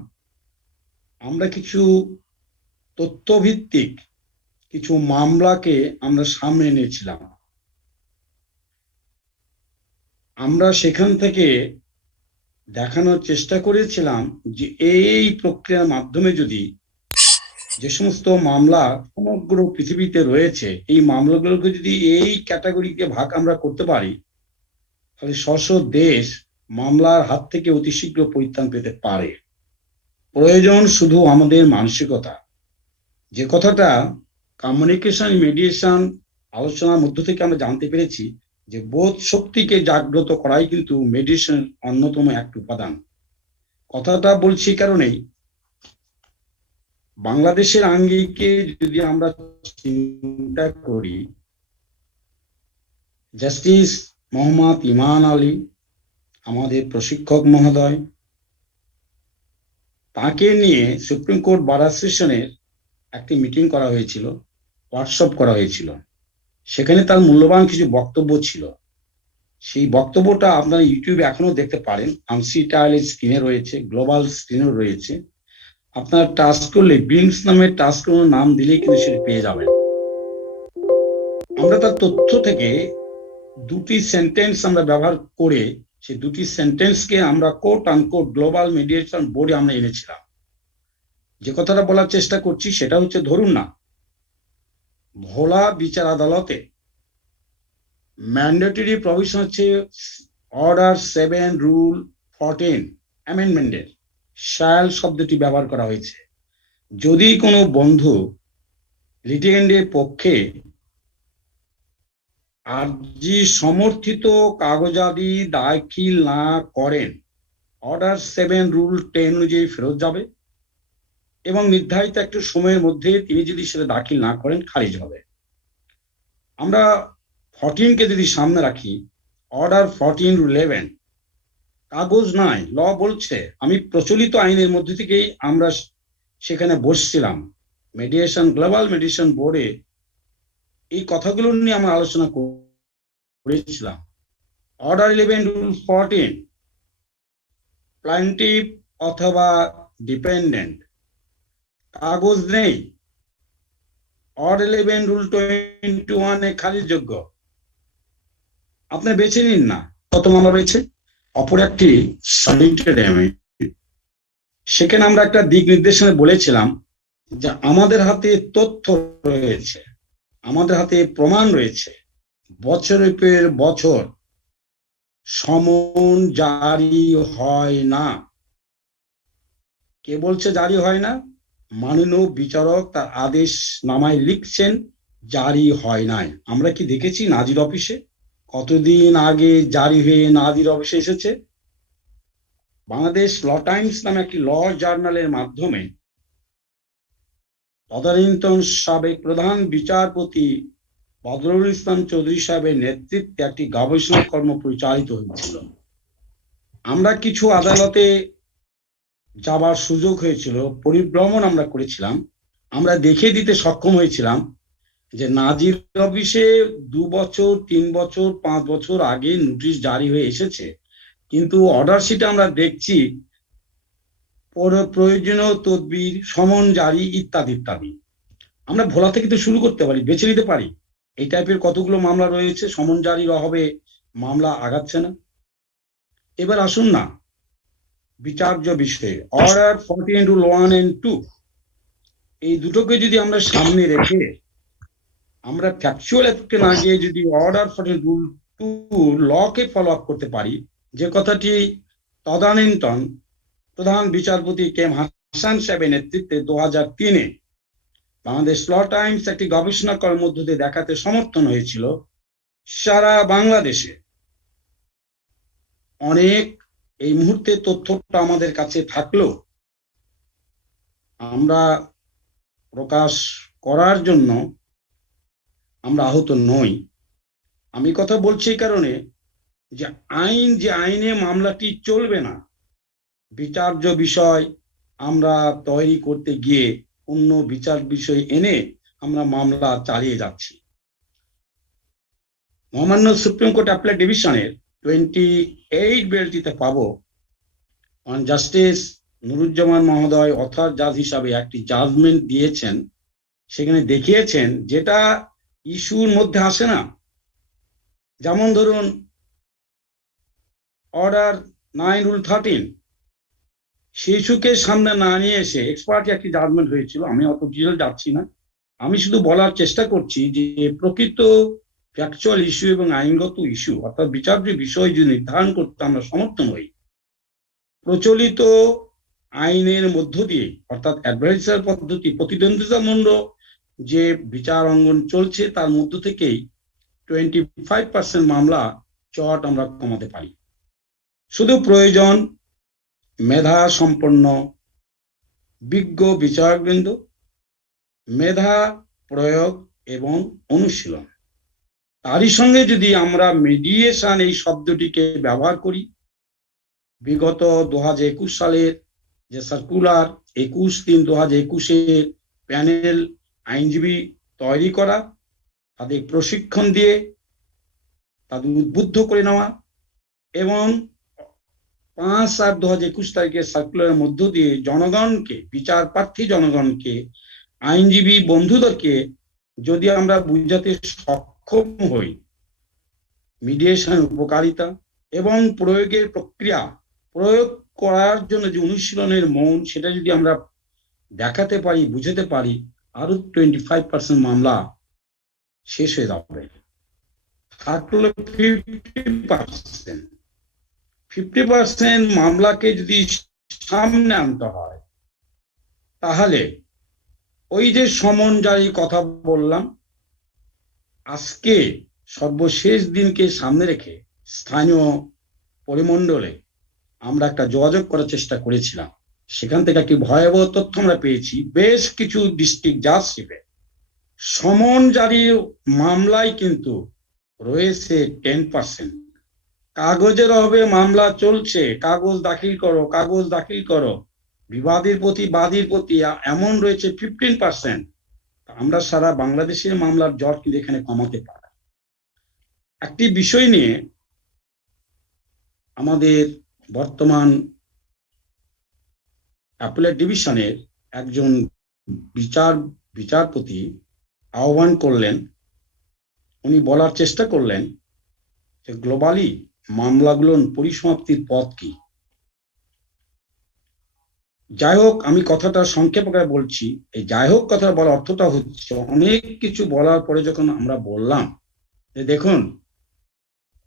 আমরা কিছু তথ্যভিত্তিক কিছু মামলাকে আমরা সামনে এনেছিলাম। আমরা সেখান থেকে দেখানোর চেষ্টা করেছিলাম যে এই প্রক্রিয়ার মাধ্যমে যদি যে সমস্ত মামলা সমগ্র পৃথিবীতে রয়েছে, এই মামলাগুলোকে যদি এই ক্যাটাগরিতে ভাগ আমরা করতে পারি, তাহলে স্ব দেশ মামলার হাত থেকে অতি শীঘ্র পরিত্রাণ পেতে পারে। প্রয়োজন শুধু আমাদের মানসিকতা। যে কথাটা কমিউনিকেশন মিডিয়েশন আলোচনার মধ্য থেকে আমরা জানতে পেরেছি যে বোধ শক্তিকে জাগ্রত করাই কিন্তু মেডিয়েশনের অন্যতম একটা উপাদান। কথাটা বলছি কারণেই বাংলাদেশের আঙ্গিকে যদি আমরা চিন্তা করি, জাস্টিস মোহাম্মদ ইমান আলী আমাদের প্রশিক্ষক মহোদয়, তাকে নিয়ে সুপ্রিম কোর্ট বার অ্যাসোসিয়েশনের একটি মিটিং করা হয়েছিল, ওয়ার্কশপ করা হয়েছিল। সেখানে তার মূল্যবান কিছু বক্তব্য ছিল। সেই বক্তব্যটা আপনারা ইউটিউবে এখনো দেখতে পারেন, আনসিটাইল স্ক্রিনে রয়েছে, গ্লোবাল স্ক্রিনেও রয়েছে। আপনার টাস্ক করলে বিমস নামের টাস্ক কোনো নাম দিলেই কিন্তু সেটা পেয়ে যাবেন। আমরা তার তথ্য থেকে দুটি সেন্টেন্স আমরা ব্যবহার করে সেই দুটি সেন্টেন্সকে আমরা কোট আনকোট গ্লোবাল মিডিয়েশন বোর্ডে আমরা এনেছিলাম। যে কথাটা বলার চেষ্টা করছি সেটা হচ্ছে, ধরুন না, ভোলা বিচার আদালতে ম্যান্ডেটরি প্রভিশন হচ্ছে অর্ডার 7 রুল 14 অ্যামেন্ডমেন্টের শ্যাল শব্দটি ব্যবহার করা হয়েছে। যদি কোনো বন্ধু লিটিগেন্টের পক্ষে আর্জি সমর্থিত কাগজাদি দাখিল না করেন, অর্ডার 7 রুল 10 অনুযায়ী ফেরত যাবে এবং নির্ধারিত একটু সময়ের মধ্যে তিনি যদি সেটা দাখিল না করেন খারিজ হবে। আমরা 14কে যদি সামনে রাখি, অর্ডার 14 রুল 11 কাগজ নাই, ল বলছে। আমি প্রচলিত আইনের মধ্যে থেকেই আমরা সেখানে বসছিলাম, মেডিয়েশন গ্লোবাল মেডিয়েশন বোর্ডে এই কথাগুলো নিয়ে আমরা আলোচনা করেছিলাম। অর্ডার 11 রুল 14 প্লান্টিভ অথবা ডিপেন্ডেন্ট কাগজ নেই, অর্ডার 11 রুল 21 এ খারিজযোগ্য, আপনি বেছে নিন না। কত মামলা রয়েছে? অপর একটি সেখানে আমরা একটা দিক নির্দেশনা বলেছিলাম যে আমাদের হাতে তথ্য রয়েছে, আমাদের হাতে প্রমাণ রয়েছে, বছরের পর বছর সমন জারি হয় না। কে বলছে জারি হয় না? মাননীয় বিচারক তার আদেশ নামায় লিখছেন জারি হয় নাই। আমরা কি দেখেছি নাজির অফিসে কতদিন আগে জারি হয়ে নাজির অফিসে এসেছে? বাংলাদেশ ল টাইমস নামে একটি ল জার্নালের মাধ্যমে তদানীন্তন সাবেক প্রধান বিচারপতি বদরুল ইসলাম চৌধুরী সাহেবের নেতৃত্বে একটি গবেষণা কর্ম পরিচালিত হয়েছিল। আমরা কিছু আদালতে যাবার সুযোগ হয়েছিল, পরিভ্রমণ আমরা করেছিলাম। আমরা দেখিয়ে দিতে সক্ষম হয়েছিলাম যে নাজির অফিসে 2 বছর 3 বছর 5 বছর আগে নোটিশ জারি হয়ে এসেছে, কিন্তু অর্ডার শিটে আমরা দেখছি প্রয়োজনীয় তদবির, সমন জারি ইত্যাদি ইত্যাদি। আমরা ভোলা থেকে তো শুরু করতে পারি, বেছে নিতে পারি। এই টাইপের কতগুলো মামলা রয়েছে, সমন জারির অভাবে মামলা আগাচ্ছে না। এবার আসুন না বিচার্য বিষয়ে, অর্ডার 14 রুল 1 and 2 এই দুটোকে যদি আমরা সামনে রেখে আমরা ফ্যাকচুয়াল এফেক্টে না গিয়ে যদি অর্ডার 14 রুল 2 লকে ফলো আপ করতে পারি, যে কথাটি তদানীন্তন প্রধান বিচারপতি কে এম হাসান সাহেবের নেতৃত্বে 2003-এ বাংলাদেশ ল টাইমস একটি গবেষণা করার মধ্য দিয়ে দেখাতে সমর্থন হয়েছিল, সারা বাংলাদেশে অনেক এই মুহূর্তে তথ্যটা আমাদের কাছে থাকলেও আমরা প্রকাশ করার জন্য আমরা আহত নই। আমি কথা বলছি এই কারণে যে যে আইনে মামলাটি চলবে না, বিচার্য বিষয় আমরা তৈরি করতে গিয়ে অন্য বিচার বিষয় এনে আমরা মামলা চালিয়ে যাচ্ছি। মহামান্য সুপ্রিম কোর্ট অ্যাপেলেট ডিভিশনের 28 বেলটিতে পাবো অন জাস্টিস নুরুজ্জামান মহোদয় অথর জাজ হিসাবে একটি জাজমেন্ট দিয়েছেন। সেখানে দেখিয়েছেন যেটা ইস্যুর মধ্যে আসে না, যেমন ধরুন অর্ডার 9 রুল 13 শিশুকে সামনে না নিয়ে এসে এক্সপার্ট একটি জাজমেন্ট হয়েছিল। আমি অত ডিটেল যাচ্ছি না, আমি শুধু বলার চেষ্টা করছি যে প্রকৃত ফ্যাকচুয়াল ইস্যু এবং আইনগত ইস্যু অর্থাৎ বিচার্য বিষয় যদি নির্ধারণ করতে আমরা সমর্থন হই, প্রচলিত আইনের মধ্য দিয়ে অর্থাৎ অ্যাডভাইসার পদ্ধতি প্রতিদ্বন্দ্বিতামূলক যে বিচার অঙ্গন চলছে তার মধ্য থেকেই 25% মামলা চট আমরা কমাতে পারি। শুধু প্রয়োজন মেধা সম্পন্ন বিজ্ঞ বিচারকবৃন্দ, মেধা প্রয়োগ এবং অনুশীলন। তারই সঙ্গে যদি আমরা মিডিয়েশন এই শব্দটিকে ব্যবহার করি, বিগত 2021 সালের যে সার্কুলার 21/3/2021-এর প্যানেল আইনজীবী তৈরি করা, তাদের প্রশিক্ষণ দিয়ে তাদের উদ্বুদ্ধ করে নেওয়া এবং 5/7/2021 তারিখের সার্কুলারের মধ্য দিয়ে জনগণকে, বিচার প্রার্থী জনগণকে, আইনজীবী বন্ধুদেরকে যদি আমরা বুঝাতে সক্ষম হই মিডিয়েশনের উপকারিতা এবং প্রয়োগের প্রক্রিয়া, প্রয়োগ করার জন্য যে অনুশীলনের মন, সেটা যদি আমরা দেখাতে পারি, বুঝাতে পারি, আরো 25% মামলা শেষ হয়ে যাবে। 50% মামলাকে যদি সামনে আনতে হয়, তাহলে ওই যে সমন জারি কথা বললাম, আজকে সর্বশেষ দিনকে সামনে রেখে স্থানীয় পরিমণ্ডলে আমরা একটা যোগাযোগ করার চেষ্টা করেছিলাম। সেখান থেকে একটি ভয়াবহ তথ্য আমরা পেয়েছি, বেশ কিছু ডিস্ট্রিক্ট জাজশিপে সমন জারির মামলায় কিন্তু রয়েছে 10%। কাগজের অভাবে মামলা চলছে, কাগজ দাখিল করো, কাগজ দাখিল করো, বিবাদীর প্রতি বাদীর প্রতি এমন রয়েছে 15%। আমরা সারা বাংলাদেশের মামলার জট কিন্তু এখানে কমাতে পারি। একটি বিষয় নিয়ে আমাদের বর্তমান অ্যাপেলেট ডিভিশনের একজন বিচারপতি আহ্বান করলেন, উনি বলার চেষ্টা করলেন যে গ্লোবালি মামলাগুলোর পরিসমাপ্তির পথ কি। যাই হোক, আমি কথাটা সংক্ষেপ করে বলছি। এই যাই হোক কথা বলার অর্থটা হচ্ছে, অনেক কিছু বলার পরে যখন আমরা বললাম যে দেখুন,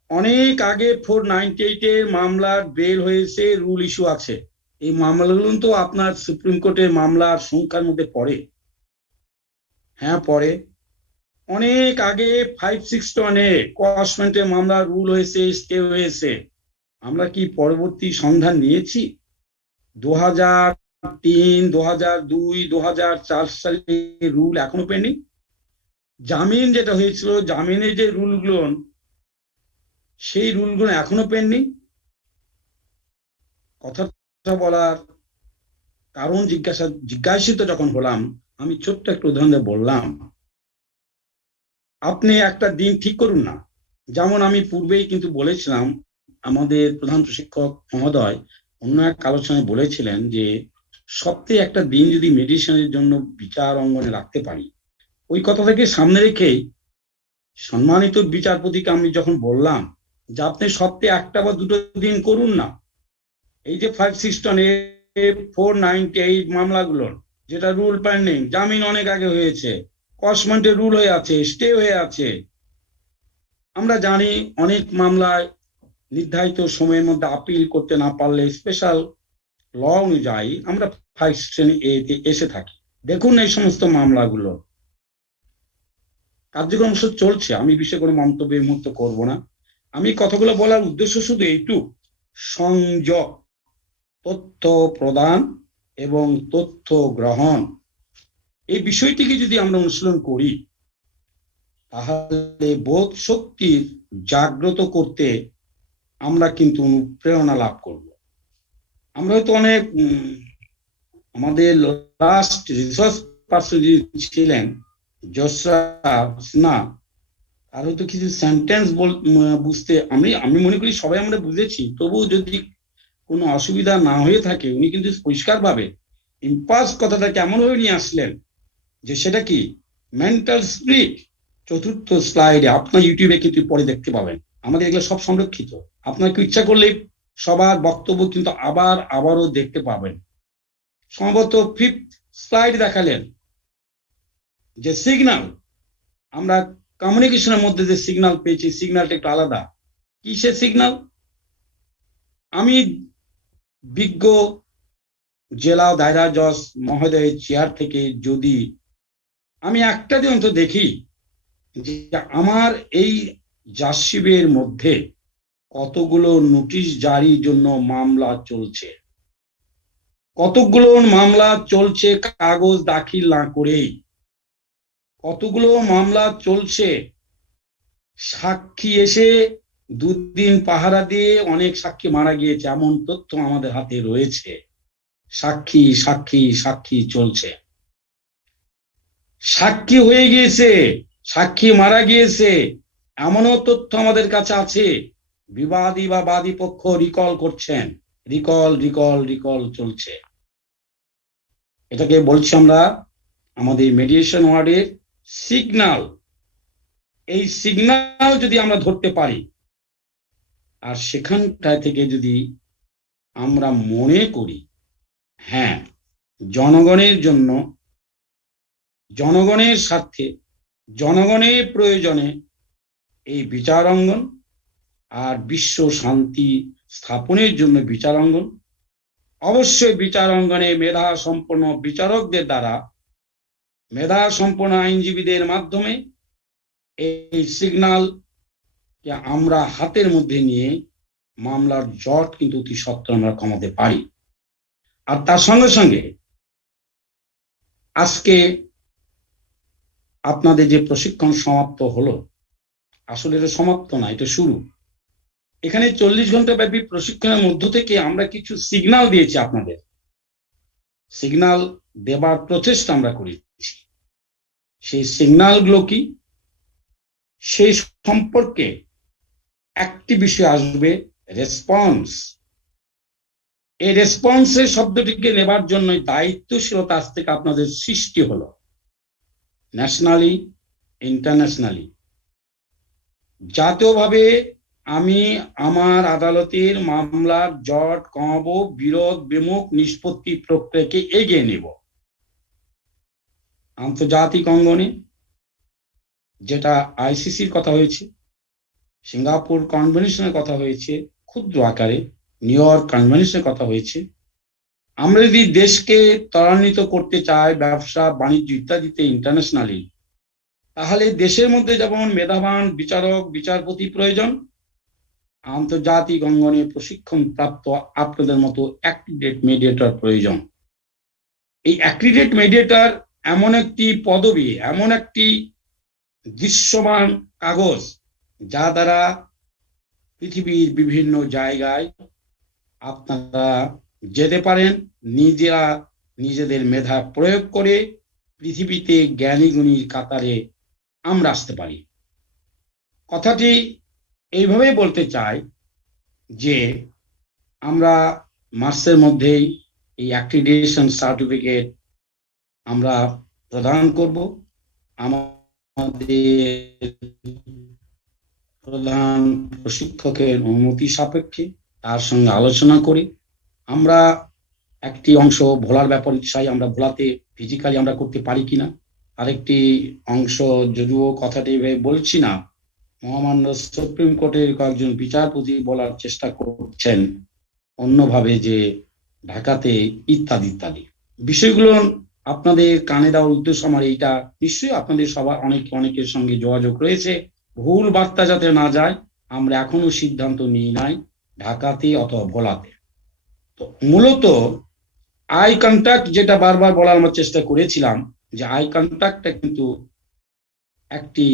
অনেক আগে 498 মামলার বেল হয়েছে, রুল ইস্যু আছে, এই মামলাগুলো তো আপনার সুপ্রিম কোর্টের মামলার সংখ্যার মধ্যে পড়ে। হ্যাঁ পড়ে। অনেক আগে 561 কোয়াশমেন্টের মামলা রুল হয়েছে, স্টে হয়েছে। আমরা কি পরবর্তী সন্ধান নিয়েছি? 2003, 2002, 2004 সালে রুল এখনো পেন্ডিং। জামিন যেটা হয়েছিল, জামিনের যে রুলগুলো, সেই রুলগুলো এখনো পেন্ডিং। কথাটা বলার কারণ জিজ্ঞাসিত যখন হলাম, আমি ছোট্ট একটা উদাহরণ বললাম, আপনি একটা দিন ঠিক করুন না। যেমন আমি পূর্বেই কিন্তু বলেছিলাম, আমাদের প্রধান প্রশিক্ষক মহোদয় অন্য এক আলোচনায় বলেছিলেন যে সপ্তাহে একটা দিন যদি মেডিটেশনের জন্য বিচার অঙ্গনে রাখতে পারি, ওই কথাটাকে সামনে রেখেই সম্মানিত বিচারপতিকে আমি যখন বললাম যে আপনি সপ্তাহে একটা বা দুটো দিন করুন না, এই যে 561, 498 মামলাগুলোর যেটা রুল পেন্ডিং, জামিন অনেক আগে হয়েছে, কসমেন্টের রুল হয়ে আছে, স্টে হয়ে আছে। আমরা জানি অনেক মামলায় নির্ধারিত সময়ের মধ্যে আপিল করতে না পারলে স্পেশাল ল অনুযায়ী আমরা 561A তে এসে থাকি। দেখুন এই সমস্ত মামলাগুলো কার্যক্রম চলছে। আমি বিষয়ে কোনো মন্তব্য এই মুহূর্তে করবো না। আমি কথাগুলো বলার উদ্দেশ্য শুধু এইটুক, সংযোগ, তথ্য প্রদান এবং তথ্য গ্রহণ, এই বিষয়টিকে যদি আমরা অনুশীলন করি, তাহলে বোধ শক্তির জাগ্রত করতে আমরা কিন্তু অনুপ্রেরণা লাভ করব। আমরা হয়তো অনেক আমাদের লাস্ট রিসার্চ পার্সন ছিলেন যশরা না, আর হয়তো কিছু সেন্টেন্স বুঝতে আমি মনে করি সবাই আমরা বুঝেছি, তবুও যদি কোনো অসুবিধা না হয়ে থাকে, উনি কিন্তু পরিষ্কার ভাবে ইম্পাস কথাটা কেমন ভাবে নিয়ে আসলেন যে সেটা কি মেন্টাল স্প্লিট। 4th স্লাইডে আপনার ইউটিউবে কিন্তু পরে দেখতে পাবেন, আমাদের এগুলো সব সংরক্ষিত। আপনার কি ইচ্ছা করলে সবার বক্তব্য কিন্তু আবারও দেখতে পাবেন। সম্ভবত 5th স্লাইড দেখালেন যে সিগন্যাল, আমরা কমিউনিকেশনের মধ্যে যে সিগন্যাল পেয়েছি, সিগন্যালটা একটু আলাদা। কিসের সিগন্যাল? আমি বিজ্ঞ জেলা দায়রা জজ মহোদয়ের চেয়ার থেকে যদি আমি একটা দিন তো দেখি যে আমার এই জাজশিপের মধ্যে কতগুলো নোটিশ জারির জন্য মামলা চলছে, কতগুলো মামলা চলছে কাগজ দাখিল না করেই, কতগুলো মামলা চলছে সাক্ষী এসে 2 দিন পাহারা দিয়ে অনেক সাক্ষী মারা গিয়েছে, এমন তথ্য আমাদের হাতে রয়েছে। সাক্ষী সাক্ষী সাক্ষী চলছে, সাক্ষী হয়ে গিয়েছে, সাক্ষী মারা গিয়েছে, এমনও তথ্য আমাদের কাছে আছে, বিবাদী বা বাদী পক্ষ রিকল করছেন, রিকল চলছে। এটাকে বলছি আমরা আমাদের মেডিয়েশন ওয়ার্ডের সিগন্যাল। এই সিগন্যাল যদি আমরা ধরতে পারি, আর সেখানটা থেকে যদি আমরা মনে করি হ্যাঁ জনগণের জন্য, জনগণের স্বার্থে, জনগণের প্রয়োজনে এই বিচারাঙ্গন আর বিশ্ব শান্তি স্থাপনের জন্য বিচারাঙ্গন, অবশ্যই বিচারাঙ্গনে মেধা সম্পন্ন বিচারকদের দ্বারা, মেধা সম্পন্ন আইনজীবীদের মাধ্যমে এই সিগন্যাল আমরা হাতের মধ্যে নিয়ে মামলার জট কিন্তু অতি সত্ত্বর আমরা কমাতে পারি। আর তার সঙ্গে সঙ্গে আজকে আপনাদের যে প্রশিক্ষণ সমাপ্ত হলো, আসলে এটা সমাপ্ত না, এটা শুরু। এখানে 40 ঘন্টা ব্যাপী প্রশিক্ষণের মধ্য থেকে আমরা কিছু সিগন্যাল দিয়েছি আপনাদের, সিগন্যাল দেবার প্রচেষ্টা আমরা করেছি। সেই সিগন্যালগুলো কি, সেই সম্পর্কে একটি বিষয় আসবে, রেসপন্স। এই রেসপন্সের শব্দটিকে নেবার জন্য দায়িত্বশীলতা আজ থেকে আপনাদের সৃষ্টি হলো, ন্যাশনালি ইন্টারন্যাশনালি। জাতীয়ভাবে আমি আমার আদালতের মামলার জট কমাবো, বিরোধ বিমুখ নিষ্পত্তি প্রক্রিয়াকে এগিয়ে নেব। আন্তর্জাতিক অঙ্গনে যেটা আইসিসির কথা হয়েছে, সিঙ্গাপুর কনভেনশনের কথা হয়েছে ক্ষুদ্র আকারে, নিউ ইয়র্ক কনভেনশনের কথা হয়েছে, আমরা যদি দেশকে ত্বরান্বিত করতে চাই ব্যবসা বাণিজ্য ইত্যাদিতে ইন্টারন্যাশনালি, তাহলে দেশের মধ্যে যেমন মেধাবান বিচারক বিচারপতি প্রয়োজন, আন্তর্জাতিক অঙ্গনে প্রশিক্ষণ প্রাপ্ত আপনাদের মতো অ্যাক্রিডিটেড মেডিয়েটর প্রয়োজন। এই অ্যাক্রিডিটেড মেডিয়েটর এমন একটি পদবি, এমন একটি দৃশ্যমান কাগজ, যা দ্বারা পৃথিবীর বিভিন্ন জায়গায় আপনারা যেতে পারেন, নিজেরা নিজেদের মেধা প্রয়োগ করে পৃথিবীতে জ্ঞানী গুণীর কাতারে আমরা আসতে পারি। কথাটি এইভাবে বলতে চাই যে আমরা মাসের মধ্যেই এই অ্যাক্রিডিটেশন সার্টিফিকেট আমরা প্রদান করব। আমাদের প্রধান প্রশিক্ষকের অনুমতি সাপেক্ষে তার সঙ্গে আলোচনা করে আমরা একটি অংশ ভোলার ব্যাপারে চাই, আমরা ভোলাতে ফিজিক্যালি আমরা করতে পারি কিনা। আরেকটি অংশ যদিও কথাটি বলছি না, মহামান্য সুপ্রিম কোর্টের কয়েকজন বিচারপতি বলার চেষ্টা করছেন অন্যভাবে যে ঢাকাতে ইত্যাদি ইত্যাদি বিষয়গুলো আপনাদের কানে দেওয়ার উদ্দেশ্য আমার এইটা। নিশ্চয়ই আপনাদের সবার অনেকের সঙ্গে যোগাযোগ রয়েছে, ভুল বার্তা যাতে না যায়, আমরা এখনো সিদ্ধান্ত নিই নাই ঢাকাতে অথবা ভোলাতে। তো মূলত আই কন্ট্যাক্ট যেটা বারবার বলার আমার চেষ্টা করেছিলাম, যে আই কন্ট্যাক্টটা কিন্তু একটি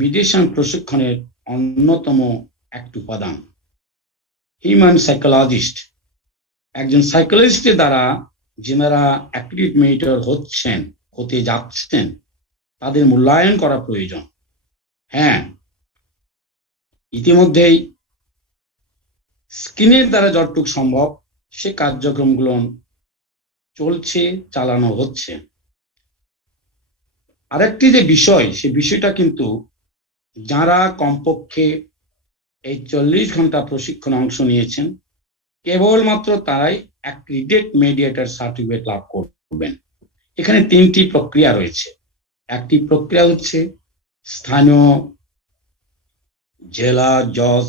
মিডিয়েশন প্রশিক্ষণের অন্যতম একটি উপাদান। হিউম্যান সাইকোলজিস্ট, একজন সাইকোলজিস্টের দ্বারা যেনারা অ্যাক্রিডিটেড মেডিয়েটর হতে যাচ্ছেন, তাদের মূল্যায়ন করা প্রয়োজন। হ্যাঁ, ইতিমধ্যেই স্ক্রিনের দ্বারা যতটুকু সম্ভব সে কার্যক্রমগুলো চলছে, চালানো হচ্ছে। আরেকটি যে বিষয়, সে বিষয়টা কিন্তু যারা কমপক্ষে এই 40 ঘন্টা প্রশিক্ষণে অংশ নিয়েছেন, কেবলমাত্র তারাই অ্যাক্রিডিটেড মেডিয়েটর সার্টিফিকেট লাভ করবেন। এখানে 3টি প্রক্রিয়া রয়েছে। একটি প্রক্রিয়া হচ্ছে স্থানীয় জেলা জজ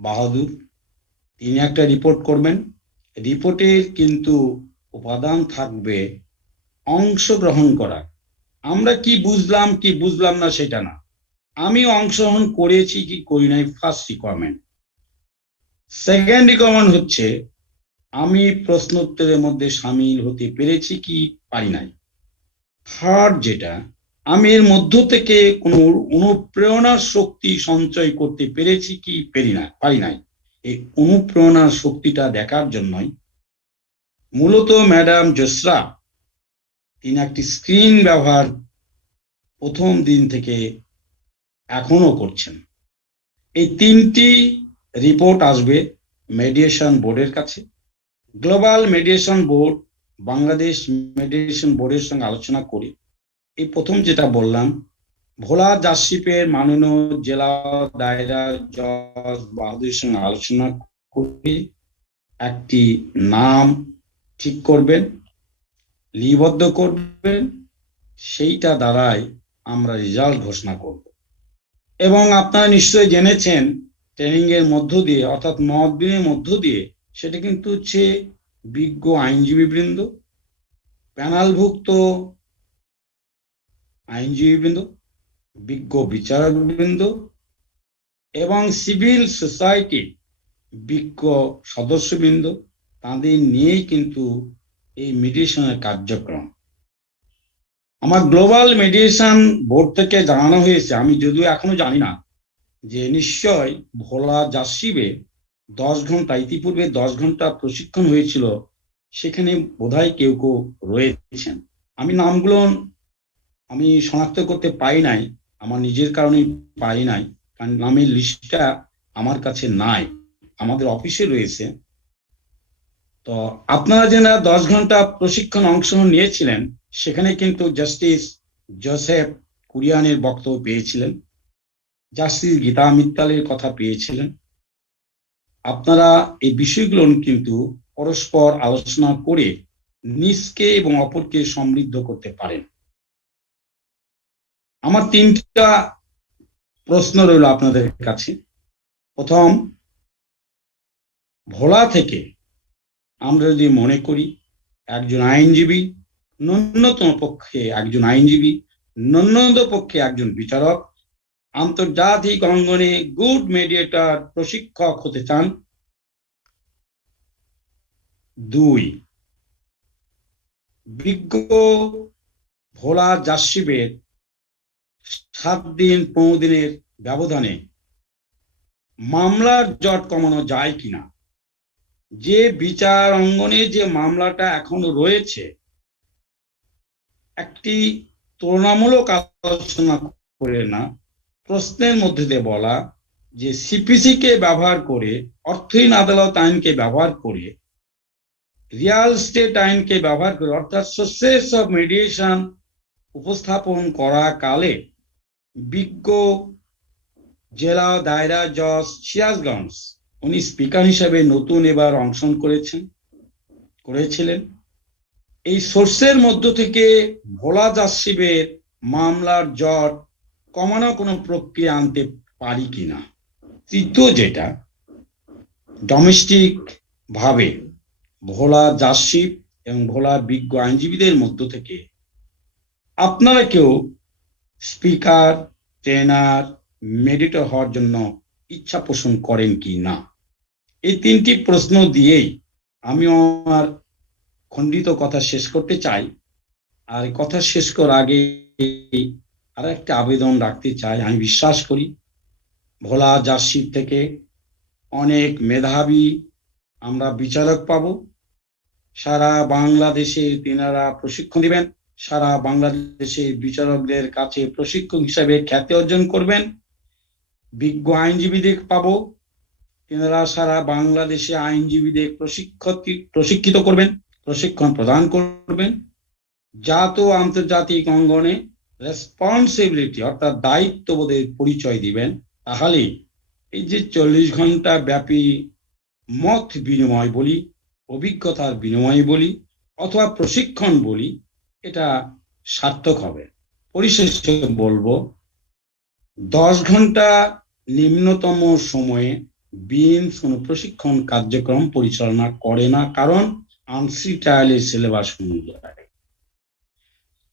বাহাদুর, তিনি একটা রিপোর্ট করবেন। রিপোর্টের কিন্তু উপাদান থাকবে অংশগ্রহণ করা। আমরা কি বুঝলাম না সেটা না, আমি অংশগ্রহণ করেছি কি করি নাই, ফার্স্ট রিকোয়ারমেন্ট। সেকেন্ড রিকোয়ারমেন্ট হচ্ছে আমি প্রশ্নোত্তরের মধ্যে সামিল হতে পেরেছি কি পারি নাই। থার্ড যেটা, আমি এর মধ্য থেকে কোনো অনুপ্রেরণার শক্তি সঞ্চয় করতে পেরেছি কি পারি নাই। এই অনুপ্রেরণার শক্তিটা দেখার জন্যই মূলত ম্যাডাম জসরা তিনি একটি স্ক্রিন ব্যবহার প্রথম দিন থেকে এখনো করছেন। এই 3টি রিপোর্ট আসবে মেডিয়েশন বোর্ডের কাছে। Global mediation board Bangladesh mediation বোর্ডের সঙ্গে আলোচনা করে এই প্রথম যেটা বললাম, ভোলা জাসিপের মাননীয় জেলা দায়রা জজ বাহাদুরের সঙ্গে আলোচনা করে একটি নাম ঠিক করবেন, লিপিবদ্ধ করবেন, সেইটা দ্বারাই আমরা রেজাল্ট ঘোষণা করব। এবং আপনারা নিশ্চয়ই জেনেছেন ট্রেনিং এর মধ্য দিয়ে অর্থাৎ মতবিনিময়ের মধ্য দিয়ে সেটা কিন্তু হচ্ছে বিজ্ঞ আইনজীবী বৃন্দ, প্যানেলভুক্ত আইনজীবী বৃন্দ, বিজ্ঞ বিচারক বৃন্দ এবং সিভিল সোসাইটি বিজ্ঞ সদস্যবৃন্দ, তাদের নিয়েই কিন্তু এই মিডিয়েশনের কার্যক্রম। আমার গ্লোবাল মেডিয়েশন বোর্ড থেকে জানানো হয়েছে, আমি যদিও এখনো জানি না, যে নিশ্চয় ভোলা জাসিবে 10 ঘন্টা ইতিপূর্বে 10 ঘন্টা প্রশিক্ষণ হয়েছিল, সেখানে বোধহয় কেউ কেউ রয়েছেন। আমি নামগুলো আমি শনাক্ত করতে পাই নাই, আমার নিজের কারণে পাই নাই, কারণ নামের লিস্টটা আমার কাছে নাই, আমাদের অফিসে রয়েছে। তো আপনারা যারা 10 ঘন্টা প্রশিক্ষণ অংশ নিয়েছিলেন, সেখানে কিন্তু জাস্টিস জোসেফ কুরিয়ানের বক্তব্য পেয়েছিলেন, জাস্টিস গীতা মিত্তালের কথা পেয়েছিলেন। আপনারা এই বিষয়গুলো কিন্তু পরস্পর আলোচনা করে নিজকে এবং অপরকে সমৃদ্ধ করতে পারেন। আমার 3টা প্রশ্ন রইল আপনাদের কাছে। প্রথম, ভোলা থেকে আমরা যদি মনে করি একজন আইনজীবী, ন্যূনতম পক্ষে একজন আইনজীবী, ন্যূনতম পক্ষে একজন বিচারক, আন্তর্জাতিক অঙ্গনে গুড মেডিয়েটর প্রশিক্ষক হতে চান। 2, বিজ্ঞ ভোলা জাসিবের 7 দিন 15 দিনের ব্যবধানে মামলার জট কমানো যায় কিনা, যে বিচার অঙ্গনে যে মামলাটা এখনো রয়েছে, একটি তুলনামূলক আলোচনা করে না, প্রশ্নের মধ্যে দিয়ে বলা যে সিপিসি কে ব্যবহার করে, অর্থহীন আদালত আইনকে ব্যবহার করে, রিয়াল স্টেট আইনকে ব্যবহার করে, অর্থাৎ সোর্সেস অফ মিডিয়েশন উপস্থাপন করা কালে বিজ্ঞ জেলা দায়রা জজ সিরাজগঞ্জ, উনি স্পিকার হিসেবে নতুন এবার অংশগ্রহণ করেছিলেন। এই সোর্সের মধ্য থেকে ভোলা জাসিবের মামলার জট কমানো কোনো প্রক্রিয়া আনতে পারি কিনা। 3য় যেটা, ডোমেস্টিক ভাবে ভোলা জাসিব এবং ভোলা বিজ্ঞ আইনজীবীদের মধ্য থেকে আপনারা কেউ স্পিকার, ট্রেনার, মেডিটেটর হওয়ার জন্য ইচ্ছা পোষণ করেন কি না। এই 3টি প্রশ্ন দিয়েই আমি আমার খণ্ডিত কথা শেষ করতে চাই। আর কথা শেষ করার আগে আর একটা আবেদন রাখতে চাই। আমি বিশ্বাস করি ভোলা জাসিব থেকে অনেক মেধাবী আমরা বিচারক পাবো, সারা বাংলাদেশে তিনারা প্রশিক্ষণ দিবেন, সারা বাংলাদেশের বিচারকদের কাছে প্রশিক্ষক হিসেবে খ্যাতি অর্জন করবেন। বিজ্ঞ আইনজীবীদের পাবো, তিনারা সারা বাংলাদেশে আইনজীবীদের প্রশিক্ষিত করবেন, প্রশিক্ষণ প্রদান করবেন, জাতীয় আন্তর্জাতিক অঙ্গনে রেসপন্সিবিলিটি অর্থাৎ দায়িত্ববোধের পরিচয় দিবেন। তাহলে এই যে 40 ঘন্টা ব্যাপী মত বিনিময় বলি, অভিজ্ঞতার বিনিময় বলি অথবা প্রশিক্ষণ বলি, এটা সার্থক হবে। পরিশেষে বলবো 10 ঘন্টা নিম্নতম সময়ে বিএমস কোনো প্রশিক্ষণ কার্যক্রম পরিচালনা করে না, কারণ আনসিটাইলের সিলেবাস অনুযায়ী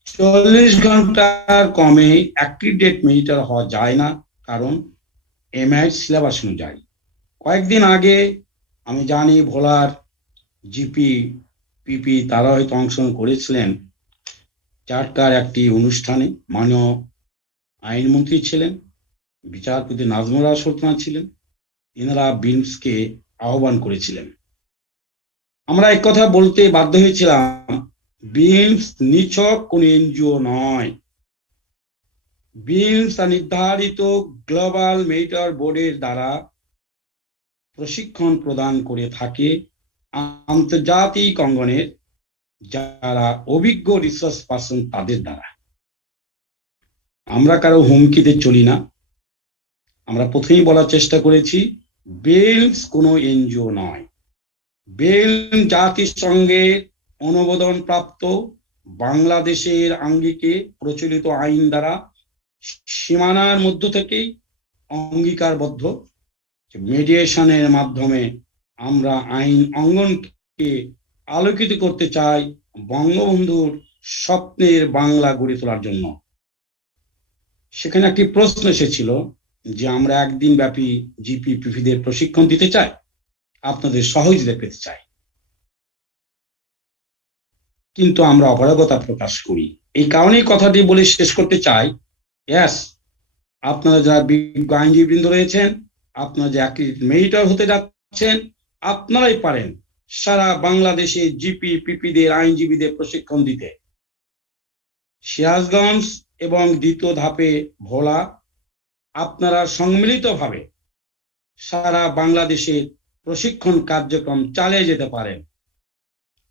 40 ঘন্টার কমে অ্যাক্রিডিটেড মেডিয়েটর হওয়া যায় না, কারণ এমআই সিলেবাস অনুযায়ী। কয়েকদিন আগে আমি জানি ভোলার জিপি পিপি তারা হয়তো অংশগ্রহণ করেছিলেন চারটার একটি অনুষ্ঠানে। মাননীয় আইনমন্ত্রী ছিলেন, বিচারপতি নাজমুল সুলতানা ছিলেন, এনারা বিমসকে আহ্বান করেছিলেন। আমরা এক কথা বলতে বাধ্য হয়েছিলাম, বিমস নিছক কোন এনজিও নয়, বিমস নির্ধারিত গ্লোবাল মেডিয়েটর বোর্ডের দ্বারা প্রশিক্ষণ প্রদান করে থাকে আন্তর্জাতিক অঙ্গনের যারা অভিজ্ঞ রিসার্চ পার্সন তাদের দ্বারা। আমরা কারো হুমকিতে চলি না। আমরা প্রথমেই বলার চেষ্টা করেছি বিমস কোনো এনজিও নয়। বিমস জাতিসংঘের অনুমোদন প্রাপ্ত বাংলাদেশের আঙ্গিকে প্রচলিত আইন দ্বারা সীমানার মধ্য থেকেই অঙ্গীকারবদ্ধ মিডিয়েশনের মাধ্যমে আমরা আইন অঙ্গনকে আলোকিত করতে চাই বঙ্গবন্ধুর স্বপ্নের বাংলা গড়ে তোলার জন্য। সেখানে একটি প্রশ্ন এসেছিল যে আমরা একদিন ব্যাপী জিপিপিদের প্রশিক্ষণ দিতে চাই, আপনাদের সহযোগিতা পেতে চাই, কিন্তু আমরা অপারগতা প্রকাশ করি। এই কারণেই কথাটি বলে শেষ করতে চাই, ইয়াস, আপনারা যারা বিজ্ঞ আইনজীবীবৃন্দ রয়েছেন, আপনারা যে অ্যাক্রিডিটেড মেডিয়েটর হতে যাচ্ছেন, আপনারাই পারেন সারা বাংলাদেশে জিপিপিদের আইনজীবীদের প্রশিক্ষণ দিতে। সিরাজগঞ্জ এবং দ্বিতীয় ধাপে ভোলা, আপনারা সম্মিলিতভাবে সারা বাংলাদেশে প্রশিক্ষণ কার্যক্রম চালিয়ে যেতে পারেন।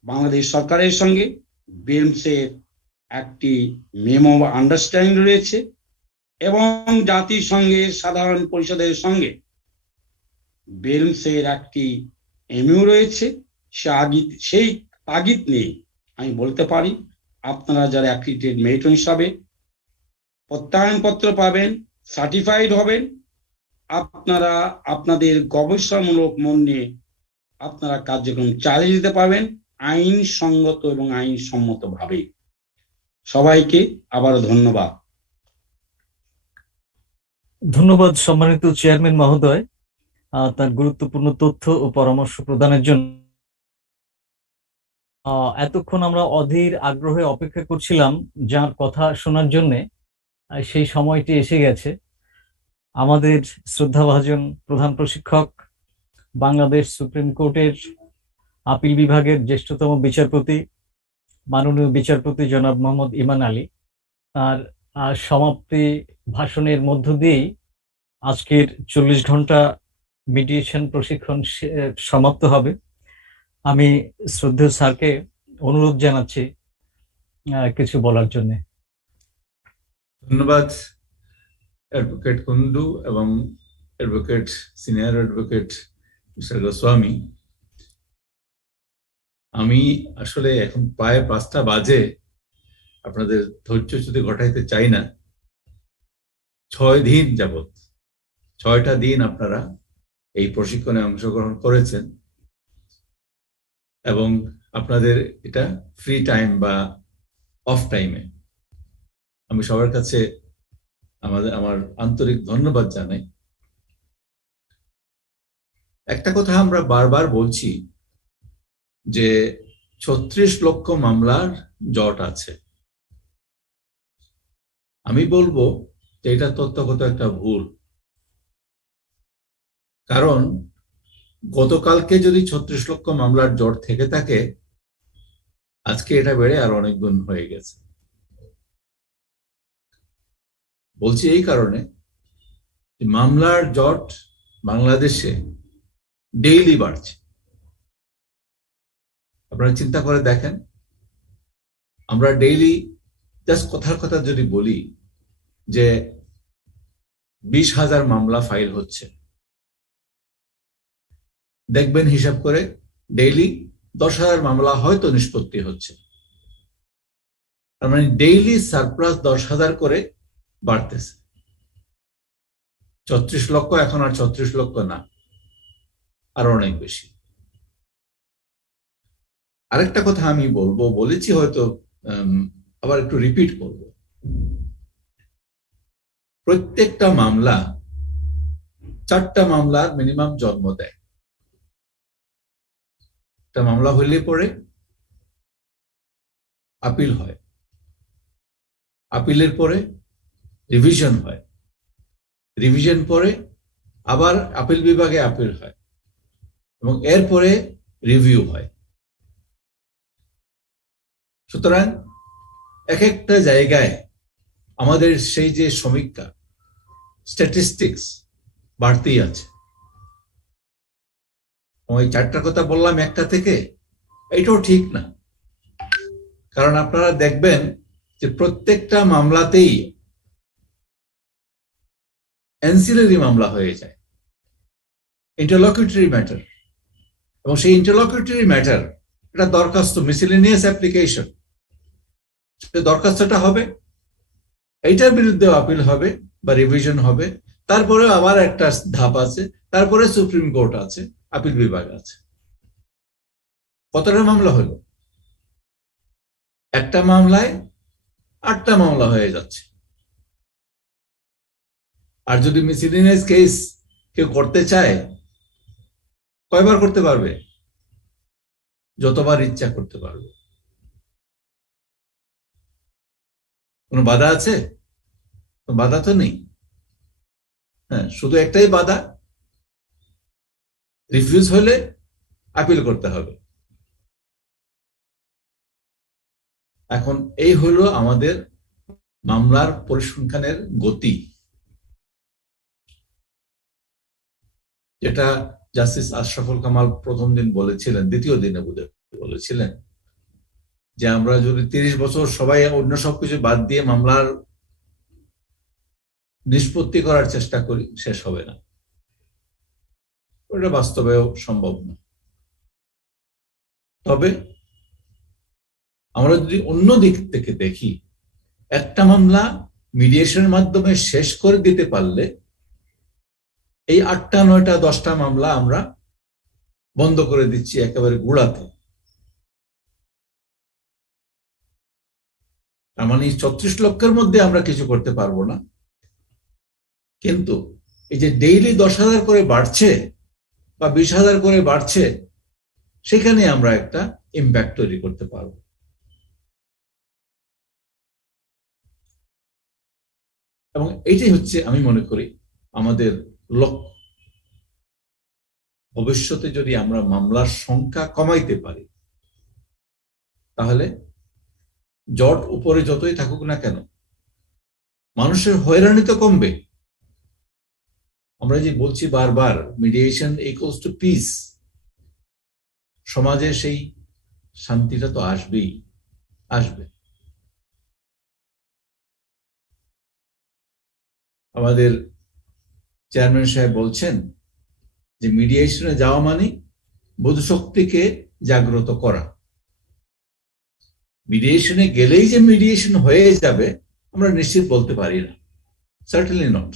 বাংলাদেশ সরকারের সঙ্গে বিমসের একটি মেমো অফ আন্ডারস্ট্যান্ডিং রয়েছে এবং জাতিসংঘের সাধারণ পরিষদের সঙ্গে বিমসের একটি এমইউ রয়েছে। সেই তাগিদ নিয়ে আমি বলতে পারি আপনারা যারা অ্যাক্রিডিটেড মেডিয়েটর হিসাবে প্রত্যয়নপত্র পাবেন, সার্টিফাইড হবেন, আপনারা আপনাদের গবেষণামূলক মন নিয়ে আপনারা কার্যক্রম চালিয়ে যেতে পারবেন আইনসঙ্গত এবং আইনসম্মত ভাবে। সবাইকে আবারও ধন্যবাদ। ধন্যবাদ সম্মানিত চেয়ারম্যান মহোদয় তার গুরুত্বপূর্ণ তথ্য ও পরামর্শ প্রদানের জন্য। এতক্ষণ আমরা অধীর আগ্রহে অপেক্ষা করছিলাম যার কথা শোনার জন্য। সেই সময়টি এসে গেছে। আমাদের শ্রদ্ধাভাজন প্রধান প্রশিক্ষক, বাংলাদেশ সুপ্রিম কোর্টের আপিল বিভাগের জ্যেষ্ঠতম বিচারপতি, মাননীয় বিচারপতি জনাব মোহাম্মদ ইমান আলী, তার সমাপ্তি ভাষণের মধ্য দিয়েই আজকের 40 ঘন্টা মিডিয়েশন প্রশিক্ষণ সমাপ্ত হবে। আমি শ্রদ্ধেয় স্যারকে অনুরোধ জানাচ্ছি কিছু বলার জন্য। ধন্যবাদ অ্যাডভোকেট কুন্ডু এবং advocate senior advocate mister Goswami. আমি আসলে এখন প্রায় 5টা বাজে, আপনাদের ধৈর্যচ্যুতি ঘটাইতে চাই না। 6 দিন যাবত 6টা দিন আপনারা এই প্রশিক্ষণে অংশগ্রহণ করেছেন এবং আপনাদের এটা ফ্রি টাইম বা অফ টাইমে আমি সবার কাছে আমার আন্তরিক ধন্যবাদ জানাই। একটা কথা আমরা বারবার বলছি যে 36 লক্ষ মামলার জট আছে। আমি বলবো যে এটা তথ্যগত একটা ভুল, কারণ গতকালকে যদি 36 লক্ষ মামলার জট থেকে থাকে, আজকে এটা বেড়ে আর অনেক গুণ হয়ে গেছে। বলছি এই কারণে মামলার জট বাংলাদেশে ডেইলি বাড়ছে। আপনারা চিন্তা করে দেখেন, আমরা ডেইলি জাস্ট কথার কথা যদি বলি যে 20,000 মামলা ফাইল হচ্ছে, দেখবেন হিসাব করে ডেইলি 10,000 মামলা হয়তো নিষ্পত্তি হচ্ছে। তার মানে ডেইলি সারপ্লাস 10,000 করে বাড়তেছে। 36 লক্ষ এখন আর 36 লক্ষ না, আরো অনেক বেশি। আরেকটা কথা আমি বলেছি হয়তো, আবার একটু রিপিট করব। প্রত্যেকটা মামলা 4টা মামলার মিনিমাম জন্ম দেয়। একটা মামলা হইলে পরে আপিল হয়, আপিলের পরে রিভিশন হয়, রিভিশন পরে আবার আপিল বিভাগে আপিল হয় এবং এরপরে রিভিউ হয়। সুতরাং এক একটা জায়গায় আমাদের সেই যে সমীক্ষা স্ট্যাটিস্টিক্স বাড়তেই আছে। ওই 4টা কথা বললাম একটা থেকে, এটাও ঠিক না। কারণ আপনারা দেখবেন যে প্রত্যেকটা মামলাতেই অ্যান্সিলারি মামলা হয়ে যায়, ইন্টারলকিউটরি ম্যাটার। এবং সেই ইন্টারলকিউটরি ম্যাটার এটা দরখাস্ত, মিসেলেনিয়াস অ্যাপ্লিকেশন, দরখাস্তটা হবে, এইটার বিরুদ্ধে আপিল হবে বা রিভিশন হবে, তারপরে আবার একটা ধাপ আছে, তারপরে সুপ্রিম কোর্ট আছে, আপিল বিভাগ আছে। কতটা মামলা হলো? একটা মামলায় 8টা মামলা হয়ে যাচ্ছে। আর যদি মিসেলেনিয়াস কেস কেউ করতে চায়, কয়বার করতে পারবে? যতবার ইচ্ছা করতে পারবে। কোনো বাধা আছে? বাধা তো নেই। হ্যাঁ, শুধু একটাই বাধা, রিফিউজ হলে আপিল করতে হবে। এখন এই হলো আমাদের মামলার পরিসংখ্যানের গতি, যেটা জাস্টিস আশরাফুল কামাল প্রথম দিন বলেছিলেন, দ্বিতীয় দিনে বলেছিলেন যে আমরা যদি 30 বছর সবাই অন্য সবকিছু বাদ দিয়ে মামলার নিষ্পত্তি করার চেষ্টা করি, শেষ হবে না। ওটা বাস্তবেও সম্ভব না। তবে আমরা যদি অন্য দিক থেকে দেখি, একটা মামলা মিডিয়েশনের মাধ্যমে শেষ করে দিতে পারলে এই 8টা 9টা 10টা মামলা আমরা বন্ধ করে দিচ্ছি একেবারে গুড়াতে। তার মানে 34 লক্ষের মধ্যে আমরা কিছু করতে পারবো না, কিন্তু এই যে ডেইলি 10,000 করে বাড়ছে বা 20,000 করে বাড়ছে, সেখানে আমরা একটা ইম্প্যাক্ট তৈরি করতে পারবো। এবং এইটাই হচ্ছে আমি মনে করি আমাদের লক্ষ্য। ভবিষ্যতে যদি আমরা মামলার সংখ্যা কমাইতে পারি, তাহলে জট উপরে যতই থাকুক না কেন, মানুষের হয়রানি তো কমবে। আমরা যে বলছি বারবার, মিডিয়েশন ইকুয়ালস টু পিস, সমাজে সেই শান্তিটা তো আসবেই, আসবে। আমাদের চেয়ারম্যান সাহেব বলছেন যে মিডিয়েশনে যাওয়া মানে বোধশক্তিকে জাগ্রত করা। মিডিয়েশনে গেলেই যে মিডিয়েশন হয়ে যাবে আমরা নিশ্চিত বলতে পারি না, সার্টেনলি নট।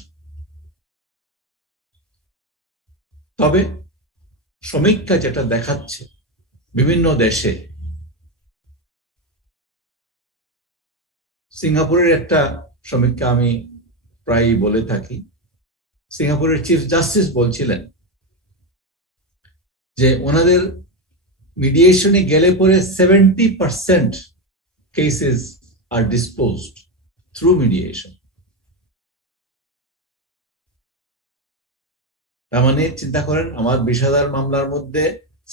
তবে সমীক্ষা যেটা দেখাচ্ছে বিভিন্ন দেশে, সিঙ্গাপুরের একটা সমীক্ষা আমি প্রায়ই বলে থাকি, সিঙ্গাপুরের চিফ জাস্টিস বলছিলেন যে ওনাদের মিডিয়েশনে গেলে পরে 70% কেসেস আর ডিসপোজড থ্রু মিডিয়েশন। তার মানে চিন্তা করেন, আমার 20,000 মামলার মধ্যে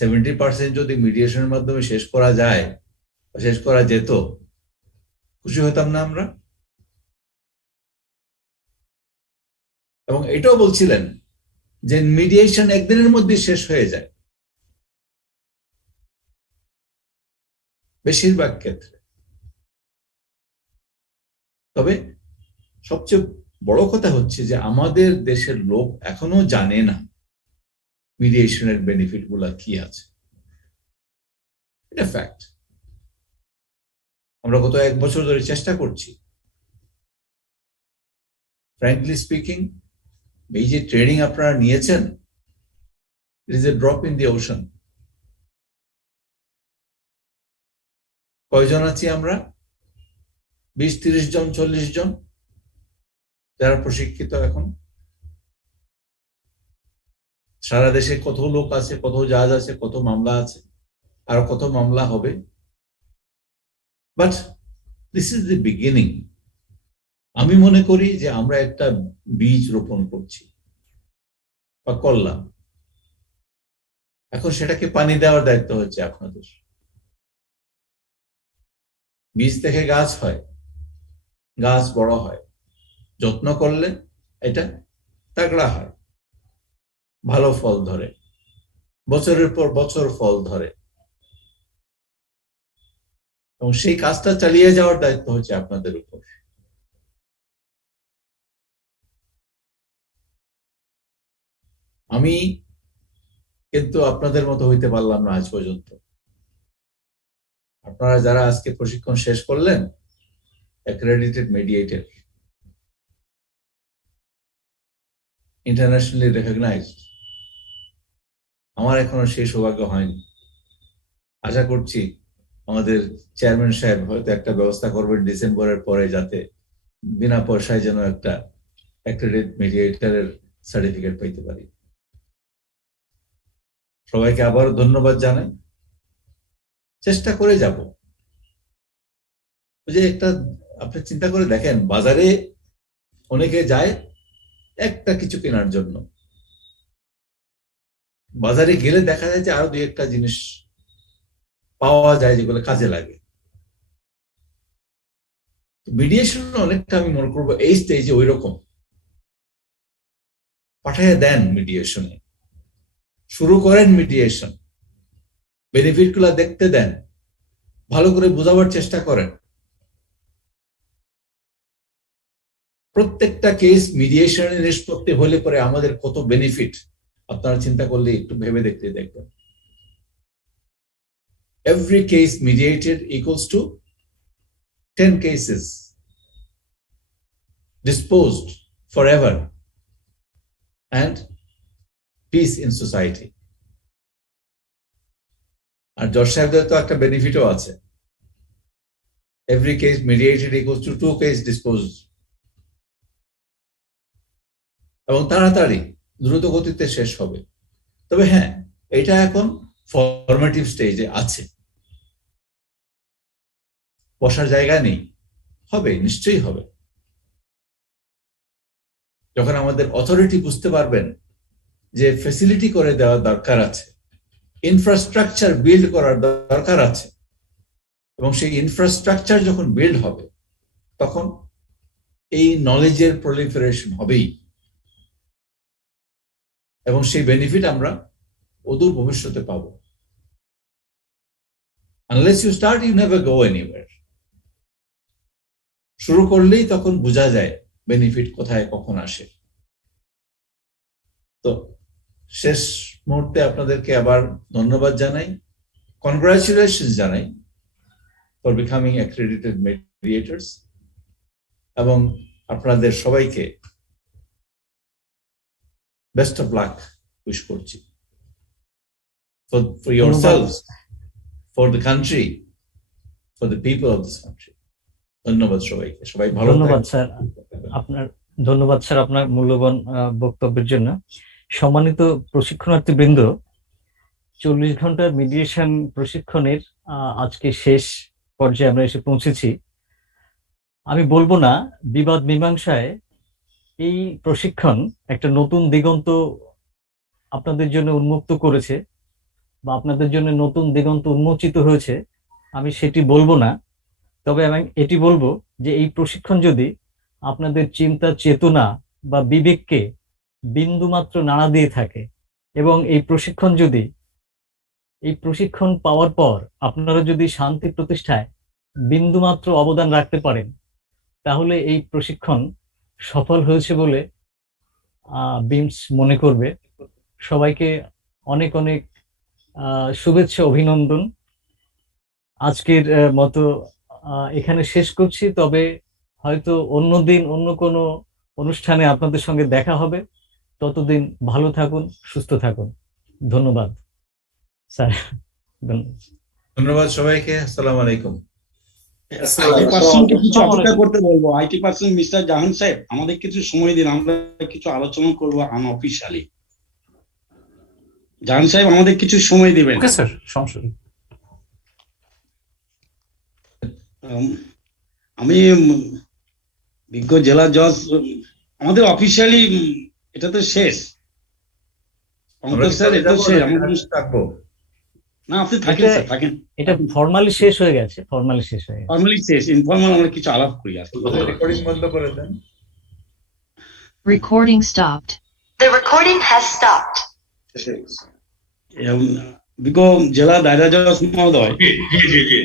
70% যদি মিডিয়েশনের মাধ্যমে শেষ করা যায়, শেষ করা যেত, খুশি হতাম না আমরা? এবং এটাও বলছিলেন যে মিডিয়েশন একদিনের মধ্যে শেষ হয়ে যায় বেশিরভাগ ক্ষেত্রে। তবে সবচেয়ে বড় কথা হচ্ছে যে আমাদের দেশের লোক এখনো জানে না মিডিয়েশনের বেনিফিট গুলা কি আছে। এটা ফ্যাক্ট। আমরা গত 1 বছর ধরে চেষ্টা করছি। ফ্র্যাঙ্কলি স্পিকিং, এই যে ট্রেনিং আপনারা নিয়েছেন, it is a drop in the ocean. কয়জন আছি আমরা? 20-30 জন, 40 জন যারা প্রশিক্ষিত। এখন সারা দেশে কত লোক আছে, কত জাজ আছে, কত মামলা আছে, আর কত মামলা হবে। But this is the beginning. আমি মনে করি যে আমরা একটা বীজ রোপণ করছি বা করলাম, এখন সেটাকে পানি দেওয়ার দায়িত্ব হচ্ছে আপনাদের। বীজ থেকে গাছ হয়, গাছ বড় হয়, যত্ন করলে এটা তাগড়া হয়, ভালো ফল ধরে, বছরের পর বছর ফল ধরে। এবং সেই কাজটা চালিয়ে যাওয়ার দায়িত্ব হচ্ছে আপনাদের উপর। আমি কিন্তু আপনাদের মতো হইতে পারলাম না আজ পর্যন্ত। আপনারা যারা আজকে প্রশিক্ষণ শেষ করলেন, অ্যাক্রেডিটেড মিডিয়েটর, ইন্টারন্যাশনালি রেকগনাইজড, আমার এখনো সেই সৌভাগ্য হয়নি। আশা করছি আমাদের চেয়ারম্যান সাহেব হয়তো একটা ব্যবস্থা করবেন ডিসেম্বরের পরে, যাতে বিনা পয়সায় যেন একটা অ্যাক্রেডিটেড মিডিয়েটরের সার্টিফিকেট পাইতে পারি। সবাইকে আবার ধন্যবাদ জানাই। চেষ্টা করে যাব। ওই যে একটা আপনি চিন্তা করে দেখেন, বাজারে অনেকে যায় একটা কিছু কেনার জন্য, বাজারে গেলে দেখা যায় যে আরো দুই একটা জিনিস পাওয়া যায় যেগুলো কাজে লাগে। মিডিয়েশন অনেকটা আমি মনে করবো এই স্টেজে ওই রকম। পাঠিয়ে দেন মিডিয়েশনে, শুরু করেন মিডিয়েশন, বেনিফিট গুলা দেখতে দেন, ভালো করে বোঝাবার চেষ্টা করেন। প্রত্যেকটা কেস মিডিয়েশনের নিষ্পত্তি হলে পরে আমাদের কত বেনিফিট আপনারা চিন্তা করলে একটু ভেবে দেখতে দেখবেন। Every case mediated equals to 10 cases disposed forever and peace in society. আর জজ সাহেবদের তো একটা বেনিফিটও আছে। Every case mediated equals to 2 case disposed. এবং তাড়াতাড়ি দ্রুত গতিতে শেষ হবে। তবে হ্যাঁ, এটা এখন ফরমেটিভ স্টেজে আছে, বসার জায়গা নেই। হবে, নিশ্চয়ই হবে। যখন আমাদের অথরিটি বুঝতে পারবেন যে ফ্যাসিলিটি করে দেওয়ার দরকার আছে, ইনফ্রাস্ট্রাকচার বিল্ড করার দরকার আছে, এবং সেই ইনফ্রাস্ট্রাকচার যখন বিল্ড হবে তখন এই নলেজের প্রলিফারেশন হবেই, এবং সেই বেনিফিট আমরা অদূর ভবিষ্যতে পাবো। Unless you start, you never go anywhere. শুরু করলেই তখন বোঝা যায় বেনিফিট কোথায় কখন আসে। তো শেষ মুহূর্তে আপনাদেরকে আবার ধন্যবাদ জানাই, কনগ্রাচুলেশন জানাই ফর বিকামিং অ্যাক্রেডিটেড মিডিয়েটরস, এবং আপনাদের সবাইকে বেস্ট অফ লাক উইশ করছি for yourselves, for the country, for the people of this country. ধন্যবাদ সবাইকে। সবাই ভালো থাকবেন। ধন্যবাদ স্যার, আপনার মূল্যবান বক্তব্যের জন্য। সম্মানিত প্রশিক্ষণার্থী বৃন্দ, 40 ঘন্টার মিডিয়েশন প্রশিক্ষণের আজকে শেষ পর্যায়ে আমরা এসে পৌঁছেছি। আমি বলবো না বিবাদ মীমাংসায় এই প্রশিক্ষণ একটা নতুন দিগন্ত আপনাদের জন্য উন্মুক্ত করেছে বা আপনাদের জন্য নতুন দিগন্ত উন্মোচিত হয়েছে, আমি সেটি বলবো না। তবে আমি এটি বলবো যে এই প্রশিক্ষণ যদি আপনাদের চিন্তা চেতনা বা বিবেককে বিন্দুমাত্র নাড়া দিয়ে থাকে, এবং এই প্রশিক্ষণ পাওয়ার পর আপনারা যদি শান্তি প্রতিষ্ঠায় বিন্দুমাত্র অবদান রাখতে পারেন, তাহলে এই প্রশিক্ষণ সফল হয়েছে বলে বিমস মনে করবে। সবাইকে অনেক অনেক শুভেচ্ছা, অভিনন্দন। আজকের মতো এখানে শেষ করছি, তবে হয়তো অন্যদিন অন্য কোনো অনুষ্ঠানে আপনাদের সঙ্গে দেখা হবে। ততদিন ভালো থাকুন, সুস্থ থাকুন। ধন্যবাদ স্যার। ধন্যবাদ সবাইকে। আসসালামু আলাইকুম। আইটি পার্সনকে কিছু অপেক্ষা করতে বলবো। আইটি পার্সন মিস্টার জাহান সাহেব, আমাদের কিছু সময় দিন, আমরা কিছু আলোচনা করবো আনঅফিশিয়ালি। জাহান সাহেব, আমাদের কিছু সময় দিবেন। ওকে স্যার, সমস্যা নেই। আমি বিজ্ঞ জেলা জজ, আমাদের অফিসিয়ালি এটা তো শেষ। পঙ্কজ স্যার, এটা শেষ। না আপনি থাকেন স্যার থাকেন এটা ফর্মালি শেষ হয়ে গেছে, ফর্মালি শেষ হয়ে গেছে। ফর্মালি শেষ, ইনফর্মাল আমরা কিছু আলাপ করি আর কি। রেকর্ডিং বন্ধ করে দেন। Recording stopped. The recording has stopped. বিকো জেলা দায়রা জজ মহোদয় জি জি জি